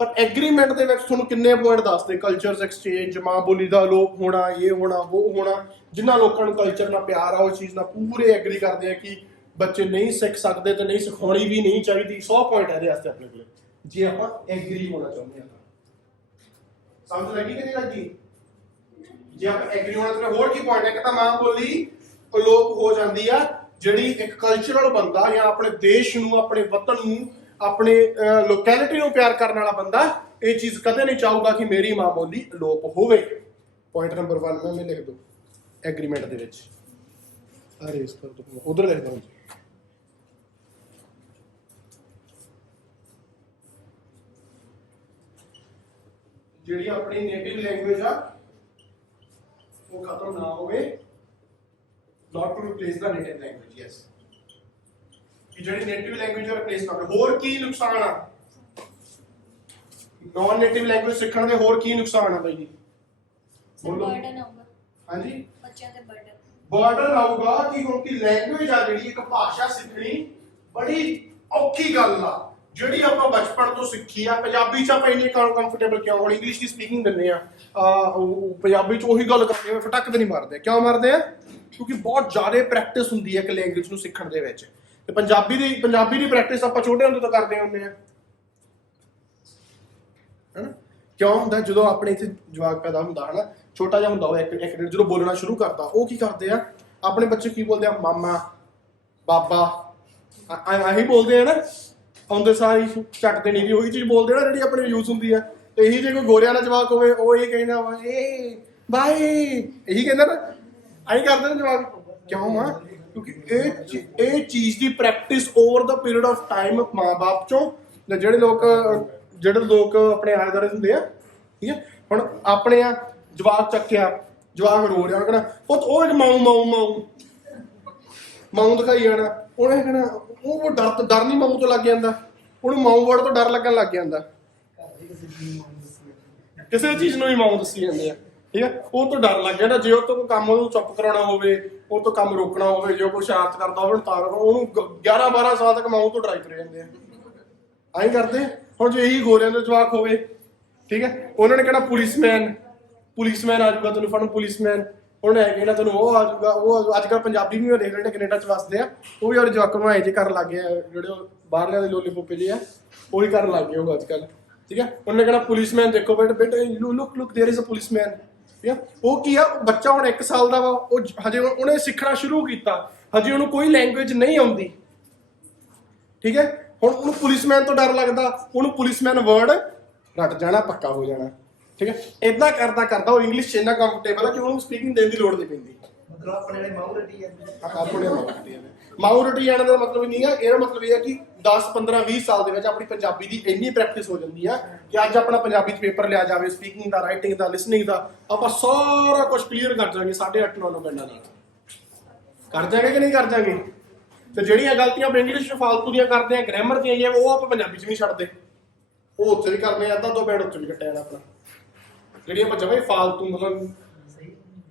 ਪਰ ਐਗਰੀਮੈਂਟ ਦੇ ਵਿੱਚ ਤੁਹਾਨੂੰ ਕਿੰਨੇ ਪੁਆਇੰਟ ਦੱਸਦੇ? ਕਲਚਰਸ ਐਕਸਚੇਂਜ, ਮਾਂ ਬੋਲੀ ਦਾ ਅਲੋਪ ਹੋਣਾ, ਇਹ ਹੋਣਾ ਉਹ ਹੋਣਾ। ਜਿਨ੍ਹਾਂ ਲੋਕਾਂ ਨੂੰ ਕਲਚਰ ਨਾਲ ਪਿਆਰ ਆ, ਉਹ ਚੀਜ਼ ਨਾਲ ਪੂਰੇ ਐਗਰੀ ਕਰਦੇ ਆ ਕਿ ਬੱਚੇ ਨਹੀਂ ਸਿੱਖ ਸਕਦੇ ਤੇ ਨਹੀਂ ਸਿਖਾਉਣੀ ਵੀ ਨਹੀਂ ਚਾਹੀਦੀ। 100 ਪੁਆਇੰਟ ਇਹਦੇ ਵਾਸਤੇ ਆਪਣੇ ਕੋਲ, ਜੇ ਆਪਾਂ ਐਗਰੀ ਹੋਣਾ ਚਾਹੁੰਦੇ ਹਾਂ। ਸਮਝ ਲੱਗੀ ਕਿ ਨਹੀਂ ਲੱਗੀ? ਜੇ ਆਪਾਂ ਐਗਰੀ ਹੋਣਾ ਚਾਹੁੰਦੇ, ਹੋਰ ਕੀ ਪੁਆਇੰਟ ਹੈ? ਕਿ ਤਾਂ ਮਾਂ ਬੋਲੀ ਅਲੋਪ ਹੋ ਜਾਂਦੀ ਆ। ਜਿਹੜੀ ਇੱਕ ਕਲਚਰਲ ਬੰਦਾ ਜਾਂ ਆਪਣੇ ਦੇਸ਼ ਨੂੰ, ਆਪਣੇ ਵਤਨ ਨੂੰ, ਆਪਣੇ ਲੋਕੈਲਿਟੀ ਨੂੰ ਪਿਆਰ ਕਰਨ ਵਾਲਾ ਬੰਦਾ ਇਹ ਚੀਜ਼ ਕਦੇ ਨਹੀਂ ਚਾਹੂਗਾ ਕਿ ਮੇਰੀ ਮਾਂ ਬੋਲੀ ਅਲੋਪ ਹੋਵੇ। ਪੁਆਇੰਟ ਨੰਬਰ 1 ਮੈਂ ਲਿਖ ਦੋ ਐਗਰੀਮੈਂਟ ਦੇ ਵਿੱਚ। ਅਰੇ ਇਸ ਤੋਂ ਉਧਰ ਲਿਖ ਦੋ। ਜਿਹੜੀ ਆਪਣੀ ਨੇਟਿਵ ਲੈਂਗੁਏਜ ਆ ਉਹ ਖਤਮ ਨਾ ਹੋਵੇ। not to replace the native language, yes, ਕਿ ਜਿਹੜੀ ਨੇਟਿਵ ਲੈਂਗੁਏਜ ਰਿਪਲੇਸ ਕਰ। ਹੋਰ ਕੀ ਨੁਕਸਾਨ ਆ ਨਾਨ ਨੇਟਿਵ ਲੈਂਗੁਏਜ ਸਿੱਖਣ ਦੇ? ਹੋਰ ਕੀ ਨੁਕਸਾਨ ਆ ਬਾਈ ਜੀ? ਬਰਡਨ ਆਊਗਾ ਹਾਂਜੀ, ਬੱਚਿਆਂ ਤੇ ਬਰਡਨ ਆਊਗਾ ਕਿ ਕਿਉਂਕਿ ਲੈਂਗੁਏਜ ਆ ਜਿਹੜੀ, ਇੱਕ ਭਾਸ਼ਾ ਸਿੱਖਣੀ ਬੜੀ ਔਖੀ ਗੱਲ ਆ। ਜਿਹੜੀ ਆਪਾਂ ਬਚਪਨ ਤੋਂ ਸਿੱਖੀ ਆ। ਪੰਜਾਬੀ 'ਚ ਆਪਾਂ ਇੰਨੇ ਕੰਫਰਟੇਬਲ ਕਿਉਂ? ਹੁਣ ਇੰਗਲਿਸ਼ ਦੀ ਸਪੀਕਿੰਗ ਦਿੰਦੇ ਆ, ਪੰਜਾਬੀ 'ਚ ਉਹੀ ਗੱਲ ਕਰਦੇ ਆ, ਫਟਕ ਤੇ ਨਹੀਂ ਮਾਰਦੇ। ਕਿਉਂ ਮਾਰਦੇ ਆ? ਕਿਉਂਕਿ ਬਹੁਤ ਜ਼ਿਆਦਾ ਪ੍ਰੈਕਟਿਸ ਹੁੰਦੀ ਹੈ ਇੱਕ ਲੈਂਗੁਏਜ ਨੂੰ ਸਿੱਖਣ ਦੇ ਵਿੱਚ। ਤੇ ਪੰਜਾਬੀ ਦੀ ਪ੍ਰੈਕਟਿਸ ਆਪਾਂ ਛੋਟੇ ਹੁੰਦੇ ਤੋਂ ਕਰਦੇ ਹੁੰਦੇ ਆ, ਹਨਾ। ਕਿਉਂ ਹੁੰਦਾ? ਜਦੋਂ ਆਪਣੇ ਇੱਥੇ ਜਵਾਕ ਪੈਦਾ ਹੁੰਦਾ, ਹਨਾ, ਛੋਟਾ ਜਿਹਾ ਹੁੰਦਾ ਉਹ ਇੱਕ ਜਦੋਂ ਬੋਲਣਾ ਸ਼ੁਰੂ ਕਰਦਾ, ਉਹ ਕੀ ਕਰਦੇ ਆ? ਆਪਣੇ ਬੱਚੇ ਕੀ ਬੋਲਦੇ ਆ? ਮਾਮਾ, ਬਾਬਾ, ਆਹੀ ਬੋਲਦੇ ਆ ਨਾ। ਆਉਂਦੇ ਸਾਰੀ ਚੱਟ ਦੇਣੀ ਵੀ ਉਹੀ ਚੀਜ਼ ਬੋਲਦੇ ਨਾ ਜਿਹੜੀ ਆਪਣੇ ਯੂਜ਼ ਹੁੰਦੀ ਆ। ਤੇ ਇਹੀ ਜੇ ਕੋਈ ਗੋਰਿਆਂ ਦਾ ਜਵਾਕ ਹੋਵੇ, ਉਹ ਇਹ ਕਹਿੰਦਾ ਵਾ ਏ ਬਾਈ, ਇਹੀ ਕਹਿੰਦਾ ਨਾ, ਆਹੀ ਕਰਦੇ ਨੇ ਜਵਾਕ। ਕਿਉਂ ਆ? ਕਿਉਂਕਿ ਇਹ ਚੀਜ਼ ਦੀ practice over the period of time ਮਾਂ-ਬਾਪ ਚੋਂ, ਜਿਹੜੇ ਲੋਕ ਆਪਣੇ ਆਲੇ ਦੁਆਲੇ ਹੁੰਦੇ ਆ, ਠੀਕ ਹੈ। ਹੁਣ ਆਪਣੇ ਆ ਜਵਾਕ ਚੱਕਿਆ, ਜਵਾਕ ਰੋ ਰਿਹਾ, ਉਹਨੇ ਕਹਿਣਾ ਉਹ ਇੱਕ ਮਾਊ ਦਿਖਾਈ ਜਾਣਾ। ਉਹਨੇ ਕਹਿਣਾ ਉਹ ਡਰ ਨਹੀਂ ਮਾਊ ਤੋਂ ਲੱਗ ਜਾਂਦਾ, ਉਹਨੂੰ ਮਾਊ ਵਰਡ ਤੋਂ ਡਰ ਲੱਗਣ ਲੱਗ ਜਾਂਦਾ। ਕਿਸੇ ਚੀਜ਼ ਨੂੰ ਹੀ ਮਾਊ ਦੱਸੀ ਜਾਂਦੇ ਆ, ਠੀਕ ਹੈ। ਉਹ ਤੋਂ ਡਰ ਲੱਗ ਗਿਆ ਨਾ। ਜੇ ਉਹ ਤੋਂ ਕੋਈ ਕੰਮ ਉਹਨੂੰ ਚੁੱਪ ਕਰਾਉਣਾ ਹੋਵੇ, ਉਹ ਤੋਂ ਕੰਮ ਰੋਕਣਾ ਹੋਵੇ, ਜੇ ਕੋਈ ਸ਼ਰਾਰਤ ਕਰਦਾ ਹੋਵੇ ਤਾਂ ਉਹਨੂੰ 11-12 ਸਾਲ ਤੱਕ ਮਾਊ ਤੋਂ ਡਰਾਈ ਤੁਰੇ ਜਾਂਦੇ ਆ। ਆਈ ਕਰਦੇ। ਹੁਣ ਜੇ ਇਹੀ ਗੋਰਿਆਂ ਦੇ ਜਵਾਕ ਹੋਵੇ, ਠੀਕ ਹੈ, ਉਹਨਾਂ ਨੇ ਕਹਿਣਾ ਪੁਲਿਸਮੈਨ ਆ ਜਾਊਗਾ ਤੈਨੂੰ ਫੜਨ, ਪੁਲਿਸਮੈਨ। ਉਹਨੇ ਕਹਿਣਾ ਤੈਨੂੰ ਉਹ ਆ ਜਾਊਗਾ, ਉਹ ਅੱਜ ਕੱਲ੍ਹ ਪੰਜਾਬੀ ਵੀ ਦੇਖ ਰਹੇ ਨੇ ਕੈਨੇਡਾ 'ਚ ਵਸਦੇ ਆ, ਉਹ ਵੀ ਆਪਣੇ ਜਵਾਕ ਨੂੰ ਐਂ ਜੇ ਕਰਨ ਲੱਗ ਗਏ ਆ, ਜਿਹੜੇ ਬਾਹਰਲਿਆਂ ਦੇ ਲੋਲੀ ਪੋਪੇ ਜੇ ਆ, ਉਹੀ ਕਰਨ ਲੱਗ ਗਏ ਉਹ ਅੱਜ ਕੱਲ੍ਹ, ਠੀਕ ਹੈ। ਉਹਨੇ ਕਹਿਣਾ ਪੁਲਿਸਮੈਨ ਦੇਖੋ ਬੇਟੇ ਲੁੱਕ ਦੇयर ਇਜ਼ ਅ ਪੁਲਿਸਮੈਨ, ਠੀਕ ਹੈ। ਉਹ ਕੀ ਆ? ਬੱਚਾ ਹੁਣ 1 ਸਾਲ ਦਾ ਵਾ, ਉਹ ਹਜੇ ਉਹਨੇ ਸਿੱਖਣਾ ਸ਼ੁਰੂ ਕੀਤਾ, ਹਜੇ ਉਹਨੂੰ ਕੋਈ ਲੈਂਗੁਏਜ ਨਹੀਂ ਆਉਂਦੀ, ਠੀਕ ਹੈ। ਹੁਣ ਉਹਨੂੰ ਪੁਲਿਸਮੈਨ ਤੋਂ ਡਰ ਲੱਗਦਾ, ਉਹਨੂੰ ਪੁਲਿਸਮੈਨ ਵਰਡ ਰੱਟ ਜਾਣਾ, ਪੱਕਾ ਹੋ ਜਾਣਾ, ਠੀਕ ਹੈ। ਏਦਾਂ ਕਰਦਾ ਉਹ ਇੰਗਲਿਸ਼ 'ਚ ਇੰਨਾ ਕੰਫਰਟੇਬਲ ਆ ਕਿ ਉਹਨੂੰ ਸਪੀਕਿੰਗ ਦੇਣ ਦੀ ਲੋੜ ਨਹੀਂ ਪੈਂਦੀ। ਮਤਲਬ ਆਪਣੇ ਵਾਲੇ ਮਾਊ ਰਟੀ ਆ, ਆਪਣੇ ਮਾਊ ਰਟੀ ਜਾਣ ਦਾ ਮਤਲਬ ਨਹੀਂ ਆ। ਇਹਦਾ ਮਤਲਬ ਇਹ ਆ ਕਿ 10, 15, 20 ਸਾਲ ਦੇ ਵਿੱਚ ਆਪਣੀ ਪੰਜਾਬੀ ਦੀ ਇੰਨੀ ਪ੍ਰੈਕਟਿਸ ਹੋ ਜਾਂਦੀ ਆ ਕਿ ਅੱਜ ਆਪਣਾ ਪੰਜਾਬੀ 'ਚ ਪੇਪਰ ਲਿਆ ਜਾਵੇ, ਸਪੀਕਿੰਗ ਦਾ, ਰਾਈਟਿੰਗ ਦਾ, ਲਿਸਨਿੰਗ ਦਾ, ਆਪਾਂ ਸਾਰਾ ਕੁਝ ਕਲੀਅਰ ਕਰ ਜਾਵਾਂਗੇ 8.5-9 ਪਿੰਡਾਂ ਨਾਲ। ਕਰ ਜਾਗੇ ਕਿ ਨਹੀਂ ਕਰ ਜਾਗੇ? ਤੇ ਜਿਹੜੀਆਂ ਗਲਤੀਆਂ ਆਪਾਂ ਇੰਗਲਿਸ਼ 'ਚ ਫਾਲਤੂ ਦੀਆਂ ਕਰਦੇ ਆ, ਗ੍ਰਾਮਰ ਦੀਆਂ, ਉਹ ਆਪਾਂ ਪੰਜਾਬੀ 'ਚ ਵੀ ਨਹੀਂ ਛੱਡਦੇ, ਉਹ ਉੱਥੇ ਵੀ ਕਰਨੇ ਆ। ਅੱਧਾ 2 ਪਿੰਡ ਉੱਥੇ ਵੀ ਕੱਟਿਆ ਜਾਣਾ ਆਪਣਾ। ਜਿਹੜੀਆਂ ਆਪਾਂ ਜਮਾਂ ਹੀ ਫਾਲਤੂ ਮਤਲਬ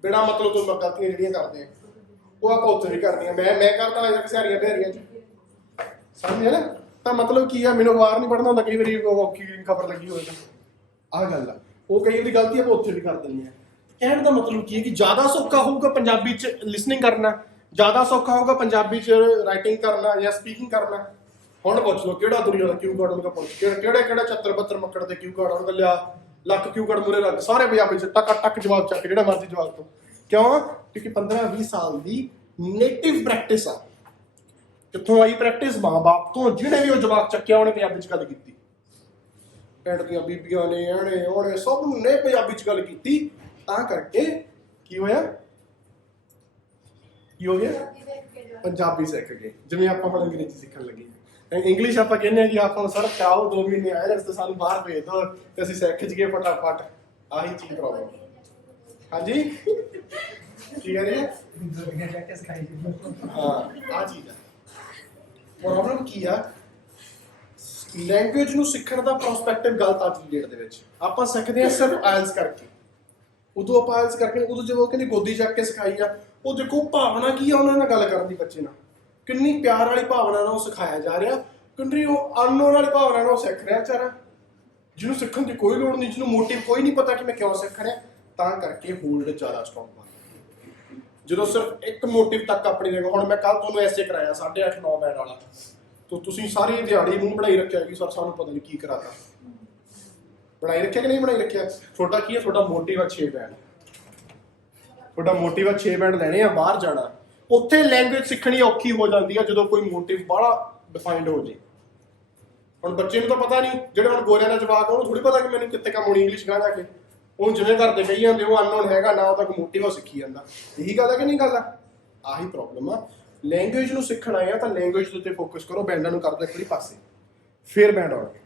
ਬਿਨਾਂ ਮਤਲਬ ਤੋਂ ਗਲਤੀਆਂ ਜਿਹੜੀਆਂ ਕਰਦੇ ਆ, ਉਹ ਆਪਾਂ ਉੱਥੇ ਵੀ ਕਰਦੀਆਂ। ਮੈਂ ਕਰਦਾ ਹਾਂ ਸਿਹਾਰੀਆਂ ਬਿਹਾਰੀਆਂ 'ਚ, ਸਮਝਿਆ ਨਾ। ਤਾਂ ਮਤਲਬ ਕੀ ਆ? ਮੈਨੂੰ ਅਖਬਾਰ ਨਹੀਂ ਪੜ੍ਹਨਾ ਹੁੰਦਾ, ਕਈ ਵਾਰੀ ਔਖੀ ਖਬਰ ਲੱਗੀ ਹੋਵੇ, ਆਹ ਗੱਲ ਆ। ਉਹ ਕਈ ਵਾਰੀ ਗਲਤੀ ਆਪਾਂ ਉੱਥੇ ਵੀ ਕਰ ਦਿੰਦੇ ਆ। ਕਹਿਣ ਦਾ ਮਤਲਬ ਕੀ ਹੈ ਕਿ ਜ਼ਿਆਦਾ ਸੌਖਾ ਹੋਊਗਾ ਪੰਜਾਬੀ 'ਚ ਲਿਸਨਿੰਗ ਕਰਨਾ, ਜ਼ਿਆਦਾ ਸੌਖਾ ਹੋਊਗਾ ਪੰਜਾਬੀ ਚ ਰਾਈਟਿੰਗ ਕਰਨਾ ਜਾਂ ਸਪੀਕਿੰਗ ਕਰਨਾ। ਹੁਣ ਪੁੱਛ ਲਓ ਕਿਹੜਾ ਦੁਨੀਆ ਦਾ ਕਿਊ ਕਾਰਡ ਉਹਨੂੰ ਪੁੱਛ ਕਿਹੜਾ 76 ਮੱਕੜ ਦੇ ਕਿਊ ਕਾਰਡ ਉਹਨੂੰ ਲਿਆ ਲੱਖ ਕਿਊ ਕਾਰਡ ਮੂਰੇ ਰੱਖ ਸਾਰੇ ਪੰਜਾਬੀ ਚ ਟਕ ਟਕ ਜਵਾਬ ਚੱਕ ਜਿਹੜਾ ਮਰਜ਼ੀ ਜਵਾਬ ਤੋਂ। ਕਿਉਂ? ਕਿਉਂਕਿ 15-20 ਸਾਲ ਦੀ ਨੇਟਿਵ ਪ੍ਰੈਕਟਿਸ ਆ। ਕਿੱਥੋਂ ਆਈ ਪ੍ਰੈਕਟਿਸ? ਮਾਂ-ਬਾਪ ਤੋਂ। ਜਿਹੜੇ ਵੀ ਉਹ ਜਵਾਬ ਚੱਕਿਆ ਉਹਨੇ ਪੰਜਾਬੀ ਚ ਗੱਲ ਕੀਤੀ। ਪਿੰਡ ਦੀਆਂ ਬੀਬੀਆਂ ਨੇ ਐਣੇ ਉਹਨੇ ਸਭ ਨੇ ਪੰਜਾਬੀ ਚ ਗੱਲ ਕੀਤੀ। ਤਾਂ ਕਰਕੇ ਕੀ ਹੋਇਆ? ਕੀ ਹੋ ਗਿਆ? ਪੰਜਾਬੀ ਸਿੱਖ ਗਏ। ਜਿਵੇਂ ਆਪਾਂ ਹੁਣ ਅੰਗਰੇਜ਼ੀ ਸਿੱਖਣ ਲੱਗੇ। ਇੰਗਲਿਸ਼ ਆਪਾਂ ਕਹਿੰਦੇ ਆ ਕਿ ਆਪਾਂ ਨੂੰ ਸੜਕ ਤੇ ਆਓ 2 ਮਹੀਨੇ ਆਇਲਟਸ ਤੇ ਸਾਨੂੰ ਬਾਹਰ ਭੇਜ ਦਿਓ ਤੇ ਅਸੀਂ ਸਿੱਖ ਜੀਏ ਫਟਾਫਟ। ਆਹੀ ਚੀਜ਼ ਪ੍ਰੋਬਲਮ। ਹਾਂਜੀ ਕੀ ਕਹਿ ਰਹੇ? ਦੁਨੀਆ ਜਾ ਕੇ ਸਿਖਾਈ ਜੀ। ਹਾਂ ਆ ਚੀਜ਼ ਆ। ਪ੍ਰੋਬਲਮ ਕੀ ਆ? ਲੈਂਗੁਏਜ ਨੂੰ ਸਿੱਖਣ ਦਾ ਪ੍ਰੋਸਪੈਕਟਿਵ ਗਲਤ ਆ ਦੀ ਡੇਟ ਦੇ ਵਿੱਚ। ਆਪਾਂ ਸਿੱਖਦੇ ਆ ਸਿਰਫ ਆਇਲਸ ਕਰਕੇ। ਉਦੋਂ ਆਪਾਂ ਆਇਲਸ ਕਰਕੇ ਉਦੋਂ ਜਦੋਂ ਉਹ ਕਹਿੰਦੇ ਗੋਦੀ ਚੱਕ ਕੇ ਸਿਖਾਈ ਆ, ਉਹ ਦੇਖੋ ਭਾਵਨਾ ਕੀ ਆ ਉਹਨਾਂ ਨਾਲ ਗੱਲ ਕਰਨ ਦੀ ਬੱਚੇ ਨਾਲ। ਕਿੰਨੀ ਪਿਆਰ ਵਾਲੀ ਭਾਵਨਾ ਨਾਲ ਉਹ ਸਿਖਾਇਆ ਜਾ ਰਿਹਾ। ਕਿੰਨੀ ਉਹ ਅਨਨੋਨ ਵਾਲੀ ਭਾਵਨਾ ਨਾਲ ਉਹ ਸਿੱਖ ਰਿਹਾ ਵਿਚਾਰਾ, ਜਿਹਨੂੰ ਸਿੱਖਣ ਦੀ ਕੋਈ ਲੋੜ ਨਹੀਂ, ਜਿਹਨੂੰ ਮੋਟਿਵ ਕੋਈ ਨਹੀਂ ਪਤਾ ਕਿ ਮੈਂ ਕਿਉਂ ਸਿੱਖ ਰਿਹਾ। ਤਾਂ ਕਰਕੇ ਹੋਲਡ ਜ਼ਿਆਦਾ ਸਟਰੋਂਗ ਬਣ। ਜਦੋਂ ਸਿਰਫ ਇੱਕ ਮੋਟਿਵ ਤੱਕ ਆਪਣੀ ਦੇਖੋ। ਹੁਣ ਮੈਂ ਕੱਲ ਤੁਹਾਨੂੰ ਐਸੇ ਕਰਾਇਆ 8.5-9 ਬੈਂਡ ਵਾਲਾ, ਤਾਂ ਤੁਸੀਂ ਸਾਰੀ ਦਿਹਾੜੀ ਮੂੰਹ ਬਣਾਈ ਰੱਖਿਆ ਕਿ ਸਰ ਸਾਨੂੰ ਪਤਾ ਨਹੀਂ ਕੀ ਕਰਾਤਾ। ਬਣਾਈ ਰੱਖਿਆ ਕਿ ਨਹੀਂ ਬਣਾਈ ਰੱਖਿਆ? ਤੁਹਾਡਾ ਕੀ ਹੈ? ਤੁਹਾਡਾ ਮੋਟਿਵ ਆ 6 ਬੈਂਡ। ਤੁਹਾਡਾ ਮੋਟਿਵ ਆ 6 ਬੈਂਡ ਲੈਣੇ ਆ, ਬਾਹਰ ਜਾਣਾ। ਉੱਥੇ ਲੈਂਗੁਏਜ ਸਿੱਖਣੀ ਔਖੀ ਹੋ ਜਾਂਦੀ ਆ ਜਦੋਂ ਕੋਈ ਮੋਟਿਵ ਬਾਹਲਾ ਡਿਫਾਈਨਡ ਹੋ ਜੇ। ਹੁਣ ਬੱਚੇ ਨੂੰ ਤਾਂ ਪਤਾ ਨਹੀਂ, ਜਿਹੜੇ ਹੁਣ ਗੋਰਿਆਂ ਦਾ ਜਵਾਬ ਉਹਨੂੰ ਥੋੜੀ ਪਤਾ ਕਿ ਮੈਨੂੰ ਕਿੱਥੇ ਕੰਮ ਹੋਣੀ ਇੰਗਲਿਸ਼ ਗਾ ਜਾ ਕੇ। ਉਹਨੂੰ ਜਿਵੇਂ ਕਰਦੇ ਕਹੀ ਜਾਂਦੇ ਉਹ ਅਨਨੋਨ ਹੈਗਾ ਨਾ, ਉਹਦਾ ਕੋਈ ਮੋਟਿਵ ਉਹ ਸਿੱਖੀ ਜਾਂਦਾ। ਇਹੀ ਗੱਲ ਹੈ ਕਿ ਨਹੀਂ ਗੱਲ ਆ? ਆਹੀ ਪ੍ਰੋਬਲਮ ਆ। ਲੈਂਗੁਏਜ ਨੂੰ ਸਿੱਖਣ ਆਏ ਆ ਤਾਂ ਲੈਂਗੁਏਜ ਦੇ ਉੱਤੇ ਫੋਕਸ ਕਰੋ। ਬੈਂਡਾਂ ਨੂੰ ਕਰ ਦਿਓ ਇੱਕ ਪਾਸੇ, ਫਿਰ ਬੈਂਡ ਆਉਣਗੇ।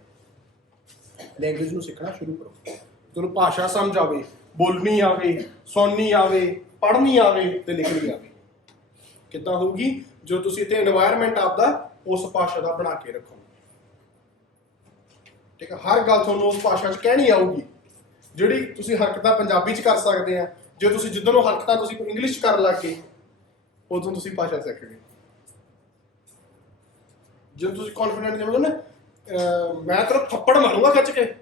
ਲੈਂਗੁਏਜ ਨੂੰ ਸਿੱਖਣਾ ਸ਼ੁਰੂ ਕਰੋ। ਤੁਹਾਨੂੰ ਭਾਸ਼ਾ ਸਮਝ ਆਵੇ, ਬੋਲਣੀ ਆਵੇ, ਸੁਣਨੀ ਆਵੇ, ਪੜ੍ਹਨੀ ਆਵੇ ਤੇ ਲਿਖਣੀ ਆਵੇ। ਕਿੱਦਾਂ ਹੋਊਗੀ? ਜੋ ਤੁਸੀਂ ਇੱਥੇ এনवायरमेंट ਆਪਦਾ ਉਸ ਭਾਸ਼ਾ ਦਾ ਬਣਾ ਕੇ ਰੱਖੋ। ਠੀਕ ਹੈ? ਹਰ ਗੱਲ ਤੁਹਾਨੂੰ ਉਸ ਭਾਸ਼ਾ 'ਚ ਕਹਿਣੀ ਆਊਗੀ। ਜਿਹੜੀ ਤੁਸੀਂ ਹਰਕਤਾਂ ਪੰਜਾਬੀ 'ਚ ਕਰ ਸਕਦੇ ਆ, ਜੇ ਤੁਸੀਂ ਜਿੱਦਾਂ ਉਹ ਹਰਕਤਾਂ ਤੁਸੀਂ ਇੰਗਲਿਸ਼ 'ਚ ਕਰਨ ਲੱਗ ਗਏ, ਉਦੋਂ ਤੁਸੀਂ ਭਾਸ਼ਾ ਸਿੱਖ ਗਏ। ਜਦੋਂ ਤੁਸੀਂ ਕੌਨਫੀਡੈਂਟ ਜਿਵੇਂ ਨਾ ਮੈਂ ਤੇਰਾ ਥੱਪੜ ਮਾਰੂੰਗਾ ਖਿੱਚ ਕੇ,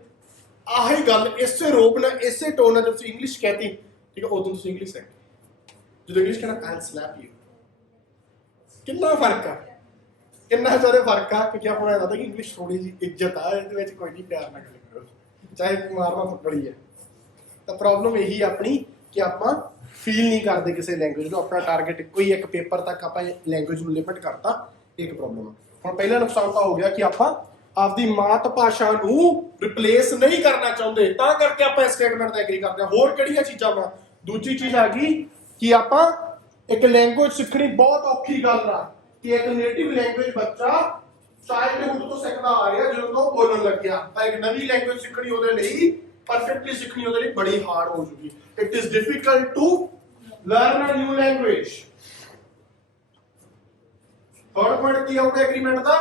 ਆਹੀ ਗੱਲ ਇਸੇ ਰੋਪ ਨਾਲ ਇਸੇ ਟੋਨ ਨਾਲ ਤੁਸੀਂ ਇੰਗਲਿਸ਼ ਕਹਿਤੀ, ਠੀਕ ਹੈ, ਉਦੋਂ ਤੁਸੀਂ ਇੰਗਲਿਸ਼ ਸਿੱਖ ਗਏ। ਜਦੋਂ ਇੰਗਲਿਸ਼ ਕਹਿਣਾ ਆਈਲ ਸਲੈਪ ਯੂ। ਕਿੰਨਾ ਫਰਕ ਆ, ਕਿੰਨਾ ਜ਼ਿਆਦਾ ਫਰਕ ਆ। ਕਿਉਂਕਿ ਆਪਾਂ ਨੂੰ ਲੱਗਦਾ ਕਿ ਇੰਗਲਿਸ਼ ਥੋੜੀ ਜਿਹੀ ਇੱਜ਼ਤ ਆ, ਇਹਦੇ ਵਿੱਚ ਕੋਈ ਨਹੀਂ, ਪਿਆਰ ਨਾਲ ਗੱਲ ਕਰੋ, ਚਾਹੇ ਮਾਰਨਾ ਥੱਪੜੀ ਹੈ। ਤਾਂ ਪ੍ਰੋਬਲਮ ਇਹੀ ਆਪਣੀ ਕਿ ਆਪਾਂ ਫੀਲ ਨਹੀਂ ਕਰਦੇ ਕਿਸੇ ਲੈਂਗੁਏਜ ਨੂੰ। ਆਪਣਾ ਟਾਰਗੇਟ ਕੋਈ ਇੱਕ ਪੇਪਰ ਤੱਕ ਆਪਾਂ ਲੈਂਗੁਏਜ ਨੂੰ ਲਿਮਿਟ ਕਰਤਾ। ਇੱਕ ਪ੍ਰੋਬਲਮ ਆ। ਹੁਣ ਪਹਿਲਾ ਨੁਕਸਾਨ ਤਾਂ ਹੋ ਗਿਆ ਕਿ ਆਪਾਂ ਆਪਦੀ ਮਾਤ ਭਾਸ਼ਾ ਨੂੰ ਰਿਪਲੇਸ ਨਹੀਂ ਕਰਨਾ ਚਾਹੁੰਦੇ, ਤਾਂ ਕਰਕੇ ਆਪਾਂ ਇਸ ਸਟੇਟਮੈਂਟ ਤੇ ਐਗਰੀ ਕਰਦੇ ਹਾਂ। ਹੋਰ ਕਿਹੜੀਆਂ ਚੀਜ਼ਾਂ ਵਾ? ਦੂਜੀ ਚੀਜ਼ ਆ ਗਈ ਕਿ ਆਪਾਂ ਇੱਕ ਲੈਂਗੁਏਜ ਸਿੱਖਣੀ ਬਹੁਤ ਔਖੀ ਗੱਲ ਆ ਕਿ ਇੱਕ ਨੇਟਿਵ ਲੈਂਗੁਏਜ ਬੱਚਾ ਚਾਈਲਡਹੁੱਡ ਤੋਂ ਸਿੱਖਦਾ ਆ ਰਿਹਾ, ਜਦੋਂ ਤੋਂ ਬੋਲਣ ਲੱਗਿਆ। ਤਾਂ ਇੱਕ ਨਵੀਂ ਲੈਂਗੁਏਜ ਸਿੱਖਣੀ ਉਹਦੇ ਲਈ ਪਰਫੈਕਟਲੀ ਸਿੱਖਣੀ ਉਹਦੇ ਲਈ ਬੜੀ ਹਾਰਡ ਹੋ ਜੂਗੀ। It is difficult to learn a new language. Third point ਕੀ ਆਊਗਾ ਐਗਰੀਮੈਂਟ ਦਾ?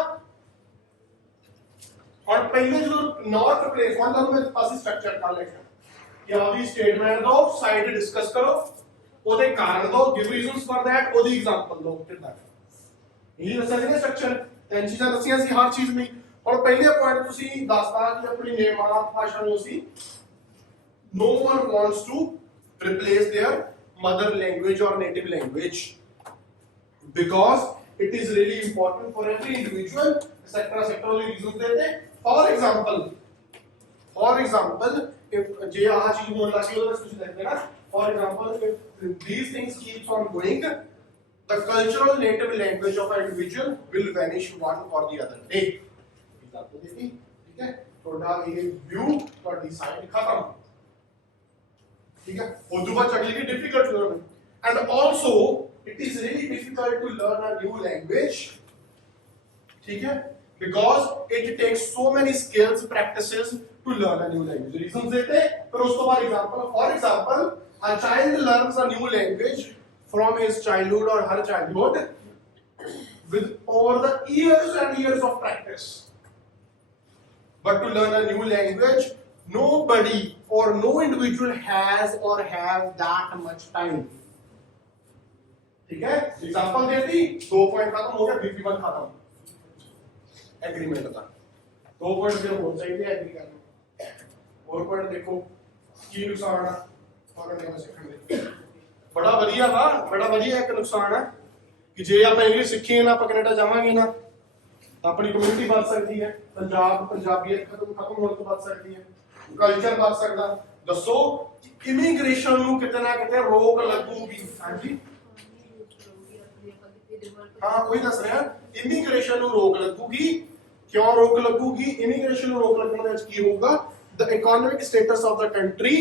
ਹੁਣ ਪਹਿਲੇ ਜਦੋਂ ਨਾਟ ਰਿਪਲੇਸ, ਹੁਣ ਤੁਹਾਨੂੰ ਮੈਂ ਪਾਸੇ ਸਟਰਕਚਰ ਕਰ ਲਿਆ ਕਿ ਆਪਦੀ ਸਟੇਟਮੈਂਟ ਦੋ, ਸਾਈਡ ਡਿਸਕਸ ਕਰੋ, ਉਹਦੇ ਕਾਰਨ ਦੋ, ਗਿਵ ਰੀਜ਼ਨਸ ਫॉर दैट, ਉਹਦੀ ਐਗਜ਼ਾਮਪਲ ਦੋ। ਕਿੱਦਾਂ ਇਹ ਦੱਸਿਆ ਸੀ ਸਟਰਕਚਰ, ਤਿੰਨ ਚੀਜ਼ਾਂ ਦੱਸੀਆਂ ਸੀ ਹਰ ਚੀਜ਼ ਲਈ। ਹੁਣ ਪਹਿਲੇ ਪੁਆਇੰਟ ਤੁਸੀਂ ਦੱਸਦਾ ਕਿ ਆਪਣੀ ਮਾਤ ਭਾਸ਼ਾ ਨੂੰ ਅਸੀਂ no one wants to replace their mother language or native language because it is really important for every individual. sector only reasons देते। for example if जे आह चीज बोल रहा है उधर कुछ देखते ना, for example if these things keeps on going, the cultural native language of an individual will vanish one or the other day। Example देखिए, ठीक है, थोड़ा ये व्यू और डिसाइड खत्म, ठीक है। उर्दू बाद अगली की difficult learning, and also it is really difficult to learn a new language, ठीक है, because it takes so many skills practices to learn a new language। reasons देते फिर उसके बाद example। for example a child learns a new language from his childhood or her childhood with over the years and years of practice, but to learn a new language nobody or no individual has or have that much time, ठीक है। Example दे दी, 2 point खत्म हो गया, BP1 खत्म agreement का। 2 point जो हो चाहिए एग्री करना। और पॉइंट देखो की नुकसान है और करने में सीखने बड़ा बढ़िया वा, बड़ा बढ़िया एक नुकसान है ਕਿ ਜੇ ਆਪਾਂ ਇੰਗਲਿਸ਼ ਸਿੱਖੀਏ ਨਾ, ਆਪਾਂ ਕੈਨੇਡਾ ਜਾਵਾਂਗੇ ਨਾ, ਤਾਂ ਆਪਣੀ ਕਮਿਊਨਿਟੀ ਬਚ ਸਕਦੀ ਹੈ, ਪੰਜਾਬੀਅਤ ਖਤਮ ਹੋਣ ਤੋਂ ਬਚ ਸਕਦੀ ਹੈ, ਕਲਚਰ ਬਚ ਸਕਦਾ। ਦੱਸੋ ਇਮੀਗ੍ਰੇਸ਼ਨ ਨੂੰ ਕਿਤੇ ਨਾ ਕਿਤੇ ਰੋਕ ਲੱਗੂਗੀ। ਹਾਂਜੀ ਹਾਂ, ਉਹੀ ਦੱਸ ਰਿਹਾ, ਇਮੀਗ੍ਰੇਸ਼ਨ ਨੂੰ ਰੋਕ ਲੱਗੂਗੀ। ਕਿਉਂ ਰੋਕ ਲੱਗੂਗੀ? ਇਮੀਗ੍ਰੇਸ਼ਨ ਨੂੰ ਰੋਕ ਲੱਗਣ ਦੇ ਵਿੱਚ ਕੀ ਹੋਊਗਾ? The economic status of the country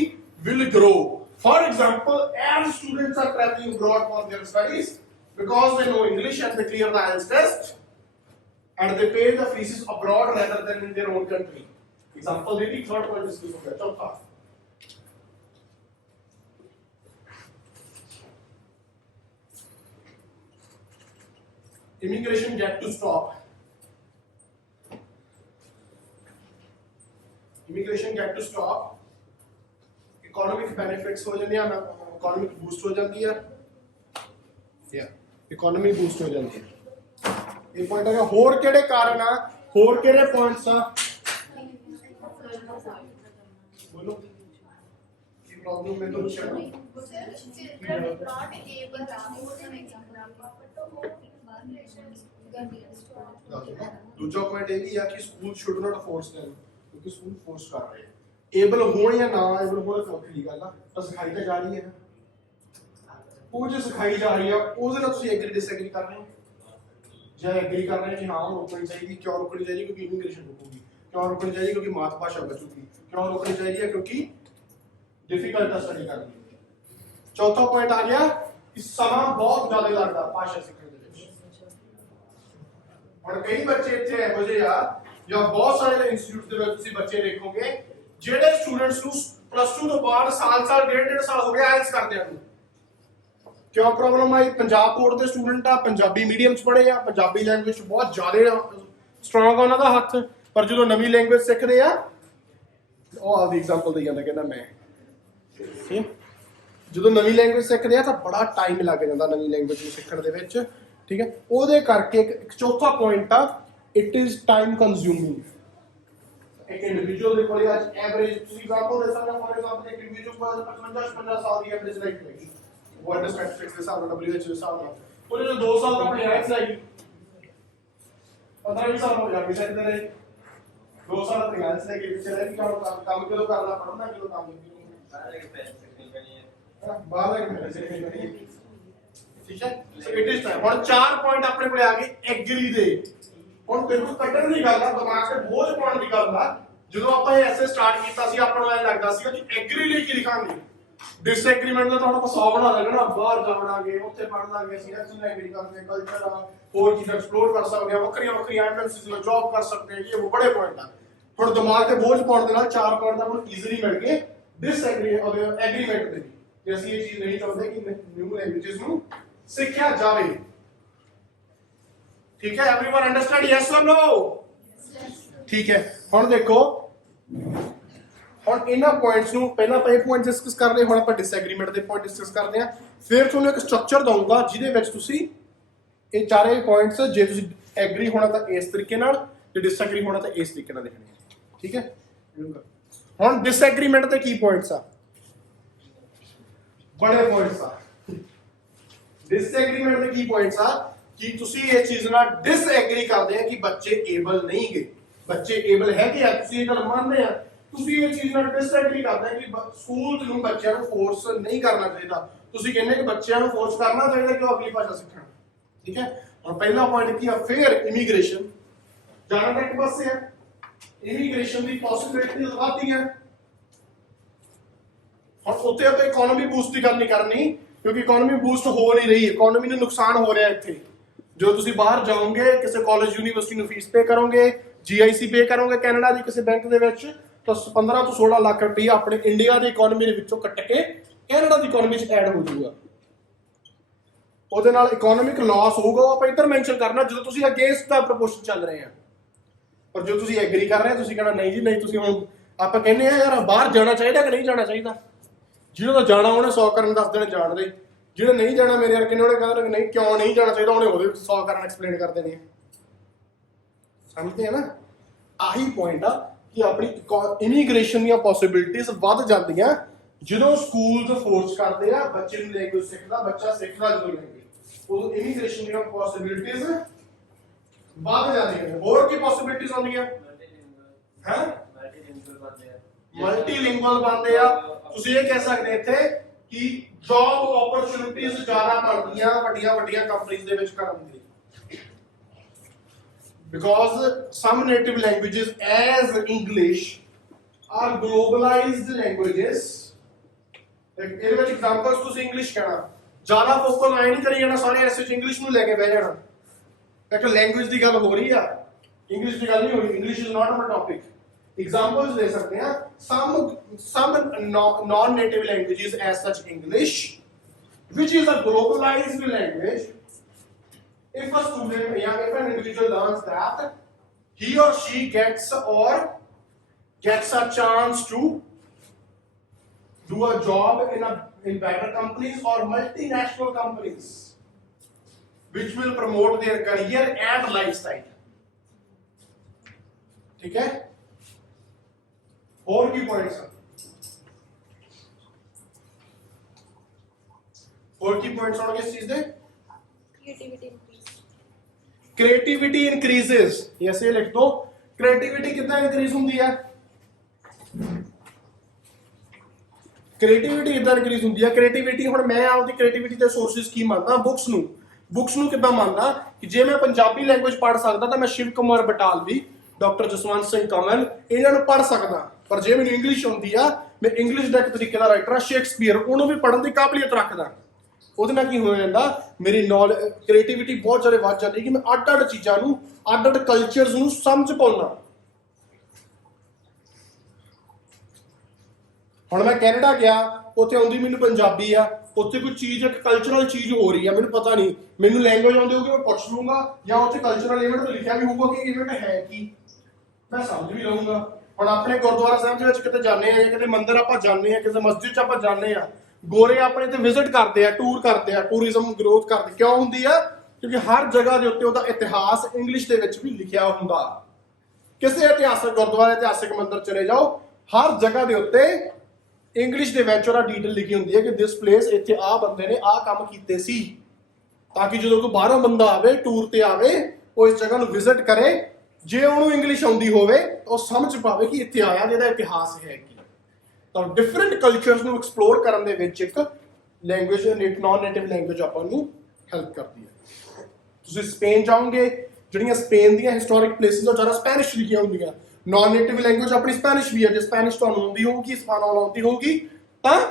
will grow. For example, as students are traveling abroad for their studies, because they know English and they clear the IELTS test, and they pay the fees abroad rather than in their own country. Example देखिए, third point discuss हो गया। चौथा, immigration get to stop. Immigration get to stop. Economic benefits हो जाते हैं, economic boost हो जाती है, economy boost हो जाती है। ये पॉइंट है। होर केड़े कारण आ, होर केड़े पॉइंट्स आ, बोलो की प्रॉब्लम में तो कुछ है ना? दूसरा पॉइंट ये भी है कि school should not force them, क्योंकि स्कूल फोर्स कर रहे हैं। एबल होण या ना एबल होण तो वखरी गल आ, पर सिखाई तो जा रही है ना। वो जो सिखाई जा रही है ਉਹਦੇ ਨਾਲ ਤੁਸੀਂ ਐਗਰੀ ਡਿਸਐਗਰੀ ਕਰ ਰਹੇ ਹੋ? ਜਾਂ ਐਗਰੀ ਕਰ ਰਹੇ ਹੋ ਕਿ ਹਾਂ ਰੋਕਣੀ ਚਾਹੀਦੀ? ਕਿਉਂ ਰੋਕਣੀ ਚਾਹੀਦੀ? ਕਿਉਂਕਿ ਇਮੀਗ੍ਰੇਸ਼ਨ ਰੁਕੂਗੀ। ਕਿਉਂ ਰੋਕਣੀ ਚਾਹੀਦੀ? ਕਿਉਂਕਿ ਮਾਤ ਭਾਸ਼ਾ ਬਚੂਗੀ। ਕਿਉਂ ਰੋਕਣੀ ਚਾਹੀਦੀ ਹੈ? ਕਿਉਂਕਿ डिफिकल्ट है स्टडी करनी। चौथा पॉइंट आ गया कि समा बहुत ज्यादा लगता भाषा सीखने ਦੇ ਵਿੱਚ। ਹੁਣ ਕਈ ਬੱਚੇ ਇੱਥੇ ਇਹੋ ਜਿਹੇ ਆ ਜਾਂ ਬਹੁਤ ਸਾਰੇ ਇੰਸਟੀਚਿਊਟ ਦੇ ਵਿੱਚ ਤੁਸੀਂ ਬੱਚੇ ਦੇਖੋਗੇ ਜਿਹੜੇ ਸਟੂਡੈਂਟਸ ਨੂੰ +2 ਤੋਂ ਬਾਅਦ ਸਾਲ ਡੇਢ ਸਾਲ ਹੋ ਗਿਆ ਆਇਲਸ ਕਰਦਿਆਂ ਨੂੰ। ਕਿਉਂ ਪ੍ਰੋਬਲਮ ਆਈ? ਪੰਜਾਬ ਬੋਰਡ ਦੇ ਸਟੂਡੈਂਟ ਆ, ਪੰਜਾਬੀ ਮੀਡੀਅਮ ਚ ਪੜ੍ਹੇ ਆ, ਪੰਜਾਬੀ ਲੈਂਗੁਏਜ ਬਹੁਤ ਜ਼ਿਆਦਾ ਸਟਰੋਂਗ ਆ ਉਹਨਾਂ ਦਾ ਹੱਥ, ਪਰ ਜਦੋਂ ਨਵੀਂ ਲੈਂਗੁਏਜ ਸਿੱਖਦੇ ਆ ਉਹ ਆਪਦੀ ਐਗਜ਼ਾਮਪਲ ਦੇ ਜਾਂਦਾ, ਕਹਿੰਦਾ ਮੈਂ ਜਦੋਂ ਨਵੀਂ ਲੈਂਗੁਏਜ ਸਿੱਖਦੇ ਆ ਤਾਂ ਬੜਾ ਟਾਈਮ ਲੱਗ ਜਾਂਦਾ ਨਵੀਂ ਲੈਂਗੁਏਜ ਨੂੰ ਸਿੱਖਣ ਦੇ ਵਿੱਚ। ਠੀਕ ਹੈ, ਉਹਦੇ ਕਰਕੇ ਇੱਕ ਚੌਥਾ ਪੁਆਇੰਟ ਆ, ਇਟ ਇਜ਼ ਟਾਈਮ ਕੰਜ਼ਿਊਮਿੰਗ। ਇੱਕ ਇੰਡੀਵਿਜੂਅਲ ਦੇ ਕੋਲ ਅੱਜ ਐਵਰੇਜ ਤੁਸੀਂ ਐਗਜ਼ਾਮਪਲ ਦੇ ਸਕਦੇ ਹੋ, ਫॉर ਐਗਜ਼ਾਮਪਲ ਇੱਕ ਇੰਡੀਵਿਜੂਅਲ ਕੋਲ 55 ਸਾਲ ਦੀ ਐਵਰੇਜ ਲਾਈਫ ਹੈਗੀ, ਵਰਲਡ ਸਟੈਟਿਸਟਿਕਸ ਦੇ ਹਿਸਾਬ ਨਾਲ, WHO ਦੇ ਹਿਸਾਬ ਨਾਲ। ਉਹਦੇ ਜੋ 2 ਸਾਲ ਦਾ ਆਪਣੀ ਹੈਲਥ ਹੈਗੀ, 15-20 ਸਾਲ ਹੋ ਜਾਣਗੇ ਸ਼ਾਇਦ ਤੇਰੇ 2 ਸਾਲ ਆਪਣੀ ਹੈਲਥ ਲੈ ਕੇ ਪਿੱਛੇ ਰਹਿ ਕੇ ਕੰਮ ਕਦੋਂ ਕਰਨਾ, ਪੜ੍ਹਨਾ ਕਦੋਂ, ਕੰਮ ਬਾਹਰ ਲੱਗ ਪੈਸੇ। ਠੀਕ ਹੈ, ਸੋ ਇਟ ਇਜ਼ ਟਾਈਮ। ਹੁਣ 4 ਪੁਆਇੰਟ ਆਪਣੇ ਕੋਲੇ ਆ ਗਏ ਐਗਰੀ ਦੇ। ਹੁਣ ਬਿਲਕੁਲ ਕੱਢਣ ਦੀ ਗੱਲ ਆ, ਦਿਮਾਗ ਤੇ ਬੋਝ ਪਾਉਣ ਦੀ ਗੱਲ ਆ। ਜਦੋਂ ਆਪਾਂ ਇਹ ਐਸੇ ਸਟਾਰਟ ਕੀਤਾ ਸੀ ਆਪਾਂ ਨੂੰ ਐਂ ਲੱਗਦਾ ਸੀਗਾ ਕਿ ਐਗਰੀ ਲਈ ਕੀ ਲਿਖਾਂਗੇ, ਡਿਸਐਗਰੀਮੈਂਟ ਦਾ ਤੁਹਾਨੂੰ 100 ਬਣਾ ਦੇਣਾ, ਬਾਹਰ ਜਾਵਾਂਗੇ ਉੱਥੇ ਪੜ੍ਹ ਲਾਂਗੇ, ਅਸੀਂ ਐਕਸ਼ਨ ਲਾਇਬ੍ਰੇਰੀ ਕਰਦੇ, ਕਲਚਰ ਆ, ਹੋਰ ਚੀਜ਼ਾਂ ਐਕਸਪਲੋਰ ਕਰ ਸਕਦੇ ਆ, ਵੱਖਰੀਆਂ ਐਮਐਨਸੀਜ਼ ਵਿੱਚ ਜੌਬ ਕਰ ਸਕਦੇ ਆ। ਇਹ ਬੜੇ ਪੁਆਇੰਟ ਆ। ਹੁਣ ਦਿਮਾਗ ਤੇ ਬੋਝ ਪਾਉਣ ਦੇ ਨਾਲ 4 ਪੁਆਇੰਟ ਦਾ ਮੈਨੂੰ ਈਜ਼ੀਲੀ ਮਿਲ ਗਏ ਐਗਰੀਮੈਂਟ ਦੇ ਵੀ, ਕਿ ਅਸੀਂ ਇਹ ਚੀਜ਼ ਨਹੀਂ ਚਾਹੁੰਦੇ ਕਿ ਨਿਊ ਲੈਂਗੁਏजेस ਨੂੰ ਸਿੱਖਿਆ ਜਾਵੇ। ਠੀਕ ਹੈ, एवरीवन अंडरस्टैंड, यस और नो? ठीक है, ਹੁਣ ਦੇਖੋ, ਹੁਣ ਇਹਨਾਂ ਪੁਆਇੰਟਸ ਨੂੰ ਪਹਿਲਾਂ ਆਪਾਂ ਇਹ ਪੁਆਇੰਟ ਡਿਸਕਸ ਕਰ ਰਹੇ, ਹੁਣ ਆਪਾਂ ਡਿਸਐਗਰੀਮੈਂਟ ਦੇ ਪੁਆਇੰਟ ਡਿਸਕਸ ਕਰਦੇ ਹਾਂ। ਫਿਰ ਤੁਹਾਨੂੰ ਇੱਕ ਸਟਰਕਚਰ ਦਊਂਗਾ ਜਿਹਦੇ ਵਿੱਚ ਤੁਸੀਂ ਇਹ ਚਾਰੇ ਪੁਆਇੰਟਸ, ਜੇ ਤੁਸੀਂ ਐਗਰੀ ਹੋਣਾ ਤਾਂ ਇਸ ਤਰੀਕੇ ਨਾਲ, ਤੇ ਡਿਸਐਗਰੀ ਹੋਣਾ ਤਾਂ ਇਸ ਤਰੀਕੇ ਨਾਲ ਲਿਖਣੇ। ਠੀਕ ਹੈ, ਹੁਣ ਡਿਸਐਗਰੀਮੈਂਟ ਤੇ ਕੀ ਪੁਆਇੰਟਸ ਆ, बड़े पॉइंट्स आ। डिसएग्रीमेंट में की पॉइंट्स आ कि ਤੁਸੀਂ ਇਹ ਚੀਜ਼ ਨਾਲ ਡਿਸਐਗਰੀ ਕਰਦੇ ਆ ਕਿ ਬੱਚੇ ਏਬਲ ਨਹੀਂ ਗਏ, ਬੱਚੇ ਏਬਲ ਹੈਗੇ ਆ, ਤੁਸੀਂ ਇਹ ਗੱਲ ਮੰਨਦੇ ਆ। ਤੁਸੀਂ ਇਹ ਚੀਜ਼ ਨਾਲ ਡਿਸਐਗਰੀ ਕਰਦੇ ਆ ਕਿ ਸਕੂਲ ਨੂੰ ਬੱਚਿਆਂ ਨੂੰ ਫੋਰਸ ਨਹੀਂ ਕਰਨਾ ਚਾਹੀਦਾ। ਤੁਸੀਂ ਕਹਿੰਦੇ ਕਿ ਬੱਚਿਆਂ ਨੂੰ ਫੋਰਸ ਕਰਨਾ ਚਾਹੀਦਾ ਕਿ ਉਹ ਅਗਲੀ ਭਾਸ਼ਾ ਸਿੱਖਣ। ਠੀਕ ਹੈ, ਹੁਣ ਪਹਿਲਾ ਪੁਆਇੰਟ ਕੀ ਆ, ਫੇਰ ਇਮੀਗ੍ਰੇਸ਼ਨ ਜਾਣਾ ਤਾਂ ਇੱਕ ਪਾਸੇ ਹੈ, ਇਮੀਗ੍ਰੇਸ਼ਨ ਦੀ ਪੋਸਿਬਿਲਿਟੀਜ਼ ਵਧਦੀਆਂ। और उत्ते ਆਪਾਂ इकोनॉमी बूस्ट ਦੀ ਗੱਲ ਨਹੀਂ ਕਰਨੀ, ਕਿਉਂਕਿ ਇਕਨੋਮੀ ਬੂਸਟ ਹੋ ਨਹੀਂ ਰਹੀ, ਇਕਨੋਮੀ ਨੂੰ ਨੁਕਸਾਨ ਹੋ ਰਿਹਾ ਇੱਥੇ। ਜੋ ਤੁਸੀਂ ਬਾਹਰ ਜਾਓਗੇ, ਕਿਸੇ ਕਾਲਜ ਯੂਨੀਵਰਸਿਟੀ ਨੂੰ ਫੀਸ ਪੇ ਕਰੋਗੇ, GIC ਪੇ ਕਰੋਗੇ ਕੈਨੇਡਾ ਦੀ ਕਿਸੇ ਬੈਂਕ ਦੇ ਵਿੱਚ, ਤਾਂ 15 ਤੋਂ 16 ਲੱਖ ਰੁਪਏ ਆਪਣੇ ਇੰਡੀਆ ਦੀ ਇਕਨੋਮੀ ਦੇ ਵਿੱਚੋਂ ਕੱਟ ਕੇ ਕੈਨੇਡਾ ਦੀ ਇਕਨੋਮੀ 'ਚ ਐਡ ਹੋ ਜਾਊਗਾ। ਉਹਦੇ ਨਾਲ ਇਕਨੋਮਿਕ ਲਾਸ ਹੋਊਗਾ, ਉਹ ਆਪਾਂ ਇੱਧਰ ਮੈਂਸ਼ਨ ਕਰਨਾ ਜਦੋਂ ਤੁਸੀਂ ਅਗੇਂਸਟ ਦਾ ਪ੍ਰਪੋਜ਼ਲ ਚੱਲ ਰਹੇ ਆ। ਪਰ ਜੋ ਤੁਸੀਂ ਐਗਰੀ ਕਰ ਰਹੇ ਹੋ, ਤੁਸੀਂ ਕਹਿਣਾ ਨਹੀਂ ਜੀ ਨਹੀਂ, ਤੁਸੀਂ ਹੁਣ ਆਪਾਂ ਕਹਿੰਦੇ ਆ ਯਾਰ ਬਾਹਰ ਜਾਣਾ ਚਾਹੀਦਾ ਕਿ ਨਹੀਂ ਜਾਣਾ ਚਾਹੀਦਾ। ਜਿਹਨੂੰ ਤਾਂ ਜਾਣਾ ਉਹਨੇ 100 ਕਾਰਨ ਦੱਸ ਦੇਣੇ ਜਾਣਦੇ, ਜਿਹੜੇ ਨਹੀਂ ਜਾਣਾ ਮੇਰੇ ਵਰਗੇ ਨੇ ਉਹਨੇ ਕਹਿੰਦੇ ਨਹੀਂ ਕਿਉਂ ਨਹੀਂ ਜਾਣਾ ਚਾਹੀਦਾ, ਉਹਨੇ ਉਹਦੇ ਵਿੱਚ 100 ਕਾਰਨ ਐਕਸਪਲੇਨ ਕਰ ਦੇਣੇ। ਸਮਝਦੇ ਆ ਨਾ? ਆਹੀ ਪੁਆਇੰਟ ਆ ਕਿ ਆਪਣੀ ਇਮੀਗ੍ਰੇਸ਼ਨ ਦੀਆਂ ਪੋਸਿਬਿਲਿਟੀਜ਼ ਵੱਧ ਜਾਂਦੀਆਂ ਜਦੋਂ ਸਕੂਲ ਤੋਂ ਫੋਰਸ ਕਰਦੇ ਆ ਬੱਚੇ ਨੂੰ ਲੈਂਗੁਏਜ ਸਿੱਖਦਾ, ਬੱਚਾ ਸਿੱਖਦਾ ਜਦੋਂ ਲੈਂਗੁਏਜ। ਉਦੋਂ ਇਮੀਗ੍ਰੇਸ਼ਨ ਦੀਆਂ ਪੋਸਿਬਿਲਿਟੀਜ਼ ਵੱਧ ਜਾਂਦੀਆਂ ਨੇ। ਹੋਰ ਕੀ ਪੋਸਿਬਿਲਿਟੀਜ਼ ਆਉਂਦੀਆਂ ਹੈ? ਮਲਟੀਲਿੰਗੁਅਲ ਬਣਦੇ ਆ। ਤੁਸੀਂ ਇਹ ਕਹਿ ਸਕਦੇ ਇੱਥੇ ਕਿ ਜੌਬ ਓਪਰਚੁਨਿਟੀਜ਼ ਜ਼ਿਆਦਾ ਬਣਦੀਆਂ ਵੱਡੀਆਂ ਵੱਡੀਆਂ ਕੰਪਨੀਆਂ ਦੇ ਵਿੱਚ ਕਰਨ ਦੀ। Because some native languages as English are globalized languages। ਇਹਦੇ ਵਿੱਚ ਐਗਜ਼ਾਮਪਲਸ ਤੁਸੀਂ ਇੰਗਲਿਸ਼ ਕਹਿਣਾ ਜ਼ਿਆਦਾ ਫੋਕਸ ਆਏ ਨਹੀਂ ਕਰੀ ਜਾਣਾ ਸਾਰੇ ਐਸੇ ਚ ਇੰਗਲਿਸ਼ ਨੂੰ ਲੈ ਕੇ ਬਹਿ ਜਾਣਾ। ਇੱਕ ਲੈਂਗੁਏਜ ਦੀ ਗੱਲ ਹੋ ਰਹੀ ਆ, ਇੰਗਲਿਸ਼ ਦੀ ਗੱਲ ਨਹੀਂ ਹੋ ਰਹੀ। English is not a topic. Examples ਦੇ ਸਕਦੇ ਆ। some non-native languages as such English, which is a globalized language. If a student, if an individual learns that, he or she gets a chance to do a job in better companies or multinational companies, which will promote their career and lifestyle. ठीक है? और की points हैं? और की points होंगे इस चीज दे? Creativity increases. ऐसे लिख दो, क्रिएटिविटी कितना इंक्रीज होती है? क्रिएटिविटी इधर इंक्रीज होती है। क्रिएटिविटी हुण मैं आपदी क्रिएटिविटी दे सोर्सेस की मानदा? बुक्स नूं किदां मानदा कि जे मैं पंजाबी लैंग्वेज पढ़ सकदा तां मैं शिव कुमार बटालवी, डॉक्टर जसवंत सिंह कमल इन्हां नूं पढ़ सकदा। पर जे मैनूं इंग्लिश आउंदी आ, मैं इंग्लिश दा इक तरीके दा राइटर आ, शेक्सपीयर उहनूं भी पढ़न दी काबलियत रखदा। ਉਹਦੇ ਨਾਲ ਕੀ ਹੋ ਜਾਂਦਾ ਮੇਰੀ ਨੌਲੇਜ ਕ੍ਰੀਏਟੀਵਿਟੀ ਬਹੁਤ ਜ਼ਿਆਦਾ ਵੱਧ ਜਾਂਦੀ ਕਿ ਮੈਂ ਅੱਡ-ਅੱਡ ਚੀਜ਼ਾਂ ਨੂੰ ਅੱਡ-ਅੱਡ ਕਲਚਰਸ ਨੂੰ ਸਮਝ ਪਾਉਣਾ। ਹੁਣ ਮੈਂ ਕੈਨੇਡਾ ਗਿਆ, ਉੱਥੇ ਆਉਂਦੀ ਮੈਨੂੰ ਪੰਜਾਬੀ ਆ, ਉੱਥੇ ਕੋਈ ਚੀਜ਼ ਇੱਕ ਕਲਚਰਲ ਚੀਜ਼ ਹੋ ਰਹੀ ਆ, ਮੈਨੂੰ ਪਤਾ ਨਹੀਂ, ਮੈਨੂੰ ਲੈਂਗੁਏਜ ਆਉਂਦੀ ਹੋਊਗੀ ਮੈਂ ਪੁੱਛ ਲੂੰਗਾ ਜਾਂ ਉੱਥੇ ਕਲਚਰਲ ਇਵੈਂਟ ਤੇ ਲਿਖਿਆ ਵੀ ਹੋਊਗਾ ਕਿ ਇਵੈਂਟ ਹੈ ਕੀ, ਮੈਂ ਸਮਝ ਵੀ ਲਊਂਗਾ। ਹੁਣ ਆਪਣੇ ਗੁਰਦੁਆਰਾ ਸਾਹਿਬ ਦੇ ਵਿੱਚ ਕਿਤੇ ਜਾਂਦੇ ਆ ਜਾਂ ਕਿਤੇ ਮੰਦਿਰ ਆਪਾਂ ਜਾਂਦੇ ਆ, ਕਿਸੇ ਮਸਜਿਦ 'ਚ ਆਪਾਂ ਜਾਂਦੇ ਆ, ਗੋਰੇ ਆਪਣੇ ਤੇ ਵਿਜ਼ਿਟ ਕਰਦੇ ਆ, ਟੂਰ ਕਰਦੇ ਆ, ਟੂਰਿਜ਼ਮ ਗਰੋਥ ਕਰਦੇ। ਕਿਉਂ ਹੁੰਦੀ ਆ? ਕਿਉਂਕਿ ਹਰ ਜਗ੍ਹਾ ਦੇ ਉੱਤੇ ਉਹਦਾ ਇਤਿਹਾਸ ਇੰਗਲਿਸ਼ ਦੇ ਵਿੱਚ ਵੀ ਲਿਖਿਆ ਹੁੰਦਾ। ਕਿਸੇ ਇਤਿਹਾਸਕ ਗੁਰਦੁਆਰੇ, ਇਤਿਹਾਸਕ ਮੰਦਿਰ ਚਲੇ ਜਾਓ, ਹਰ ਜਗ੍ਹਾ ਦੇ ਉੱਤੇ ਇੰਗਲਿਸ਼ ਦੇ ਵਿੱਚ ਉਹਦਾ ਡੀਟੇਲ ਲਿਖੀ ਹੁੰਦੀ ਹੈ ਕਿ ਦਿਸ ਪਲੇਸ, ਇੱਥੇ ਆਹ ਬੰਦੇ ਨੇ ਆਹ ਕੰਮ ਕੀਤੇ ਸੀ, ਤਾਂ ਕਿ ਜਦੋਂ ਕੋਈ ਬਾਹਰੋਂ ਬੰਦਾ ਆਵੇ, ਟੂਰ ਤੇ ਆਵੇ, ਉਹ ਇਸ ਜਗ੍ਹਾ ਨੂੰ ਵਿਜ਼ਿਟ ਕਰੇ, ਜੇ ਉਹਨੂੰ ਇੰਗਲਿਸ਼ ਆਉਂਦੀ ਹੋਵੇ ਉਹ ਸਮਝ ਪਾਵੇ ਕਿ ਇੱਥੇ ਆਇਆ ਜਿਹਦਾ ਇਤਿਹਾਸ ਹੈ ਕੀ। ਤਾਂ ਡਿਫਰੈਂਟ ਕਲਚਰਸ ਨੂੰ ਐਕਸਪਲੋਰ ਕਰਨ ਦੇ ਵਿੱਚ ਇੱਕ ਲੈਂਗੁਏਜ, ਨॉन ਨੇਟਿਵ ਲੈਂਗੁਏਜ ਆਪਾਂ ਨੂੰ ਹੈਲਪ ਕਰਦੀ ਹੈ। ਤੁਸੀਂ ਸਪੇਨ ਜਾਓਗੇ, ਜਿਹੜੀਆਂ ਸਪੇਨ ਦੀਆਂ ਹਿਸਟੋਰਿਕ ਪਲੇਸਿਸ ਉਹ ਜ਼ਿਆਦਾ ਸਪੈਨਿਸ਼ ਲਿਖੀਆਂ ਹੁੰਦੀਆਂ। ਨॉन ਨੇਟਿਵ ਲੈਂਗੁਏਜ ਆਪਣੀ ਸਪੈਨਿਸ਼ ਵੀ ਹੈ। ਜੇ ਸਪੈਨਿਸ਼ ਤੁਹਾਨੂੰ ਆਉਂਦੀ ਹੋਊਗੀ, ਸਪੈਨੋਲ ਆਉਂਦੀ ਹੋਊਗੀ, ਤਾਂ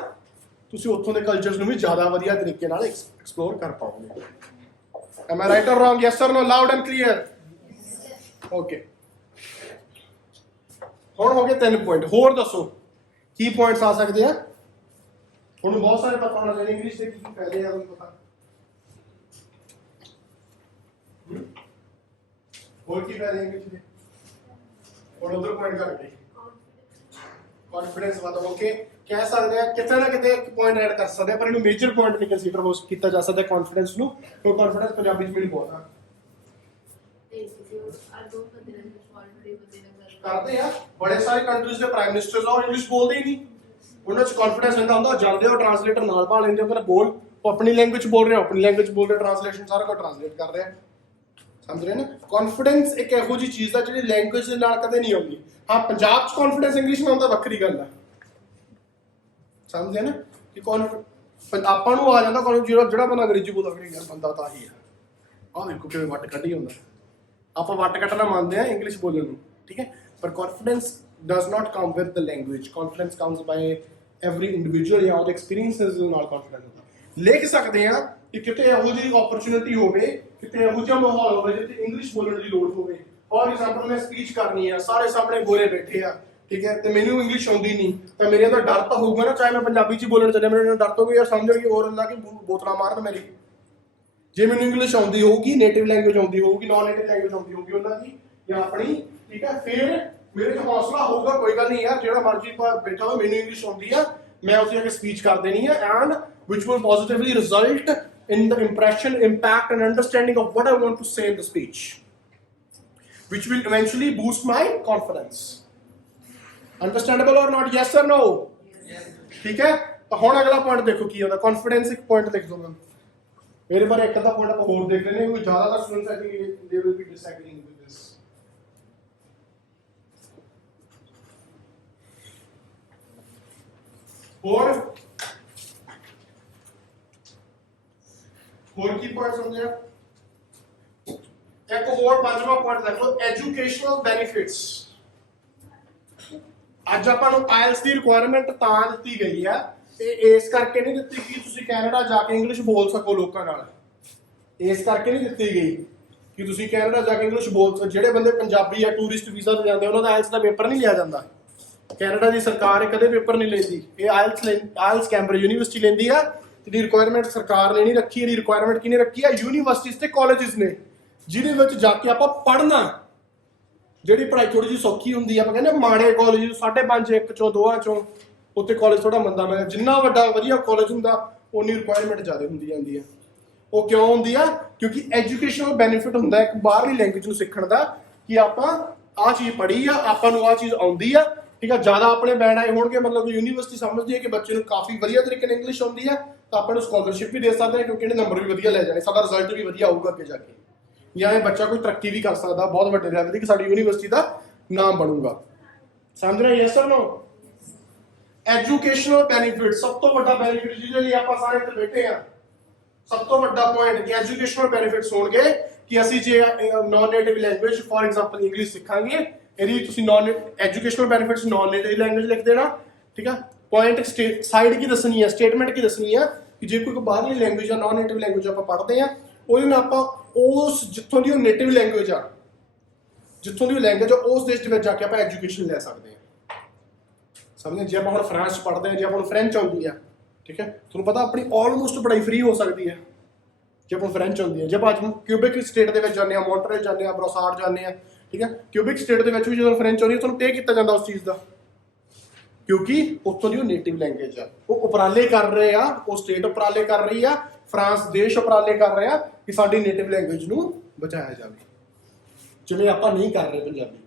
ਤੁਸੀਂ ਉੱਥੋਂ ਦੇ ਕਲਚਰਸ ਨੂੰ ਵੀ ਜ਼ਿਆਦਾ ਵਧੀਆ ਤਰੀਕੇ ਨਾਲ ਐਕਸਪਲੋਰ ਕਰ ਪਾਓਗੇ। Am I right or wrong? Yes or no? Loud and clear. Okay. ਹੁਣ ਹੋ ਗਏ 3 ਪੁਆਇੰਟ। ਹੋਰ ਦੱਸੋ ਕੀ ਪੁਆਇੰਟਸ ਆ ਸਕਦੇ ਆ? ਤੁਹਾਨੂੰ ਬਹੁਤ ਸਾਰੇ ਪਤਾ ਹੋਣਾ ਚਾਹੀਦਾ ਇੰਗਲਿਸ਼ ਦੇ ਕੀ ਫਾਇਦੇ ਆ, ਤੁਹਾਨੂੰ ਪਤਾ। ਹੋਰ ਕੀ ਫਾਇਦੇ ਇੰਗਲਿਸ਼ ਦੇ? ਹੁਣ ਉਧਰ ਪੁਆਇੰਟ ਕਰਕੇ ਕੌਨਫੀਡੈਂਸ ਵਧਾ। ਓਕੇ, ਕਹਿ ਸਕਦੇ ਆ ਕਿਤੇ ਨਾ ਕਿਤੇ ਇੱਕ ਪੁਆਇੰਟ ਐਡ ਕਰ ਸਕਦੇ ਆ, ਪਰ ਇਹਨੂੰ ਮੇਜਰ ਪੁਆਇੰਟ ਨਹੀਂ ਕੰਸੀਡਰ ਹੋ ਕੀਤਾ ਜਾ ਸਕਦਾ ਕੌਨਫੀਡੈਂਸ ਨੂੰ, ਕਿਉਂਕਿ ਕੌਨਫੀਡੈਂਸ ਪੰਜਾਬੀ ਚ ਮੈਨੂੰ ਬਹੁਤ ਆ ਕਰਦੇ ਆ। ਬੜੇ ਸਾਰੇ ਕੰਟਰੀਜ਼ ਦੇ ਪ੍ਰਾਈਮ ਮਿਨਿਸਟਰਸ ਆ ਉਹ ਇੰਗਲਿਸ਼ ਬੋਲਦੇ ਹੀ ਨਹੀਂ, ਉਹਨਾਂ ਚ ਕੌਨਫੀਡੈਂਸ ਇੰਨਾ ਹੁੰਦਾ, ਜਾਂਦੇ ਹੋ ਟ੍ਰਾਂਸਲੇਟਰ ਨਾਲ ਪਾ ਲੈਂਦੇ, ਉਹ ਬੋਲ, ਉਹ ਆਪਣੀ ਲੈਂਗੁਏਜ ਬੋਲ ਰਿਹਾ, ਆਪਣੀ ਲੈਂਗੁਏਜ ਬੋਲ ਰਿਹਾ, ਟ੍ਰਾਂਸਲੇਸ਼ਨ ਸਾਰਾ ਕੁਝ ਟ੍ਰਾਂਸਲੇਟ ਕਰ ਰਿਹਾ। ਸਮਝ ਰਹੇ ਨਾ? ਕੌਨਫੀਡੈਂਸ ਇੱਕ ਇਹੋ ਜਿਹੀ ਚੀਜ਼ ਆ ਜਿਹੜੀ ਲੈਂਗੁਏਜ ਦੇ ਨਾਲ ਕਦੇ ਨਹੀਂ ਆਉਂਦੀ। ਹਾਂ, ਪੰਜਾਬ ਚ ਕੌਨਫੀਡੈਂਸ ਇੰਗਲਿਸ਼ ਨਾਲ ਆਉਂਦਾ, ਵੱਖਰੀ ਗੱਲ ਆ। ਸਮਝਦੇ ਨਾ ਕਿ ਆਪਾਂ ਨੂੰ ਆ ਜਾਂਦਾ ਜਿਹੜਾ ਬੰਦਾ ਅੰਗਰੇਜ਼ੀ ਬੋਲਦਾ ਯਾਰ ਬੰਦਾ ਤਾਂ ਹੀ ਆ। ਆਹ ਦੇਖੋ ਕਿਵੇਂ ਵੱਟ ਕੱਢੀ ਹੁੰਦਾ। ਆਪਾਂ ਵੱਟ ਕੱਢਣਾ ਮੰਨਦੇ ਆ ਇੰਗਲਿਸ਼ ਬੋਲਣ ਨੂੰ, ਠੀਕ ਹੈ, ਪਰ confidence does not come with the language. Confidence comes by every individual ਜਾਂ ਉਹਦੇ ਐਕਸਪੀਰੀਅੰਸਸ ਨਾਲ ਕੌਨਫੀਡੈਂਸ ਹੁੰਦਾ। ਲਿਖ ਸਕਦੇ ਆ ਕਿ ਕਿਤੇ ਇਹੋ ਜਿਹੀ ਓਪਰਚੁਨਿਟੀ ਹੋਵੇ, ਕਿਤੇ ਇਹੋ ਜਿਹਾ ਮਾਹੌਲ ਹੋਵੇ ਜਿੱਥੇ ਇੰਗਲਿਸ਼ ਬੋਲਣ ਦੀ ਲੋੜ ਹੋਵੇ। ਫੋਰ ਐਗਜ਼ਾਮਪਲ ਮੈਂ ਸਪੀਚ ਕਰਨੀ ਆ, ਸਾਰੇ ਸਾਹਮਣੇ ਗੋਰੇ ਬੈਠੇ ਆ, ਠੀਕ ਹੈ, ਤੇ ਮੈਨੂੰ ਇੰਗਲਿਸ਼ ਆਉਂਦੀ ਨਹੀਂ, ਤਾਂ ਮੇਰੇ ਅੰਦਰ ਡਰ ਤਾਂ ਹੋਊਗਾ ਨਾ, ਚਾਹੇ ਮੈਂ ਪੰਜਾਬੀ 'ਚ ਬੋਲਣ ਚੱਲਿਆ, ਮੇਰੇ ਡਰ ਤੋਂ ਵੀ ਯਾਰ ਸਮਝਣਗੇ ਹੋਰ ਅੱਲਾ ਕਿ ਬੋਤਲਾਂ ਮਾਰਨ ਮੇਰੀ। ਜੇ ਮੈਨੂੰ ਇੰਗਲਿਸ਼ ਆਉਂਦੀ ਹੋਊਗੀ, ਨੇਟਿਵ ਲੈਂਗੁਏਜ ਆਉਂਦੀ ਹੋਊਗੀ, ਨॉन ਨੇਟਿਵ ਲੈਂਗੁਏਜ ਆਉਂਦੀ ਹੋਊਗੀ ਉਹਨਾਂ ਦੀ ਜਾਂ ਆਪਣੀ, ਠੀਕ ਹੈ, ਫਿਰ ਮੇਰੇ 'ਚ ਹੌਸਲਾ ਹੋਊਗਾ, ਕੋਈ ਗੱਲ ਨਹੀਂ ਯਾਰ ਜਿਹੜਾ ਮਰਜ਼ੀ ਬੈਠਾ ਹੋਵੇ, ਮੈਨੂੰ ਇੰਗਲਿਸ਼ ਆਉਂਦੀ ਆ, ਮੈਂ ਉਸ ਅੱਗੇ ਸਪੀਚ ਕਰ ਦੇਣੀ ਆ, and which will positively result in the impression, impact and understanding of what I want to say in the speech, which will eventually boost my confidence. Understandable or not? Yes or no? Yes. ठीक है, तो ਹੁਣ ਅਗਲਾ point ਦੇਖੋ ਕੀ ਹੁੰਦਾ। Confidence ਇੱਕ point ਲਿਖ ਦੋ ਮੈਂ। ਇਹਦੇ ਬਾਰੇ ਇੱਕ ਅੱਧਾ ਪੁਆਇੰਟ ਆਪਾਂ ਹੋਰ ਦੇਖ ਲੈਂਦੇ ਹਾਂ ਕਿਉਂਕਿ ਜ਼ਿਆਦਾਤਰ students I think they will be disagreeing with this. ਹੋਰ ਕੀ ਪੁਆਇੰਟਸ ਹੁੰਦੇ ਆ? ਇੱਕ ਹੋਰ ਪੰਜਵਾਂ ਪੁਆਇੰਟ ਦੇਖ ਲਓ, ਐਜੂਕੇਸ਼ਨਲ ਬੈਨੀਫਿਟਸ। ਅੱਜ ਆਪਾਂ ਨੂੰ ਆਇਲਸ ਦੀ ਰਿਕੁਆਇਰਮੈਂਟ ਤਾਂ ਦਿੱਤੀ ਗਈ ਆ ਤੇ ਇਸ ਕਰਕੇ ਨਹੀਂ ਦਿੱਤੀ ਕਿ ਤੁਸੀਂ ਕੈਨੇਡਾ ਜਾ ਕੇ ਇੰਗਲਿਸ਼ ਬੋਲ ਸਕੋ ਲੋਕਾਂ ਨਾਲ। ਇਸ ਕਰਕੇ ਨਹੀਂ ਦਿੱਤੀ ਗਈ ਕਿ ਤੁਸੀਂ ਕੈਨੇਡਾ ਜਾ ਕੇ ਇੰਗਲਿਸ਼ ਬੋਲ ਸਕੋ। ਜਿਹੜੇ ਬੰਦੇ ਪੰਜਾਬੀ ਆ ਟੂਰਿਸਟ ਵੀਜ਼ਾ ਤੇ ਜਾਂਦੇ ਉਹਨਾਂ ਦਾ ਆਇਲਸ ਦਾ ਪੇਪਰ ਨਹੀਂ ਲਿਆ ਜਾਂਦਾ। ਕੈਨੇਡਾ ਦੀ ਸਰਕਾਰ ਇਹ ਕਦੇ ਪੇਪਰ ਨਹੀਂ ਲੈਂਦੀ, ਇਹ ਆਇਲਸ ਕੈਂਬਰਿਜ ਯੂਨੀਵਰਸਿਟੀ ਲੈਂਦੀ ਆ। ਇਹਦੀ ਰਿਕੁਆਇਰਮੈਂਟ ਸਰਕਾਰ ਨੇ ਨਹੀਂ ਰੱਖੀ, ਇਹਦੀ ਰਿਕੁਆਇਰਮੈਂਟ ਕਿਹਨੇ ਰੱਖੀ ਆ? ਯੂਨੀਵਰਸਿਟੀਜ਼ ਤੇ ਕਾਲਜਿਸ ਨੇ, ਜਿਹਦੇ ਵਿੱਚ ਜਾ ਕੇ ਆਪਾਂ ਪੜ੍ਹਨਾ। ਜਿਹੜੀ ਪੜ੍ਹਾਈ ਥੋੜੀ ਜਿਹੀ ਸੌਖੀ ਹੁੰਦੀ ਆ, ਆਪਾਂ ਕਹਿੰਦੇ ਮਾੜੇ ਕਾਲਜ 5.5 1 ਚੋਂ 2 ਚੋਂ, ਉੱਥੇ ਕਾਲਜ ਥੋੜਾ ਮੰਦਾ ਮਿਲਦਾ। ਜਿੰਨਾ ਵੱਡਾ ਵਧੀਆ ਕਾਲਜ ਹੁੰਦਾ ਉਨੀ ਰਿਕੁਆਇਰਮੈਂਟ ਜ਼ਿਆਦਾ ਹੁੰਦੀ ਜਾਂਦੀ ਆ। ਉਹ ਕਿਉਂ ਹੁੰਦੀ ਆ? ਕਿਉਂਕਿ ਐਜੂਕੇਸ਼ਨਲ ਬੈਨੀਫਿਟ ਹੁੰਦਾ ਇੱਕ ਬਾਹਰਲੀ ਲੈਂਗੁਏਜ ਨੂੰ ਸਿੱਖਣ ਦਾ, ਕਿ ਆਪਾਂ ਆਹ ਚੀਜ਼ ਪੜ੍ਹੀ ਆ, ਆਪਾਂ ਨੂੰ ਆਹ ਚੀਜ਼ ਆਉਂਦੀ ਆ, ਠੀਕ ਆ। ਜ਼ਿਆਦਾ ਆਪਣੇ ਬੈਂਡ ਆਏ ਹੋਣਗੇ, ਮਤਲਬ ਯੂਨੀਵਰਸਿਟੀ ਸਮਝਦੀ ਹੈ ਕਿ ਬੱਚੇ ਨੂੰ ਕਾਫੀ ਵਧੀਆ ਤਰੀਕੇ ਨਾਲ ਇੰਗਲਿਸ਼ ਆਉਂਦੀ ਆ, ਤਾਂ ਆਪਾਂ ਨੂੰ ਸਕਾਲਰਸ਼ਿਪ ਵੀ ਦੇ ਸਕਦੇ ਹਾਂ ਕਿਉਂਕਿ ਇਹਦੇ ਨੰਬਰ ਵੀ ਵਧੀਆ ਲੈ ਜਾਣੇ, ਸਾਡਾ ਰਿਜ਼ਲਟ ਵੀ ਵਧੀਆ ਆਊਗਾ ਅੱਗੇ ਜਾ ਕੇ, ਜਾਂ ਇਹ ਬੱਚਾ ਕੋਈ ਤਰੱਕੀ ਵੀ ਕਰ ਸਕਦਾ ਬਹੁਤ ਵੱਡੇ ਲੈਵਲ ਦੀ, ਕਿ ਸਾਡੀ ਯੂਨੀਵਰਸਿਟੀ ਦਾ ਨਾਮ ਬਣੂਗਾ। ਸਮਝ ਰਹੇ? Yes or no? Educational benefit, ਸਭ ਤੋਂ ਵੱਡਾ ਬੈਨੀਫਿਟ ਜਿਹਦੇ ਲਈ ਆਪਾਂ ਸਾਰੇ ਇੱਥੇ ਬੈਠੇ ਆ, ਸਭ ਤੋਂ ਵੱਡਾ ਪੁਆਇੰਟ ਕਿ ਐਜੂਕੇਸ਼ਨਲ ਬੈਨੀਫਿਟਸ ਹੋਣਗੇ ਕਿ ਅਸੀਂ ਜੇ non native language for example English ਸਿੱਖਾਂਗੇ, ਇਹਦੀ ਤੁਸੀਂ non educational benefits non native language ਲਿਖ ਦੇਣਾ, ਠੀਕ ਆ। ਪੁਆਇੰਟ ਸਾਈਡ ਕੀ ਦੱਸਣੀ ਹੈ, ਸਟੇਟਮੈਂਟ ਕੀ ਦੱਸਣੀ ਆ ਕਿ ਜੇ ਕੋਈ ਬਾਹਰਲੀ ਲੈਂਗੁਏਜ ਆ, ਨਾਨ ਨੇਟਿਵ ਲੈਂਗੁਏਜ ਆਪਾਂ ਪੜ੍ਹਦੇ ਆ, ਉਹਦੇ ਨਾਲ ਆਪਾਂ ਉਸ ਜਿੱਥੋਂ ਦੀ ਉਹ ਨੇਟਿਵ ਲੈਂਗੁਏਜ ਆ, ਜਿੱਥੋਂ ਦੀ ਉਹ ਲੈਂਗੁਏਜ ਆ, ਉਸ ਦੇਸ਼ ਦੇ ਵਿੱਚ ਜਾ ਕੇ ਆਪਾਂ ਐਜੂਕੇਸ਼ਨ ਲੈ ਸਕਦੇ ਹਾਂ। ਸਮਝੇ? ਜੇ ਆਪਾਂ ਹੁਣ ਫਰਾਂਸ ਪੜ੍ਹਦੇ ਹਾਂ, ਜੇ ਆਪਾਂ ਨੂੰ ਫ੍ਰੈਂਚ ਆਉਂਦੀ ਆ, ਠੀਕ ਹੈ, ਤੁਹਾਨੂੰ ਪਤਾ ਆਪਣੀ ਆਲਮੋਸਟ ਪੜ੍ਹਾਈ ਫ੍ਰੀ ਹੋ ਸਕਦੀ ਹੈ ਜੇ ਆਪਾਂ ਫ੍ਰੈਂਚ ਆਉਂਦੀ ਹੈ। ਜੇ ਆਪਾਂ ਕਿਊਬਿਕ ਸਟੇਟ ਦੇ ਵਿੱਚ ਜਾਂਦੇ ਆ, ਮੌਂਟਰੀਅਲ ਜਾਂਦੇ ਆ, ਬਰੋਸਾਰ ਜਾਂਦੇ ਆ, ਠੀਕ ਹੈ, ਕਿਊਬਿਕ ਸਟੇਟ ਦੇ ਵਿੱਚ ਵੀ ਜਦੋਂ ਫ੍ਰੈਂਚ ਆਉਂਦੀ ਹੈ ਤੁਹਾਨੂੰ ਪੇ ਕੀਤਾ ਜਾਂਦਾ ਉਸ ਚੀਜ਼ ਦਾ, ਕਿਉਂਕਿ ਉੱਥੋਂ ਦੀ ਉਹ ਨੇਟਿਵ ਲੈਂਗੁਏਜ ਆ। ਉਹ ਉਪਰਾਲੇ ਕਰ ਰਹੇ ਆ, ਉਹ ਸਟੇਟ ਉਪਰਾਲੇ ਕਰ ਰਹੀ ਆ, ਫਰਾਂਸ ਦੇਸ਼ ਉਪਰਾਲੇ ਕਰ ਰਿਹਾ ਕਿ ਸਾਡੀ ਨੇਟਿਵ ਲੈਂਗੁਏਜ ਨੂੰ ਬਚਾਇਆ ਜਾਵੇ। ਜਿਵੇਂ ਆਪਾਂ ਨਹੀਂ ਕਰ ਰਹੇ ਪੰਜਾਬੀ,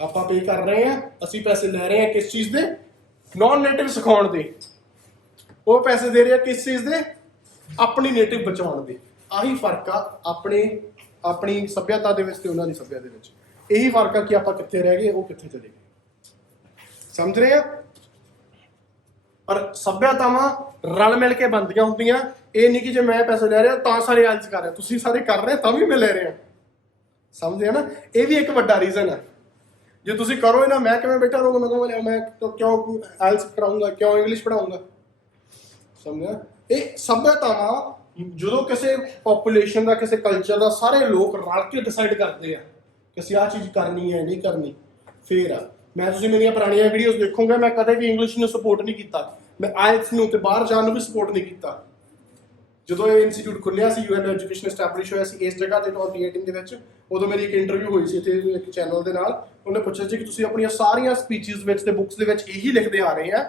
ਆਪਾਂ ਪੇ ਕਰ ਰਹੇ ਆ, ਅਸੀਂ ਪੈਸੇ ਲੈ ਰਹੇ ਆ ਕਿਸ ਚੀਜ਼ ਦੇ? ਨਾਨ ਨੇਟਿਵ ਸਿਖਾਉਣ ਦੇ। ਉਹ ਪੈਸੇ ਦੇ ਰਹੇ ਆ ਕਿਸ ਚੀਜ਼ ਦੇ? ਆਪਣੀ ਨੇਟਿਵ ਬਚਾਉਣ ਦੇ। ਆਹੀ ਫਰਕ ਆ ਆਪਣੀ ਸੱਭਿਅਤਾ ਦੇ ਵਿੱਚ ਤੇ ਉਹਨਾਂ ਦੀ ਸੱਭਿਅਤਾ ਦੇ ਵਿੱਚ। ਇਹੀ ਫਰਕ ਆ ਕਿ ਆਪਾਂ ਕਿੱਥੇ ਰਹਿ ਗਏ, ਉਹ ਕਿੱਥੇ ਚਲੇ ਗਏ। ਸਮਝ ਰਹੇ ਆ? ਪਰ ਸੱਭਿਅਤਾਵਾਂ ਰਲ ਮਿਲ ਕੇ ਬਣਦੀਆਂ ਹੁੰਦੀਆਂ। ਇਹ ਨਹੀਂ ਕਿ ਜੇ ਮੈਂ ਪੈਸੇ ਲੈ ਰਿਹਾ ਤਾਂ ਸਾਰੇ ਆਇਲਸ ਕਰ ਰਹੇ, ਤੁਸੀਂ ਸਾਰੇ ਕਰ ਰਹੇ ਤਾਂ ਵੀ ਮੈਂ ਲੈ ਰਿਹਾ। ਸਮਝਦੇ ਆ ਨਾ? ਇਹ ਵੀ ਇੱਕ ਵੱਡਾ ਰੀਜ਼ਨ ਹੈ। ਜੇ ਤੁਸੀਂ ਕਰੋ ਨਾ, ਮੈਂ ਕਿਵੇਂ ਬੈਠਾ ਰਹੂੰਗਾ? ਮੈਂ ਕਿਉਂ ਆਇਲਸ ਕਰਾਉਂਗਾ, ਕਿਉਂ ਇੰਗਲਿਸ਼ ਪੜਾਉਂਗਾ? ਸਮਝਿਆ? ਇਹ ਸੱਭਿਅਤਾਵਾਂ ਜਦੋਂ ਕਿਸੇ ਪੋਪੂਲੇਸ਼ਨ ਦਾ, ਕਿਸੇ ਕਲਚਰ ਦਾ ਸਾਰੇ ਲੋਕ ਰਲ ਕੇ ਡਿਸਾਈਡ ਕਰਦੇ ਆ ਕਿ ਅਸੀਂ ਆਹ ਚੀਜ਼ ਕਰਨੀ ਹੈ ਨਹੀਂ ਕਰਨੀ, ਫੇਰ ਆ। ਮੈਂ ਤੁਸੀਂ ਮੇਰੀਆਂ ਪੁਰਾਣੀਆਂ ਵੀਡੀਓਜ਼ ਦੇਖੋਗੇ, ਮੈਂ ਕਦੇ ਵੀ ਇੰਗਲਿਸ਼ ਨੂੰ ਸਪੋਰਟ ਨਹੀਂ ਕੀਤਾ, ਮੈਂ ਆਇਲਸ ਨੂੰ ਤੇ ਬਾਹਰ ਜਾਣ ਨੂੰ ਵੀ ਸਪੋਰਟ ਨਹੀਂ ਕੀਤਾ। ਜਦੋਂ ਇਹ ਇੰਸਟੀਚਿਊਟ ਖੁੱਲਿਆ ਸੀ, UN ਐਜੂਕੇਸ਼ਨ ਐਸਟੈਬਲਿਸ਼ ਹੋਇਆ ਸੀ ਇਸ ਜਗ੍ਹਾ ਤੇ 2018 ਦੇ ਵਿੱਚ, ਉਦੋਂ ਮੇਰੀ ਇੱਕ ਇੰਟਰਵਿਊ ਹੋਈ ਸੀ ਇੱਥੇ ਇੱਕ ਚੈਨਲ ਦੇ ਨਾਲ। ਉਹਨੇ ਪੁੱਛਿਆ ਸੀ ਕਿ ਤੁਸੀਂ ਆਪਣੀਆਂ ਸਾਰੀਆਂ ਸਪੀਚਿਸ ਵਿੱਚ ਤੇ ਬੁੱਕਸ ਦੇ ਵਿੱਚ ਇਹੀ ਲਿਖਦੇ ਆ ਰਹੇ ਆ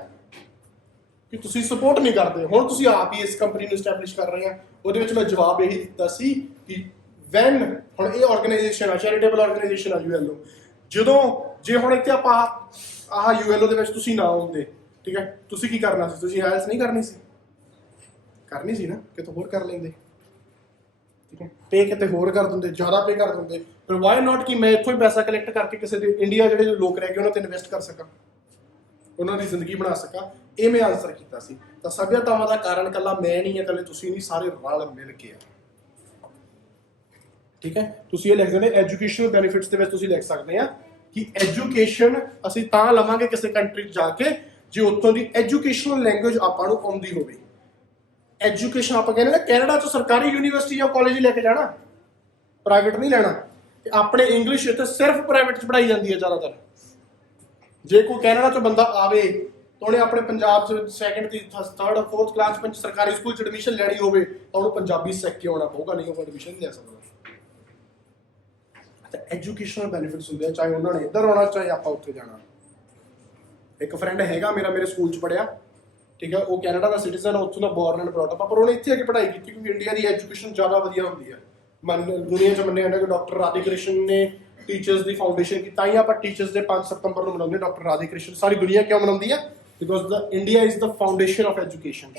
ਕਿ ਤੁਸੀਂ ਸਪੋਰਟ ਨਹੀਂ ਕਰਦੇ, ਹੁਣ ਤੁਸੀਂ ਆਪ ਹੀ ਇਸ ਕੰਪਨੀ ਨੂੰ ਐਸਟੈਬਲਿਸ਼ ਕਰ ਰਹੇ ਆ। ਉਹਦੇ ਵਿੱਚ ਮੈਂ ਜਵਾਬ ਇਹੀ ਦਿੱਤਾ ਸੀ ਕਿ ਵੈਨ ਹੁਣ ਇਹ ਆਰਗੇਨਾਈਜੇਸ਼ਨ ਆ, ਚੈਰੀਟੇਬਲ ਆਰਗੇਨਾਈਜੇਸ਼ਨ ਆ ULO, ਜਦੋਂ ਜੇ ਹੁਣ ਇੱਥੇ ਆਪਾਂ ਆਹ ULO ਦੇ ਵਿੱਚ ਤੁਸੀਂ ਨਾ ਹੁੰਦੇ, ਠੀਕ ਹੈ, ਤੁਸੀਂ ਕੀ ਕਰਨਾ ਸੀ? ਤੁਸੀਂ ਆਇਲਸ ਨਹੀਂ ਕਰਨੀ ਸੀ? ਕਰਨੀ ਸੀ ਨਾ, ਕਿਤੇ ਹੋਰ ਕਰ ਲੈਂਦੇ, ਠੀਕ ਹੈ, ਪੇ ਕਿਤੇ ਹੋਰ ਕਰ ਦਿੰਦੇ, ਜ਼ਿਆਦਾ ਪੇ ਕਰ ਦਿੰਦੇ। ਪਰ ਵਾਈ ਨਾਟ ਕਿ ਮੈਂ ਇੱਥੋਂ ਹੀ ਪੈਸਾ ਕਲੈਕਟ ਕਰਕੇ ਕਿਸੇ ਦੇ ਇੰਡੀਆ ਜਿਹੜੇ ਲੋਕ ਰਹਿ ਗਏ ਉਹਨਾਂ ਤੇ ਇਨਵੈਸਟ ਕਰ ਸਕਾਂ, ਉਹਨਾਂ ਦੀ ਜ਼ਿੰਦਗੀ ਬਣਾ ਸਕਾਂ। ਇਹ ਮੈਂ ਆਨਸਰ ਕੀਤਾ ਸੀ। ਤਾਂ ਸੱਭਿਅਤਾਵਾਂ ਦਾ ਕਾਰਨ ਇਕੱਲਾ ਮੈਂ ਨਹੀਂ ਹੈ, ਇਕੱਲੇ ਤੁਸੀਂ ਨਹੀਂ, ਸਾਰੇ ਰਲ ਮਿਲ ਕੇ ਆ। ਠੀਕ ਹੈ, ਤੁਸੀਂ ਇਹ ਲਿਖਦੇ ਨੇ ਐਜੂਕੇਸ਼ਨਲ ਬੈਨੀਫਿਟਸ ਦੇ ਵਿੱਚ ਤੁਸੀਂ ਲਿਖ ਸਕਦੇ ਆ ਕਿ ਐਜੂਕੇਸ਼ਨ ਅਸੀਂ ਤਾਂ ਲਵਾਂਗੇ ਕਿਸੇ ਕੰਟਰੀ 'ਚ ਜਾ ਕੇ ਜੇ ਉੱਥੋਂ ਦੀ ਐਜੂਕੇਸ਼ਨਲ ਲੈਂਗੁਏਜ ਆਪਾਂ ਨੂੰ ਆਉਂਦੀ ਹੋਵੇ। ਐਜੂਕੇਸ਼ਨ ਆਪਾਂ ਕਹਿੰਦੇ ਨਾ, ਕੈਨੇਡਾ 'ਚ ਸਰਕਾਰੀ ਯੂਨੀਵਰਸਿਟੀ ਜਾਂ ਕਾਲਜ ਹੀ ਲੈ ਕੇ ਜਾਣਾ, ਪ੍ਰਾਈਵੇਟ ਨਹੀਂ ਲੈਣਾ। ਤੇ ਆਪਣੇ ਇੰਗਲਿਸ਼ ਇੱਥੇ ਸਿਰਫ ਪ੍ਰਾਈਵੇਟ 'ਚ ਪੜ੍ਹਾਈ ਜਾਂਦੀ ਹੈ ਜ਼ਿਆਦਾਤਰ। ਜੇ ਕੋਈ ਕੈਨੇਡਾ 'ਚੋਂ ਬੰਦਾ ਆਵੇ ਤਾਂ ਉਹਨੇ ਆਪਣੇ ਪੰਜਾਬ 'ਚ ਸੈਕੰਡ ਦੀ ਥਰਡ ਔਰ ਫੋਰਥ ਕਲਾਸ 'ਚ ਸਰਕਾਰੀ ਸਕੂਲ 'ਚ ਐਡਮਿਸ਼ਨ ਲੈਣੀ ਹੋਵੇ ਤਾਂ ਉਹਨੂੰ ਪੰਜਾਬੀ ਸਿੱਖ ਕੇ ਆਉਣਾ ਪਊਗਾ, ਨਹੀਂ ਉਹ ਐਡਮਿਸ਼ਨ ਨਹੀਂ ਲੈ ਸਕਦਾ। ਤਾਂ ਐਜੂਕੇਸ਼ਨਲ ਬੈਨੀਫਿਟਸ ਹੁੰਦੇ ਆ, ਚਾਹੇ ਉਹਨਾਂ ਨੇ ਇੱਧਰ ਆਉਣਾ ਚਾਹੇ ਆਪਾਂ ਉੱਥੇ ਜਾਣਾ। ਇੱਕ ਫਰੈਂਡ ਹੈਗਾ ਮੇਰਾ, ਮੇਰੇ ਸਕੂਲ 'ਚ ਪੜ੍ਹਿਆ, ਠੀਕ ਹੈ, ਉਹ ਕੈਨੇਡਾ ਦਾ ਸਿਟੀਜ਼ਨ, ਉੱਥੋਂ ਦਾ ਬੋਰਨ ਐਂਡ ਬ੍ਰੌਟ ਅਪ, ਪਰ ਉਹਨੇ ਇੱਥੇ ਆ ਕੇ ਪੜ੍ਹਾਈ ਕੀਤੀ ਕਿਉਂਕਿ ਇੰਡੀਆ ਦੀ ਐਜੂਕੇਸ਼ਨ ਜ਼ਿਆਦਾ ਵਧੀਆ ਹੁੰਦੀ ਹੈ। ਦੁਨੀਆ 'ਚ ਮੰਨਿਆ ਜਾਂਦਾ ਕਿ ਡਾਕਟਰ ਰਾਧੇ ਕ੍ਰਿਸ਼ਨ ਨੇ ਟੀਚਰਸ ਦੀ ਫਾਊਂਡੇਸ਼ਨ ਕੀਤੀ, ਤਾਂ ਹੀ ਆਪਾਂ ਟੀਚਰਸ ਦੇ 5 ਸਤੰਬਰ ਨੂੰ ਮਨਾਉਂਦੇ। ਡਾਕਟਰ ਰਾਧੇ ਕ੍ਰਿਸ਼ਨ ਸਾਰੀ ਦੁਨੀਆ ਕਿਉਂ ਮਨਾਉਂਦੀ ਹੈ? Because India is the foundation of education.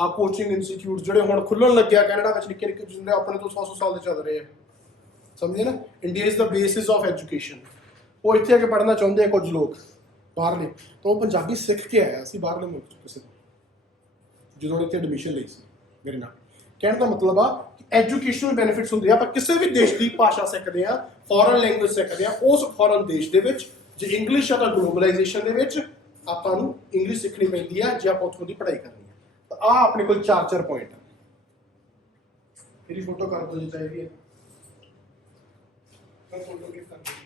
ਆ ਕੋਚਿੰਗ ਇੰਸਟੀਚਿਊਟ ਜਿਹੜੇ ਹੁਣ ਖੁੱਲਣ ਲੱਗਿਆ ਕੈਨੇਡਾ ਵਿੱਚ, ਨਿੱਕੇ ਨਿੱਕੇ ਜਿਹੜੇ ਆਪਣੇ ਤੋਂ 100 ਸਾਲ ਦੇ ਚੱਲ ਰਹੇ ਆ, ਸਮਝੇ ਨਾ। India is the basis of education. ਉਹ ਇੱਥੇ ਆ ਕੇ ਪੜ੍ਹਨਾ ਚਾਹੁੰਦੇ ਆ ਕੁਝ ਲੋਕ ਬਾਹਰਲੇ, ਤਾਂ ਉਹ ਪੰਜਾਬੀ ਸਿੱਖ ਕੇ ਆਇਆ ਸੀ ਬਾਹਰਲੇ ਮੁਲਕ 'ਚ ਕਿਸੇ ਤੋਂ, ਜਦੋਂ ਇੱਥੇ ਐਡਮਿਸ਼ਨ ਲਈ ਸੀ ਮੇਰੇ ਨਾਲ। ਕਹਿਣ ਦਾ ਮਤਲਬ ਆ ਕਿ ਐਜੂਕੇਸ਼ਨਲ ਬੈਨੀਫਿਟਸ ਹੁੰਦੇ ਆ। ਆਪਾਂ ਕਿਸੇ ਵੀ ਦੇਸ਼ ਦੀ ਭਾਸ਼ਾ ਸਿੱਖਦੇ ਆ, ਫੋਰਨ ਲੈਂਗੁਏਜ ਸਿੱਖਦੇ ਆ, ਉਸ ਫੋਰਨ ਦੇਸ਼ ਦੇ ਵਿੱਚ ਜੇ ਇੰਗਲਿਸ਼ ਆ ਤਾਂ ਗਲੋਬਲਾਈਜੇਸ਼ਨ ਦੇ ਵਿੱਚ ਆਪਾਂ ਨੂੰ ਇੰਗਲਿਸ਼ ਸਿੱਖਣੀ ਪੈਂਦੀ ਆ ਜੇ ਆਪਾਂ ਉੱਥੋਂ ਦੀ ਪੜ੍ਹਾਈ ਕਰਨੀ ਆ। ਤਾਂ ਆ ਆਪਣੇ ਕੋਲ 4 ਪੁਆਇੰਟ ਆ। ਇਹਦੀ ਫੋਟੋ ਕਰ ਦਿਓ ਜੇ ਚਾਹੀਦੀ ਹੈ। ਫੋਟੋ ਕਿਸ ਤਰ੍ਹਾਂ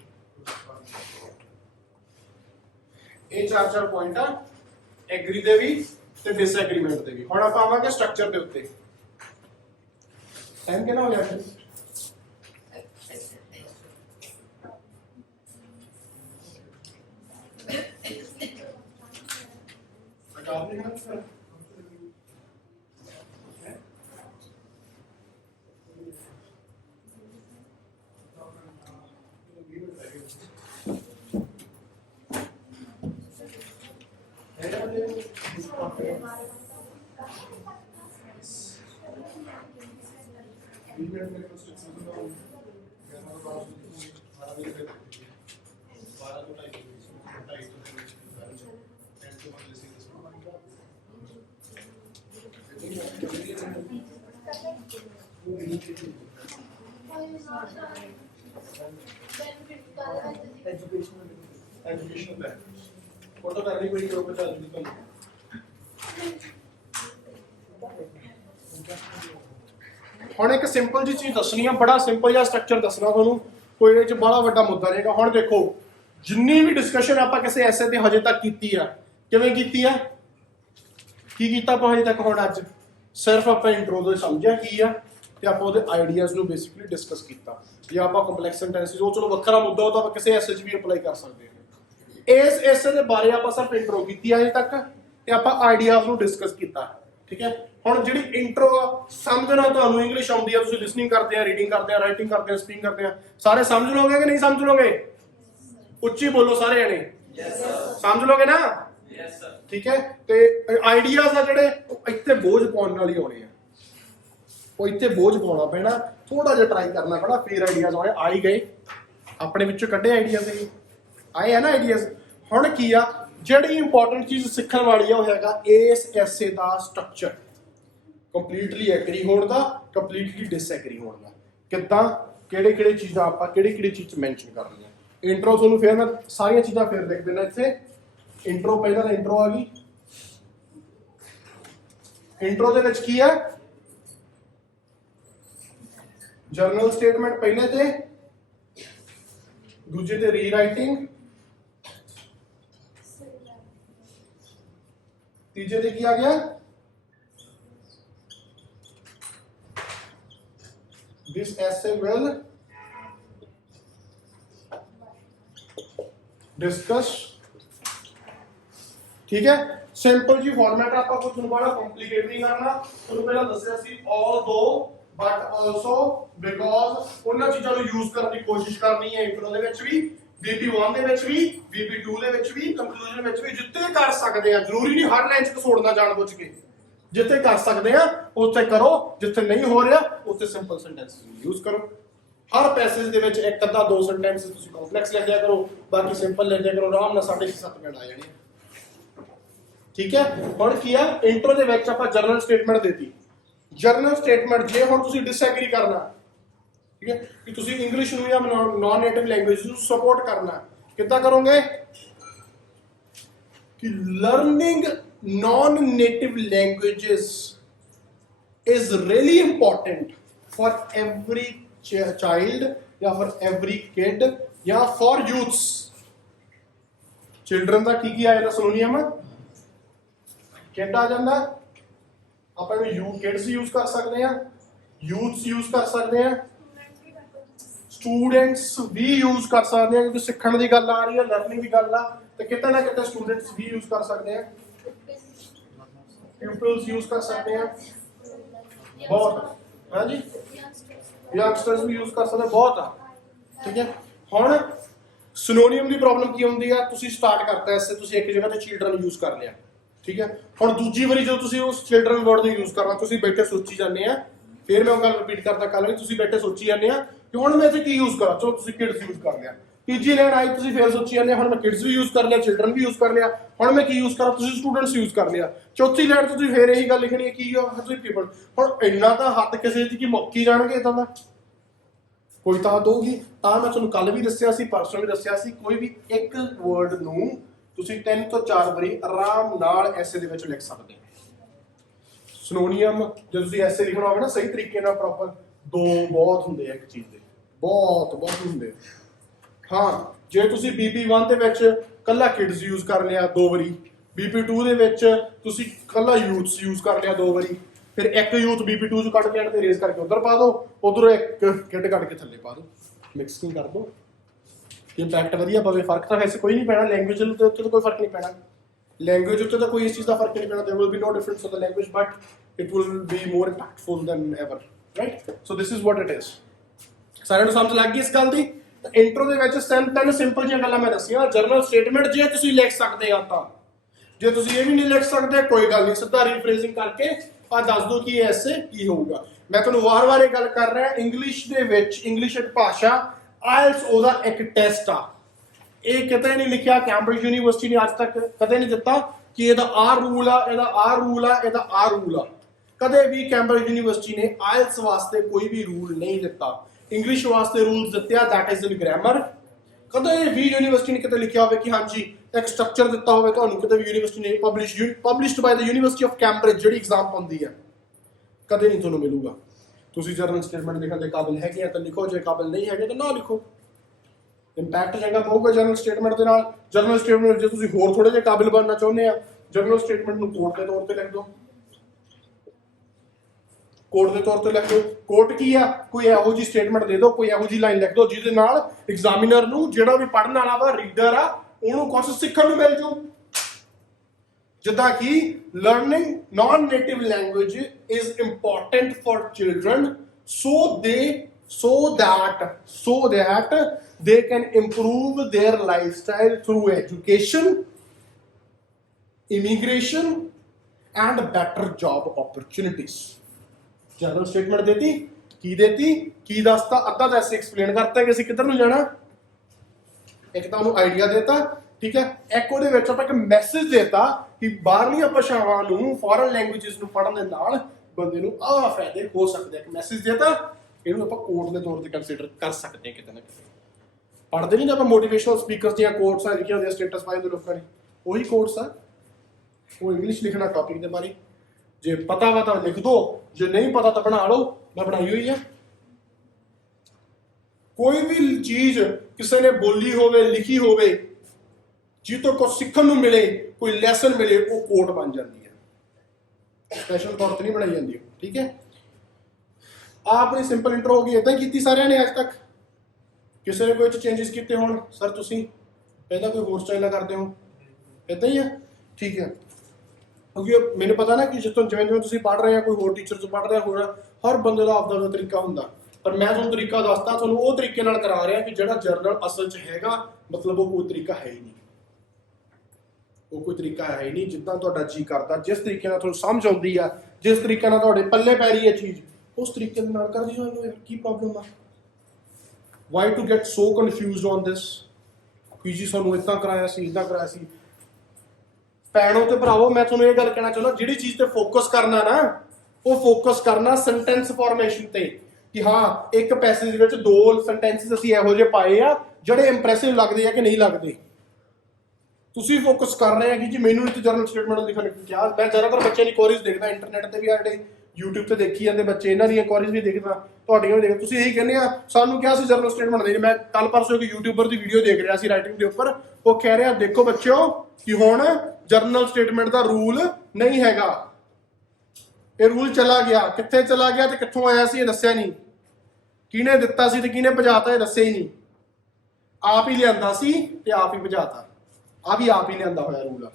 ਇਹ 4 ਪੁਆਇੰਟ ਆ, ਐਗਰੀ ਦੇ ਵੀ ਤੇ ਡਿਸਐਗਰੀਮੈਂਟ ਦੇ ਵੀ। ਹੁਣ ਆਪਾਂ ਆਵਾਂਗੇ ਸਟਰਕਚਰ ਦੇ ਉੱਤੇ। ਟਾਈਮ ਕਿੰਨਾ ਹੋ ਗਿਆ ਫਿਰ? एजुकेशनल बैकग्राउंड फोटो करनी कोई के ऊपर चल रही तो ਹੁਣ ਇੱਕ ਸਿੰਪਲ ਜੀ ਚੀਜ਼ ਦੱਸਣੀ ਆ, ਬੜਾ ਸਿੰਪਲ ਜਿਹਾ ਸਟਰਕਚਰ ਦੱਸਣਾ ਤੁਹਾਨੂੰ, ਕੋਈ ਇਹ ਚ ਬੜਾ ਵੱਡਾ ਮੁੱਦਾ ਨਹੀਂਗਾ। ਹੁਣ ਦੇਖੋ ਜਿੰਨੀ ਵੀ ਡਿਸਕਸ਼ਨ ਆਪਾਂ ਕਿਸੇ ਐਸੇ ਤੇ ਹਜੇ ਤੱਕ ਕੀਤੀ ਆ, ਕਿਵੇਂ ਕੀਤੀ ਆ, ਕੀ ਕੀਤਾ ਆਪਾਂ ਹਜੇ ਤੱਕ? ਹੁਣ ਅੱਜ ਸਿਰਫ ਆਪਾਂ ਇੰਟਰੋ ਤੋਂ ਸਮਝਿਆ ਕੀ ਆ ਤੇ ਆਪਾਂ ਉਹਦੇ ਆਈਡੀਆਜ਼ ਨੂੰ ਬੇਸਿਕਲੀ ਡਿਸਕਸ ਕੀਤਾ। ਜੇ ਆਪਾਂ ਕੰਪਲੈਕਸ ਸੈਂਟੈਂਸਿਸ, ਉਹ ਚਲੋ ਵੱਖਰਾ ਮੁੱਦਾ, ਉਹ ਤਾਂ ਆਪਾਂ ਕਿਸੇ ਐਸੇ 'ਚ ਵੀ ਅਪਲਾਈ ਕਰ ਸਕਦੇ ਹਾਂ। ਇਸ ਐਸੇ ਦੇ ਬਾਰੇ ਆਪਾਂ ਸਿਰਫ ਇੰਟਰੋ ਕੀਤੀ ਆ ਹਜੇ ਤੱਕ ਤੇ ਆਪਾਂ ਆਈਡੀਆਜ਼ ਨੂੰ ਡਿਸਕਸ ਕੀਤਾ, ਠੀਕ ਹੈ। ਹੁਣ ਜਿਹੜੀ ਇੰਟਰੋ ਆ, ਸਮਝਣਾ ਤੁਹਾਨੂੰ ਇੰਗਲਿਸ਼ ਆਉਂਦੀ ਆ, ਤੁਸੀਂ ਲਿਸਨਿੰਗ ਕਰਦੇ ਆ, ਰੀਡਿੰਗ ਕਰਦੇ ਆ, ਰਾਈਟਿੰਗ ਕਰਦੇ ਆ, ਸਪੀਕਿੰਗ ਕਰਦੇ ਆ, ਸਾਰੇ ਸਮਝ ਲਓਗੇ ਕਿ ਨਹੀਂ ਸਮਝ ਲਓਗੇ? ਉੱਚੀ ਬੋਲੋ ਸਾਰੇ ਜਣੇ। Yes sir. ਸਮਝ ਲਓਗੇ ਨਾ? Yes sir. ਠੀਕ ਹੈ। ਤੇ ਆਈਡੀਆਜ਼ ਆ ਜਿਹੜੇ ਉਹ ਇੱਥੇ ਬੋਝ ਪਾਉਣ ਨਾਲ ਹੀ ਆਉਣੇ ਆ, ਉਹ ਇੱਥੇ ਬੋਝ ਪਾਉਣਾ ਪੈਣਾ, ਥੋੜਾ ਜਿਹਾ ਟਰਾਈ ਕਰਨਾ ਪੈਣਾ, ਫਿਰ ਆਈਡੀਆਜ਼ ਆਉਣੇ। ਆ ਹੀ ਗਏ ਆਪਣੇ ਵਿੱਚੋਂ ਕੱਢੇ ਆਈਡੀਆਜ਼, ਆਏ ਆ ਨਾ ਆਈਡੀਆਜ਼। ਹੁਣ ਕੀ ਆ, ਜਿਹੜੀ ਇੰਪੋਰਟੈਂਟ ਚੀਜ਼ ਸਿੱਖਣ ਵਾਲੀ ਆ ਉਹ ਹੈਗਾ ਇਸ ਐਸੇ ਦਾ ਸਟਰਕਚਰ, ਕੰਪਲੀਟਲੀ ਐਗਰੀ ਹੋਣ ਦਾ, ਕੰਪਲੀਟਲੀ ਡਿਸਐਗਰੀ ਹੋਣ ਦਾ। ਕਿੱਦਾਂ, ਕਿਹੜੇ ਚੀਜ਼ਾਂ ਆਪਾਂ ਕਿਹੜੀ ਚੀਜ਼ 'ਚ ਮੈਂਸ਼ਨ ਕਰਨੀਆਂ। ਇੰਟਰੋ ਤੁਹਾਨੂੰ ਫਿਰ ਮੈਂ ਸਾਰੀਆਂ ਚੀਜ਼ਾਂ ਫਿਰ ਲਿਖ ਦੇਣਾ ਇੱਥੇ। ਇੰਟਰੋ ਪਹਿਲਾਂ ਇੰਟਰੋ ਆ ਗਈ। ਇੰਟਰੋ ਦੇ ਵਿੱਚ ਕੀ ਹੈ? ਜਰਨਲ ਸਟੇਟਮੈਂਟ ਪਹਿਲੇ ਤੇ, ਦੂਜੇ ਤੇ ਰੀਰਾਈਟਿੰਗ, ਤੀਜੇ ਤੇ ਕੀ ਆ ਗਿਆ? This essay will discuss, ठीक है। सिंपल जी फॉर्मेट आपका कुछ बड़ा कॉम्प्लिकेट नहीं करना। ਤੁਹਾਨੂੰ ਪਹਿਲਾਂ ਦੱਸਿਆ ਸੀ although but also because ਉਹਨਾਂ ਚੀਜ਼ਾਂ ਨੂੰ ਯੂਜ਼ ਕਰਨ ਦੀ ਕੋਸ਼ਿਸ਼ ਕਰਨੀ ਹੈ ਇੰਟਰੋ ਦੇ ਵਿੱਚ ਵੀ, VP1 ਦੇ ਵਿੱਚ ਵੀ, VP2 ਦੇ ਵਿੱਚ ਵੀ, ਕੰਕਲੂਜਨ ਵਿੱਚ ਵੀ, ਜਿੱਥੇ ਕਰ ਸਕਦੇ ਆ। ਜ਼ਰੂਰੀ ਨਹੀਂ ਹਰ ਲਾਈਨ 'ਚ ਘਸੋੜਨਾ ਜਾਣ ਬੁੱਝ ਕੇ, ਜਿੱਥੇ ਕਰ ਸਕਦੇ ਆ ਉੱਥੇ ਕਰੋ, ਜਿੱਥੇ ਨਹੀਂ ਹੋ ਰਿਹਾ ਉੱਥੇ ਸਿੰਪਲ ਸੈਂਟੈਂਸ ਯੂਜ਼ ਕਰੋ। ਹਰ ਪੈਸੇਜ ਦੇ ਵਿੱਚ ਇੱਕ ਅੱਧਾ 2 ਸੈਂਟੈਂਸ ਤੁਸੀਂ ਕੰਪਲੈਕਸ ਲਿਖ ਦਿਆ ਕਰੋ, ਬਾਕੀ ਸਿੰਪਲ ਲਿਖ ਦਿਆ ਕਰੋ, ਆਰਾਮ ਨਾਲ 6.5-7 ਮਿੰਟ ਆ ਜਾਣੇ। ਠੀਕ ਹੈ। ਹੁਣ ਕੀ ਆ, ਇੰਟਰੋ ਦੇ ਵਿੱਚ ਆਪਾਂ ਜਰਨਲ ਸਟੇਟਮੈਂਟ ਦੇਤੀ। ਜਰਨਲ ਸਟੇਟਮੈਂਟ ਜੇ ਹੁਣ ਤੁਸੀਂ ਡਿਸਐਗਰੀ ਕਰਨਾ, ਠੀਕ ਹੈ, ਕਿ ਤੁਸੀਂ ਇੰਗਲਿਸ਼ ਨੂੰ ਜਾਂ ਨॉन ਨੇਟਿਵ ਲੈਂਗੁਏਜ ਨੂੰ ਸਪੋਰਟ ਕਰਨਾ, ਕਿੱਦਾਂ ਕਰੋਗੇ? ਕਿ learning non-native languages is really important for every child या for every kid या for youths। children ਦਾ ਕੀ ਆਇਆ ਸਿਨੋਨੀਮ? kid ਆ ਜਾਂਦਾ, ਆਪਾਂ ਨੂੰ ਯੂ kids ਯੂਜ਼ ਕਰ ਸਕਦੇ ਆ, youths ਯੂਜ਼ ਕਰ ਸਕਦੇ ਆ, students ਵੀ ਯੂਜ਼ ਕਰ ਸਕਦੇ ਆ, ਕਿਉਂਕਿ ਸਿੱਖਣ ਦੀ ਗੱਲ ਆ ਰਹੀ ਹੈ, ਲਰਨਿੰਗ ਦੀ ਗੱਲ ਆ, ਤੇ ਕਿਤੇ ਨਾ ਕਿਤੇ students ਵੀ ਯੂਜ਼ ਕਰ ਸਕਦੇ ਆ, pupils यूज कर सकते हैं बहुत, हाँ जी, यंगस्टर्स भी यूज कर सकते हैं बहुत आ। ठीक है। ਹੁਣ ਸਿਨੋਨੀਮ ਦੀ ਪ੍ਰੋਬਲਮ ਕੀ ਹੁੰਦੀ ਆ? ਤੁਸੀਂ ਸਟਾਰਟ ਕਰਤਾ ਐਸੇ, ਤੁਸੀਂ ਇੱਕ ਜਗ੍ਹਾ ਤੇ ਚਿਲਡਰਨ ਯੂਜ਼ ਕਰ ਲਿਆ, ਠੀਕ ਹੈ। ਹੁਣ ਦੂਜੀ ਵਾਰੀ ਜਦੋਂ ਤੁਸੀਂ ਉਸ ਚਿਲਡਰਨ ਵਰਡ ਨੂੰ ਯੂਜ਼ ਕਰਨਾ, ਤੁਸੀਂ ਬੈਠੇ ਸੋਚੀ ਜਾਂਦੇ ਆ, ਫਿਰ ਮੈਂ ਉਹ ਗੱਲ ਰਿਪੀਟ ਕਰਦਾ ਕੱਲ ਵੀ, ਤੁਸੀਂ ਬੈਠੇ ਸੋਚੀ ਜਾਂਦੇ ਆ ਕਿ ਹੁਣ ਮੈਂ ਇੱਥੇ ਕੀ ਯੂਜ਼ ਕਰਾਂ। ਚਲੋ ਤੁਸੀਂ ਕਿਡਸ ਯੂਜ਼ ਕਰ ਲਿਆ, ਤੀਜੀ ਲਾਈਨ ਆਈ ਤੁਸੀਂ ਫਿਰ ਸੋਚੀ ਜਾਂਦੇ ਹੁਣ ਮੈਂ ਕਿਡਸ ਵੀ ਯੂਜ਼ ਕਰ ਲਿਆ, ਚਿਲਡਰਨ ਵੀ ਯੂਜ਼ ਕਰ ਲਿਆ, ਹੁਣ ਮੈਂ ਕੀ ਯੂਜ਼ ਕਰਾਂ, ਤੁਸੀਂ ਸਟੂਡੈਂਟਸ ਯੂਜ਼ ਕਰ ਲਿਆ। ਚੌਥੀ ਲਾਈਨ ਤੋਂ ਤੁਸੀਂ ਫਿਰ ਇਹੀ ਗੱਲ ਲਿਖਣੀ ਹੈ ਕੀ ਆ ਤੁਸੀਂ ਪੀਪਲ। ਹੁਣ ਇੰਨਾ ਤਾਂ ਹੱਥ ਕਿਸੇ ਦੀ ਕੀ ਮੁੱਕੀ ਜਾਣਗੇ ਇਦਾਂ ਦਾ, ਕੋਈ ਤਾਂ ਦਊਗੀ। ਤਾਂ ਮੈਂ ਤੁਹਾਨੂੰ ਕੱਲ ਵੀ ਦੱਸਿਆ ਸੀ, ਪਰਸੋਂ ਵੀ ਦੱਸਿਆ ਸੀ, ਕੋਈ ਵੀ ਇੱਕ ਵਰਡ ਨੂੰ ਤੁਸੀਂ 3 ਤੋਂ 4 ਵਾਰੀ ਆਰਾਮ ਨਾਲ ਐਸੇ ਦੇ ਵਿੱਚ ਲਿਖ ਸਕਦੇ ਹੋ। ਸਿਨੋਨੀਅਮ ਜੇ ਤੁਸੀਂ ਐਸੇ ਲਿਖਣਾ ਹੋਵੇ ਨਾ ਸਹੀ ਤਰੀਕੇ ਨਾਲ ਪ੍ਰੋਪਰ, 2 ਬਹੁਤ ਹੁੰਦੇ ਆ ਇੱਕ ਚੀਜ਼ ਦੇ, ਬਹੁਤ ਹੁੰਦੇ ਆ। ਹਾਂ ਜੇ ਤੁਸੀਂ BP1 ਦੇ ਵਿੱਚ ਕੱਲਾ ਕਿਡਸ ਯੂਜ਼ ਕਰ ਲਿਆ 2 ਵਾਰੀ, BP2 ਦੇ ਵਿੱਚ ਤੁਸੀਂ ਕੱਲਾ ਯੂਥਸ ਯੂਜ਼ ਕਰ ਲਿਆ 2 ਵਾਰੀ, ਫਿਰ ਇੱਕ ਯੂਥ BP2 ਚ ਕੱਢ ਕੇ ਐਂਡ ਤੇ ਰੇਜ਼ ਕਰਕੇ ਉਧਰ ਪਾ ਦਿਓ, ਉਧਰੋਂ ਇੱਕ ਕਿਡ ਕੱਢ ਕੇ ਥੱਲੇ ਪਾ ਦਿਓ, ਮਿਕਸਿੰਗ ਕਰ ਦਿਓ। ਇੰਪੈਕਟ ਵਧੀਆ ਪਵੇ। ਫਰਕ ਤਾਂ ਵੈਸੇ ਕੋਈ ਨਹੀਂ ਪੈਣਾ, ਲੈਂਗੁਏਜ ਦੇ ਉੱਤੇ ਤਾਂ ਕੋਈ ਫਰਕ ਨਹੀਂ ਪੈਣਾ, ਲੈਂਗੁਏਜ ਉੱਤੇ ਤਾਂ ਕੋਈ ਇਸ ਚੀਜ਼ ਦਾ ਫਰਕ ਨਹੀਂ ਪੈਣਾ। There will be no difference of the language but it will be more impactful than ever, right. So this is what it is. ਸਾਰਿਆਂ ਨੂੰ ਸਮਝ ਲੱਗ ਗਈ ਇਸ ਗੱਲ ਦੀ। ਇੰਟਰੋ ਦੇ ਵਿੱਚ ਤਿੰਨ ਸਿੰਪਲ ਜਿਹੀਆਂ ਗੱਲਾਂ ਮੈਂ ਦੱਸੀਆਂ। ਜਰਨਲ ਸਟੇਟਮੈਂਟ ਜੇ ਤੁਸੀਂ ਲਿਖ ਸਕਦੇ ਆ ਤਾਂ, ਜੇ ਤੁਸੀਂ ਇਹ ਵੀ ਨਹੀਂ ਲਿਖ ਸਕਦੇ ਕੋਈ ਗੱਲ ਨਹੀਂ, ਸਿੱਧਾ ਰੀਫਰੇਜ਼ਿੰਗ ਕਰਕੇ ਆ ਦੱਸ ਦਿਓ ਕਿ ਇਹ ਐਸੇ ਕੀ ਹੋਊਗਾ। ਮੈਂ ਤੁਹਾਨੂੰ ਵਾਰ-ਵਾਰ ਇਹ ਗੱਲ ਕਰ ਰਿਹਾ, ਇੰਗਲਿਸ਼ ਦੇ ਵਿੱਚ, ਇੰਗਲਿਸ਼ ਇੱਕ ਭਾਸ਼ਾ, ਆਇਲਸ ਉਹਦਾ ਇੱਕ ਟੈਸਟ ਆ। ਇਹ ਕਿਤੇ ਨਹੀਂ ਲਿਖਿਆ, ਕੈਂਬਰਿਜ ਯੂਨੀਵਰਸਿਟੀ ਨੇ ਅੱਜ ਤੱਕ ਕਦੇ ਨਹੀਂ ਦਿੱਤਾ ਕਿ ਇਹਦਾ ਆਹ ਰੂਲ ਆ, ਇਹਦਾ ਆਹ ਰੂਲ ਆ, ਇਹਦਾ ਆਹ ਰੂਲ ਆ। ਕਦੇ ਵੀ ਕੈਂਬਰਿਜ ਯੂਨੀਵਰਸਿਟੀ ਨੇ ਆਇਲਸ ਵਾਸਤੇ ਕੋਈ ਵੀ ਰੂਲ ਨਹੀਂ ਦਿੱਤਾ। ਇੰਗਲਿਸ਼ ਵਾਸਤੇ ਰੂਲਸ ਦਿੱਤੇ ਆ, ਦੈਟ ਇਜ਼ ਇਨ ਗ੍ਰਾਮਰ। ਕਦੇ ਵੀ ਯੂਨੀਵਰਸਿਟੀ ਨੇ ਕਿਤੇ ਲਿਖਿਆ ਹੋਵੇ ਕਿ ਹਾਂਜੀ ਇੱਕ ਸਟਰਕਚਰ ਦਿੱਤਾ ਹੋਵੇ ਤੁਹਾਨੂੰ, ਕਿਤੇ ਵੀ ਯੂਨੀਵਰਸਿਟੀ ਨੇ published by the university of Cambridge ਜਿਹੜੀ ਐਗਜ਼ਾਮ ਪਾਉਂਦੀ ਹੈ, ਕਦੇ ਨਹੀਂ ਤੁਹਾਨੂੰ ਮਿਲੂਗਾ। ਤੁਸੀਂ ਜਰਨਲ ਸਟੇਟਮੈਂਟ ਲਿਖਣ ਦੇ ਕਾਬਿਲ ਹੈਗੇ ਆ ਤਾਂ ਲਿਖੋ, ਜੇ ਕਾਬਿਲ ਨਹੀਂ ਹੈਗੇ ਤਾਂ ਨਾ ਲਿਖੋ। ਇੰਪੈਕਟ ਚੰਗਾ ਪਊਗਾ ਜਰਨਲ ਸਟੇਟਮੈਂਟ ਦੇ ਨਾਲ। ਜਰਨਲ ਸਟੇਟਮੈਂਟ ਜੇ ਤੁਸੀਂ ਹੋਰ ਥੋੜੇ ਜਿਹੇ ਕਾਬਿਲ ਬਣਨਾ ਚਾਹੁੰਦੇ ਆ, ਜਰਨਲ ਸਟੇਟਮੈਂਟ ਨੂੰ ਕੋਟ ਦੇ ਤੌਰ ਤੇ ਲਿਖ ਦਿਓ, ਕੋਟ ਦੇ ਤੌਰ ਤੇ ਲਿਖ ਦਿਓ। ਕੋਟ ਕੀ ਆ? ਕੋਈ ਇਹੋ ਜਿਹੀ ਸਟੇਟਮੈਂਟ ਦੇ ਦਿਓ, ਕੋਈ ਇਹੋ ਜਿਹੀ ਲਾਈਨ ਲਿਖ ਦਿਓ ਜਿਹਦੇ ਨਾਲ ਐਗਜ਼ਾਮੀਨਰ ਨੂੰ, ਜਿਹੜਾ ਵੀ ਪੜ੍ਹਨ ਵਾਲਾ ਵਾ, ਰੀਡਰ ਆ, ਉਹਨੂੰ ਕੁਝ ਸਿੱਖਣ ਨੂੰ ਮਿਲ ਜੂ। ਜਿੱਦਾਂ ਕਿ learning non native language is important for children so that they can improve their lifestyle through education, immigration and better job opportunities। General statement ਦੇਤੀ, ਕੀ ਦੱਸਤਾ, ਅੱਧਾ ਤਾਂ ਐਸੇ ਐਕਸਪਲੇਨ ਕਰਤਾ ਕਿ ਅਸੀਂ ਕਿੱਧਰ ਨੂੰ ਜਾਣਾ, ਇੱਕ ਤਾਂ ਉਹਨੂੰ ਆਈਡੀਆ ਦੇਤਾ, ਠੀਕ ਹੈ। ਇੱਕ ਉਹਦੇ ਵਿੱਚ ਆਪਾਂ ਇੱਕ ਮੈਸੇਜ ਦੇਤਾ ਕਿ ਬਾਹਰਲੀਆਂ ਭਾਸ਼ਾਵਾਂ ਨੂੰ, ਫੋਰਨ ਲੈਂਗੁਏਜਸ ਨੂੰ ਪੜ੍ਹਨ ਦੇ ਨਾਲ ਬੰਦੇ ਨੂੰ ਆਹ ਫਾਇਦੇ ਹੋ ਸਕਦੇ ਆ। ਇੱਕ ਮੈਸੇਜ ਦੇਤਾ, ਇਹਨੂੰ ਆਪਾਂ ਕੋਟ ਦੇ ਤੌਰ ਤੇ ਕੰਸੀਡਰ ਕਰ ਸਕਦੇ ਹਾਂ ਕਿਤੇ ਨਾ ਕਿਤੇ। ਪੜ੍ਹਦੇ ਨਹੀਂ ਆਪਾਂ ਮੋਟੀਵੇਸ਼ਨਲ ਸਪੀਕਰਸ ਦੀਆਂ ਕੋਟਸ ਆ ਲਿਖੀਆਂ ਹੁੰਦੀਆਂ, ਸਟੇਟਸ ਪਾਏ ਹੁੰਦੇ ਲੋਕਾਂ ਨੇ, ਉਹੀ ਕੋਟਸ ਆ। ਉਹ ਇੰਗਲਿਸ਼ ਲਿਖਣਾ ਟੌਪਿਕ ਦੇ ਬਾਰੇ, ਜੇ ਪਤਾ ਵਾ ਤਾਂ ਲਿਖ ਦੋ, ਜੇ ਨਹੀਂ ਪਤਾ ਤਾਂ ਬਣਾ ਲਓ, ਮੈਂ ਬਣਾਈ ਹੋਈ ਆ। ਕੋਈ ਵੀ ਚੀਜ਼ ਕਿਸੇ ਨੇ ਬੋਲੀ ਹੋਵੇ, ਲਿਖੀ ਹੋਵੇ, ਜਿਸ ਤੋਂ ਕੁਝ ਸਿੱਖਣ ਨੂੰ ਮਿਲੇ, ਕੋਈ ਲੈਸਨ ਮਿਲੇ, ਉਹ ਕੋਟ ਬਣ ਜਾਂਦੀ ਹੈ, ਸਪੈਸ਼ਲ ਤੌਰ ਤੇ ਨਹੀਂ ਬਣਾਈ ਜਾਂਦੀ, ਠੀਕ ਹੈ। ਆ ਆਪਣੀ ਸਿੰਪਲ ਇੰਟਰੋ ਹੋ ਗਈ। ਇਦਾਂ ਹੀ ਕੀਤੀ ਸਾਰਿਆਂ ਨੇ ਅੱਜ ਤੱਕ? ਕਿਸੇ ਨੇ ਕੋਈ ਚੇਂਜਸ ਕੀਤੇ ਹੋਣ? ਸਰ ਤੁਸੀਂ ਪਹਿਲਾਂ ਕੋਈ ਹੋਰ ਸਟਾਈਲ ਕਰਦੇ ਹੋ? ਇਦਾਂ ਹੀ ਆ, ਠੀਕ ਹੈ। ਕਿਉਂਕਿ ਮੈਨੂੰ ਪਤਾ ਨਾ ਕਿ ਜਿਵੇਂ ਤੁਸੀਂ ਪੜ੍ਹ ਰਹੇ ਆ, ਕੋਈ ਹੋਰ ਟੀਚਰ ਤੋਂ ਪੜ੍ਹ ਰਿਹਾ ਹੋਣਾ, ਹਰ ਬੰਦੇ ਦਾ ਆਪਦਾ ਤਰੀਕਾ ਹੁੰਦਾ, ਪਰ ਮੈਂ ਤੁਹਾਨੂੰ ਤਰੀਕਾ ਦੱਸਦਾ, ਤੁਹਾਨੂੰ ਉਹ ਤਰੀਕੇ ਨਾਲ ਕਰਾ ਰਿਹਾ ਕਿ ਜਿਹੜਾ ਜਰਨਲ ਅਸਲ 'ਚ ਹੈਗਾ, ਮਤਲਬ ਉਹ ਕੋਈ ਤਰੀਕਾ ਹੈ ਹੀ ਨਹੀਂ, ਉਹ ਕੋਈ ਤਰੀਕਾ ਹੈ ਹੀ ਨਹੀਂ। ਜਿੱਦਾਂ ਤੁਹਾਡਾ ਜੀ ਕਰਦਾ, ਜਿਸ ਤਰੀਕੇ ਨਾਲ ਤੁਹਾਨੂੰ ਸਮਝ ਆਉਂਦੀ ਆ, ਜਿਸ ਤਰੀਕੇ ਨਾਲ ਤੁਹਾਡੇ ਪੱਲੇ ਪੈ ਰਹੀ ਹੈ ਚੀਜ਼, ਉਸ ਤਰੀਕੇ ਦੇ ਨਾਲ ਕਰ ਦਿਓ। ਇਹਨੂੰ ਕੀ ਪ੍ਰੋਬਲਮ ਆ? Why to get so confused on this ਕਿ ਜੀ ਸਾਨੂੰ ਇੱਦਾਂ ਕਰਾਇਆ ਸੀ, ਇੱਦਾਂ ਕਰਾਇਆ ਸੀ। ਭੈਣੋ ਤੇ ਭਰਾਵੋ, ਮੈਂ ਤੁਹਾਨੂੰ ਇਹ ਗੱਲ ਕਹਿਣਾ ਚਾਹੁੰਦਾ, ਜਿਹੜੀ ਚੀਜ਼ ਤੇ ਫੋਕਸ ਕਰਨਾ ਨਾ, ਉਹ ਫੋਕਸ ਕਰਨਾ ਸੈਂਟੈਂਸ ਫਾਰਮੇਸ਼ਨ ਤੇ, ਕਿ ਹਾਂ ਇੱਕ ਪੈਸੇਜ ਵਿੱਚ 2 ਸੈਂਟੈਂਸਿਸ ਅਸੀਂ ਇਹੋ ਜਿਹੇ ਪਾਏ ਆ ਜਿਹੜੇ ਇੰਪ੍ਰੈਸਿਵ ਲੱਗਦੇ ਆ ਕਿ ਨਹੀਂ ਲੱਗਦੇ। ਤੁਸੀਂ ਫੋਕਸ ਕਰ ਰਹੇ ਆ ਕਿ ਜੀ ਮੈਨੂੰ ਇੱਥੇ ਜਰਨਲ ਸਟੇਟਮੈਂਟ ਲਿਖਣ ਕਿਹਾ। ਮੈਂ ਜ਼ਿਆਦਾਤਰ ਬੱਚਿਆਂ ਦੀ ਕੁਆਰੀਜ਼ ਦੇਖਦਾ ਇੰਟਰਨੈਟ ਤੇ ਵੀ, ਆ ਜਿਹੜੇ YouTube ਤੇ ਦੇਖੀ ਜਾਂਦੇ ਬੱਚੇ, ਇਹਨਾਂ ਦੀਆਂ ਕੁਆਰੀਜ਼ ਵੀ ਦੇਖਦਾ, ਤੁਹਾਡੀਆਂ ਵੀ ਦੇਖਦਾ। ਤੁਸੀਂ ਇਹੀ ਕਹਿੰਦੇ ਆ ਸਾਨੂੰ ਕਿਹਾ ਸੀ ਜਰਨਲ ਸਟੇਟਮੈਂਟ ਦੇ। ਮੈਂ ਕੱਲ ਪਰਸੋਂ ਇੱਕ ਯੂਟਿਊਬਰ ਦੀ ਵੀਡੀਓ ਦੇਖ ਰਿਹਾ ਸੀ ਰਾਈਟਿੰਗ ਦੇ ਉੱਪਰ, ਉਹ ਕਹਿ ਰਿਹਾ ਦੇਖੋ ਬੱਚਿਓ ਕਿ ਹੁਣ ਜਰਨਲ ਸਟੇਟਮੈਂਟ ਦਾ ਰੂਲ ਨਹੀਂ ਹੈਗਾ, ਇਹ ਰੂਲ ਚਲਾ ਗਿਆ। ਕਿੱਥੇ ਚਲਾ ਗਿਆ ਤੇ ਕਿੱਥੋਂ ਆਇਆ ਸੀ ਇਹ ਦੱਸਿਆ ਨਹੀਂ, ਕਿਹਨੇ ਦਿੱਤਾ ਸੀ ਤੇ ਕਿਹਨੇ ਭਜਾਤਾ ਇਹ ਦੱਸਿਆ ਹੀ ਨਹੀਂ। ਆਪ ਹੀ ਲਿਆਂਦਾ ਸੀ ਤੇ ਆਪ ਹੀ ਭਜਾਤਾ। ਆ ਵੀ ਆਪ ਹੀ ਲਿਆਂਦਾ ਹੋਇਆ ਰੂਲ ਆ,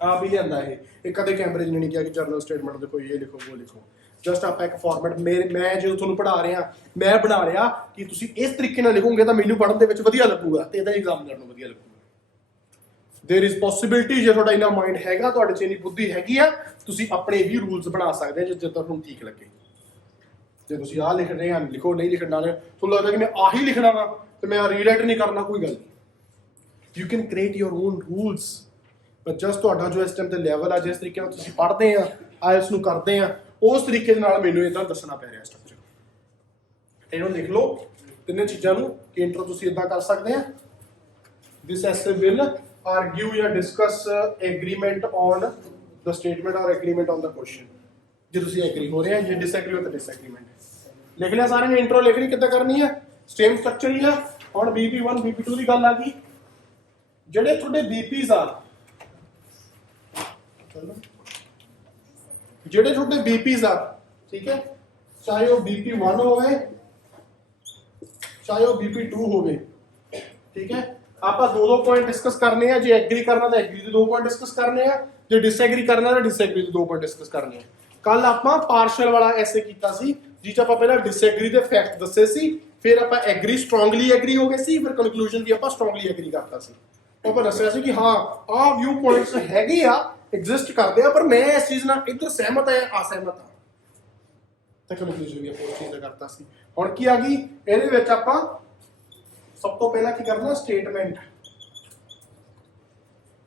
ਆਪ ਹੀ ਲਿਆਂਦਾ ਇਹ ਕਦੇ ਕੈਂਬਰਿਜ ਨੇ ਨਹੀਂ ਕਿਹਾ ਕਿ ਜਰਨਲ ਸਟੇਟਮੈਂਟ ਦੇ ਕੋਈ ਇਹ ਲਿਖੋ ਉਹ ਲਿਖੋ। ਜਸਟ ਆਪਾਂ ਇੱਕ ਫਾਰਮੈਟ, ਮੈਂ ਜਦੋਂ ਤੁਹਾਨੂੰ ਪੜ੍ਹਾ ਰਿਹਾ, ਮੈਂ ਬਣਾ ਰਿਹਾ ਕਿ ਤੁਸੀਂ ਇਸ ਤਰੀਕੇ ਨਾਲ ਲਿਖੋਗੇ ਤਾਂ ਮੈਨੂੰ ਪੜ੍ਹਨ ਦੇ ਵਿੱਚ ਵਧੀਆ ਲੱਗੂਗਾ ਤੇ ਇਹਦਾ ਐਗਜ਼ਾਮੀਨਰ ਨੂੰ ਵਧੀਆ ਲੱਗੂਗਾ। देयर इज पॉसिबिलिटी जे ਤੁਹਾਡਾ ਇਨਾ ਮਾਈਂਡ ਹੈਗਾ ਤੁਹਾਡੇ ਚ ਇਨੀ ਬੁੱਧੀ ਹੈਗੀ ਆ ਤੁਸੀਂ ਆਪਣੇ ਵੀ ਰੂਲਸ ਬਣਾ ਸਕਦੇ ਜੇ ਜਿੱਦਾਂ ਤੁਹਾਨੂੰ ਠੀਕ ਲੱਗੇ ਜੇ ਤੁਸੀਂ ਆਹ ਲਿਖ ਰਹੇ ਆ ਲਿਖੋ ਨਹੀਂ ਲਿਖਣ ਨਾਲ ਤੁਹਾਨੂੰ ਲੱਗਦਾ ਕਿ ਮੈਂ ਆਹੀ ਲਿਖਣਾ ਵਾ ਤੇ ਮੈਂ ਰੀਰਾਈਟ ਨਹੀਂ ਕਰਨਾ ਕੋਈ ਗੱਲ ਨਹੀਂ you can create your own rules ਪਰ ਜਸਟ ਤੁਹਾਡਾ ਜੋ ਇਸ ਟਾਈਮ ਤੇ ਲੈਵਲ ਆ ਜਿਸ ਤਰੀਕੇ ਨਾਲ ਤੁਸੀਂ ਪੜ੍ਹਦੇ ਆ ਆਇਲਸ ਨੂੰ ਕਰਦੇ ਆ ਉਸ ਤਰੀਕੇ ਦੇ ਨਾਲ ਮੈਨੂੰ ਇਦਾਂ ਦੱਸਣਾ ਪੈ ਰਿਹਾ ਸਟਰਕਚਰ ਇਹਨੂੰ ਲਿਖ ਲਓ ਤਿੰਨੇ ਚੀਜ਼ਾਂ ਨੂੰ ਕਿ ਇੰਟਰੋ ਤੁਸੀਂ ਇਦਾਂ ਕਰ ਸਕਦੇ ਆ this essay will argue ਜਾਂ discuss agreement on the statement or agreement on the question ਜੇ ਤੁਸੀਂ ਐਗਰੀ ਹੋ ਰਹੇ ਆ ਜੇ ਡਿਸਐਗਰੀ ਹੋ ਤਾਂ ਡਿਸਐਗਰੀਮੈਂਟ ਲਿਖ ਲਿਆ ਸਾਰਿਆਂ ਨੇ ਇੰਟਰੋ ਲਿਖਣੀ ਕਿੱਦਾਂ ਕਰਨੀ ਹੈ ਸੇਮ ਸਟਰਕਚਰ ਹੀ ਆ ਹੁਣ BP1 BP2 ਦੀ ਗੱਲ ਆ ਗਈ ਜਿਹੜੇ ਤੁਹਾਡੇ BPs ਆ ਜਿਹੜੇ ਤੁਹਾਡੇ BPs ਆ ਠੀਕ ਹੈ ਚਾਹੇ ਉਹ BP1 ਹੋਵੇ ਚਾਹੇ ਉਹ BP2 ਹੋਵੇ ਠੀਕ ਹੈ ਆਪਾਂ ਦੋ ਪੁਆਇੰਟ ਡਿਸਕਸ ਕਰਨੇ ਆ ਜੇ ਐਗਰੀ ਕਰਨਾ ਤਾਂ ਐਗਰੀ ਦੇ ਦੋ ਪੁਆਇੰਟ ਡਿਸਕਸ ਕਰਨੇ ਆ ਜੇ ਡਿਸਐਗਰੀ ਕਰਨਾ ਤਾਂ ਡਿਸਐਗਰੀ ਦੇ ਦੋ ਪੁਆਇੰਟ ਡਿਸਕਸ ਕਰਨੇ ਆ ਕੱਲ ਆਪਾਂ ਪਾਰਸ਼ਲ ਵਾਲਾ ਐਸੇ ਕੀਤਾ ਸੀ ਜਿਸ ਚ ਆਪਾਂ ਪਹਿਲਾਂ ਡਿਸਐਗਰੀ ਦੇ ਫੈਕਟ ਦੱਸੇ ਸੀ ਫਿਰ ਆਪਾਂ ਐਗਰੀ ਸਟਰੋਂਗਲੀ ਐਗਰੀ ਹੋ ਗਏ ਸੀ ਫਿਰ ਕਨਕਲੂਜਨ ਵੀ ਆਪਾਂ ਸਟਰੋਂਗਲੀ ਐਗਰੀ ਕਰਤਾ ਸੀ ਆਪਾਂ ਦੱਸਿਆ ਸੀ ਕਿ ਹਾਂ ਆਹ ਵਿਊ ਪੁਆਇੰਟਸ ਹੈਗੇ ਆ ਐਗਜ਼ਿਸਟ ਕਰਦੇ ਆ ਪਰ ਮੈਂ ਇਸ ਚੀਜ਼ ਨਾਲ ਇੱਧਰ ਸਹਿਮਤ ਹੈ ਅਸਹਿਮਤ ਆ ਤਾਂ ਕਨਕਲੂਜਨ ਵੀ ਆਪਾਂ ਉਸ ਚੀਜ਼ ਦਾ ਕਰਤਾ ਸੀ ਹੁਣ ਕੀ ਆ ਗਈ ਇਹਦੇ ਵਿੱਚ ਆਪਾਂ ਸਭ ਤੋਂ ਪਹਿਲਾਂ ਕੀ ਕਰਨਾ ਸਟੇਟਮੈਂਟ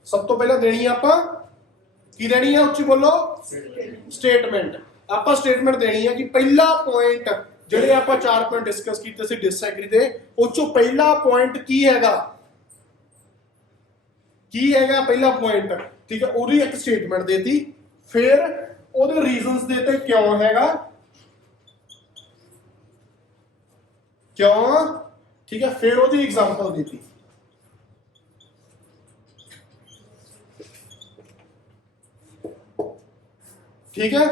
ਸਭ ਤੋਂ ਪਹਿਲਾਂ ਦੇਣੀ ਆਪਾਂ ਕੀ ਦੇਣੀ ਆ ਉੱਚੀ ਬੋਲੋ ਸਟੇਟਮੈਂਟ ਆਪਾਂ ਸਟੇਟਮੈਂਟ ਦੇਣੀ ਹੈ ਕਿ ਪਹਿਲਾ ਪੁਆਇੰਟ ਜਿਹੜੇ ਆਪਾਂ 4 ਪੁਆਇੰਟ ਡਿਸਕਸ ਕੀਤੇ ਸੀ ਡਿਸਐਗਰੀ ਦੇ ਉਹ ਚੋਂ ਪਹਿਲਾ ਪੁਆਇੰਟ ਕੀ ਹੈਗਾ ਪਹਿਲਾ ਪੁਆਇੰਟ ਠੀਕ ਹੈ ਉਹਦੀ ਇੱਕ ਸਟੇਟਮੈਂਟ ਦੇਤੀ ਫਿਰ ਉਹਦੇ ਰੀਜ਼ਨਸ ਦੇਤੇ ਕਿਉਂ ਹੈਗਾ ਕਿਉਂ ठीक है फिर ਉਹਦੀ एग्जांपल देती ठीक है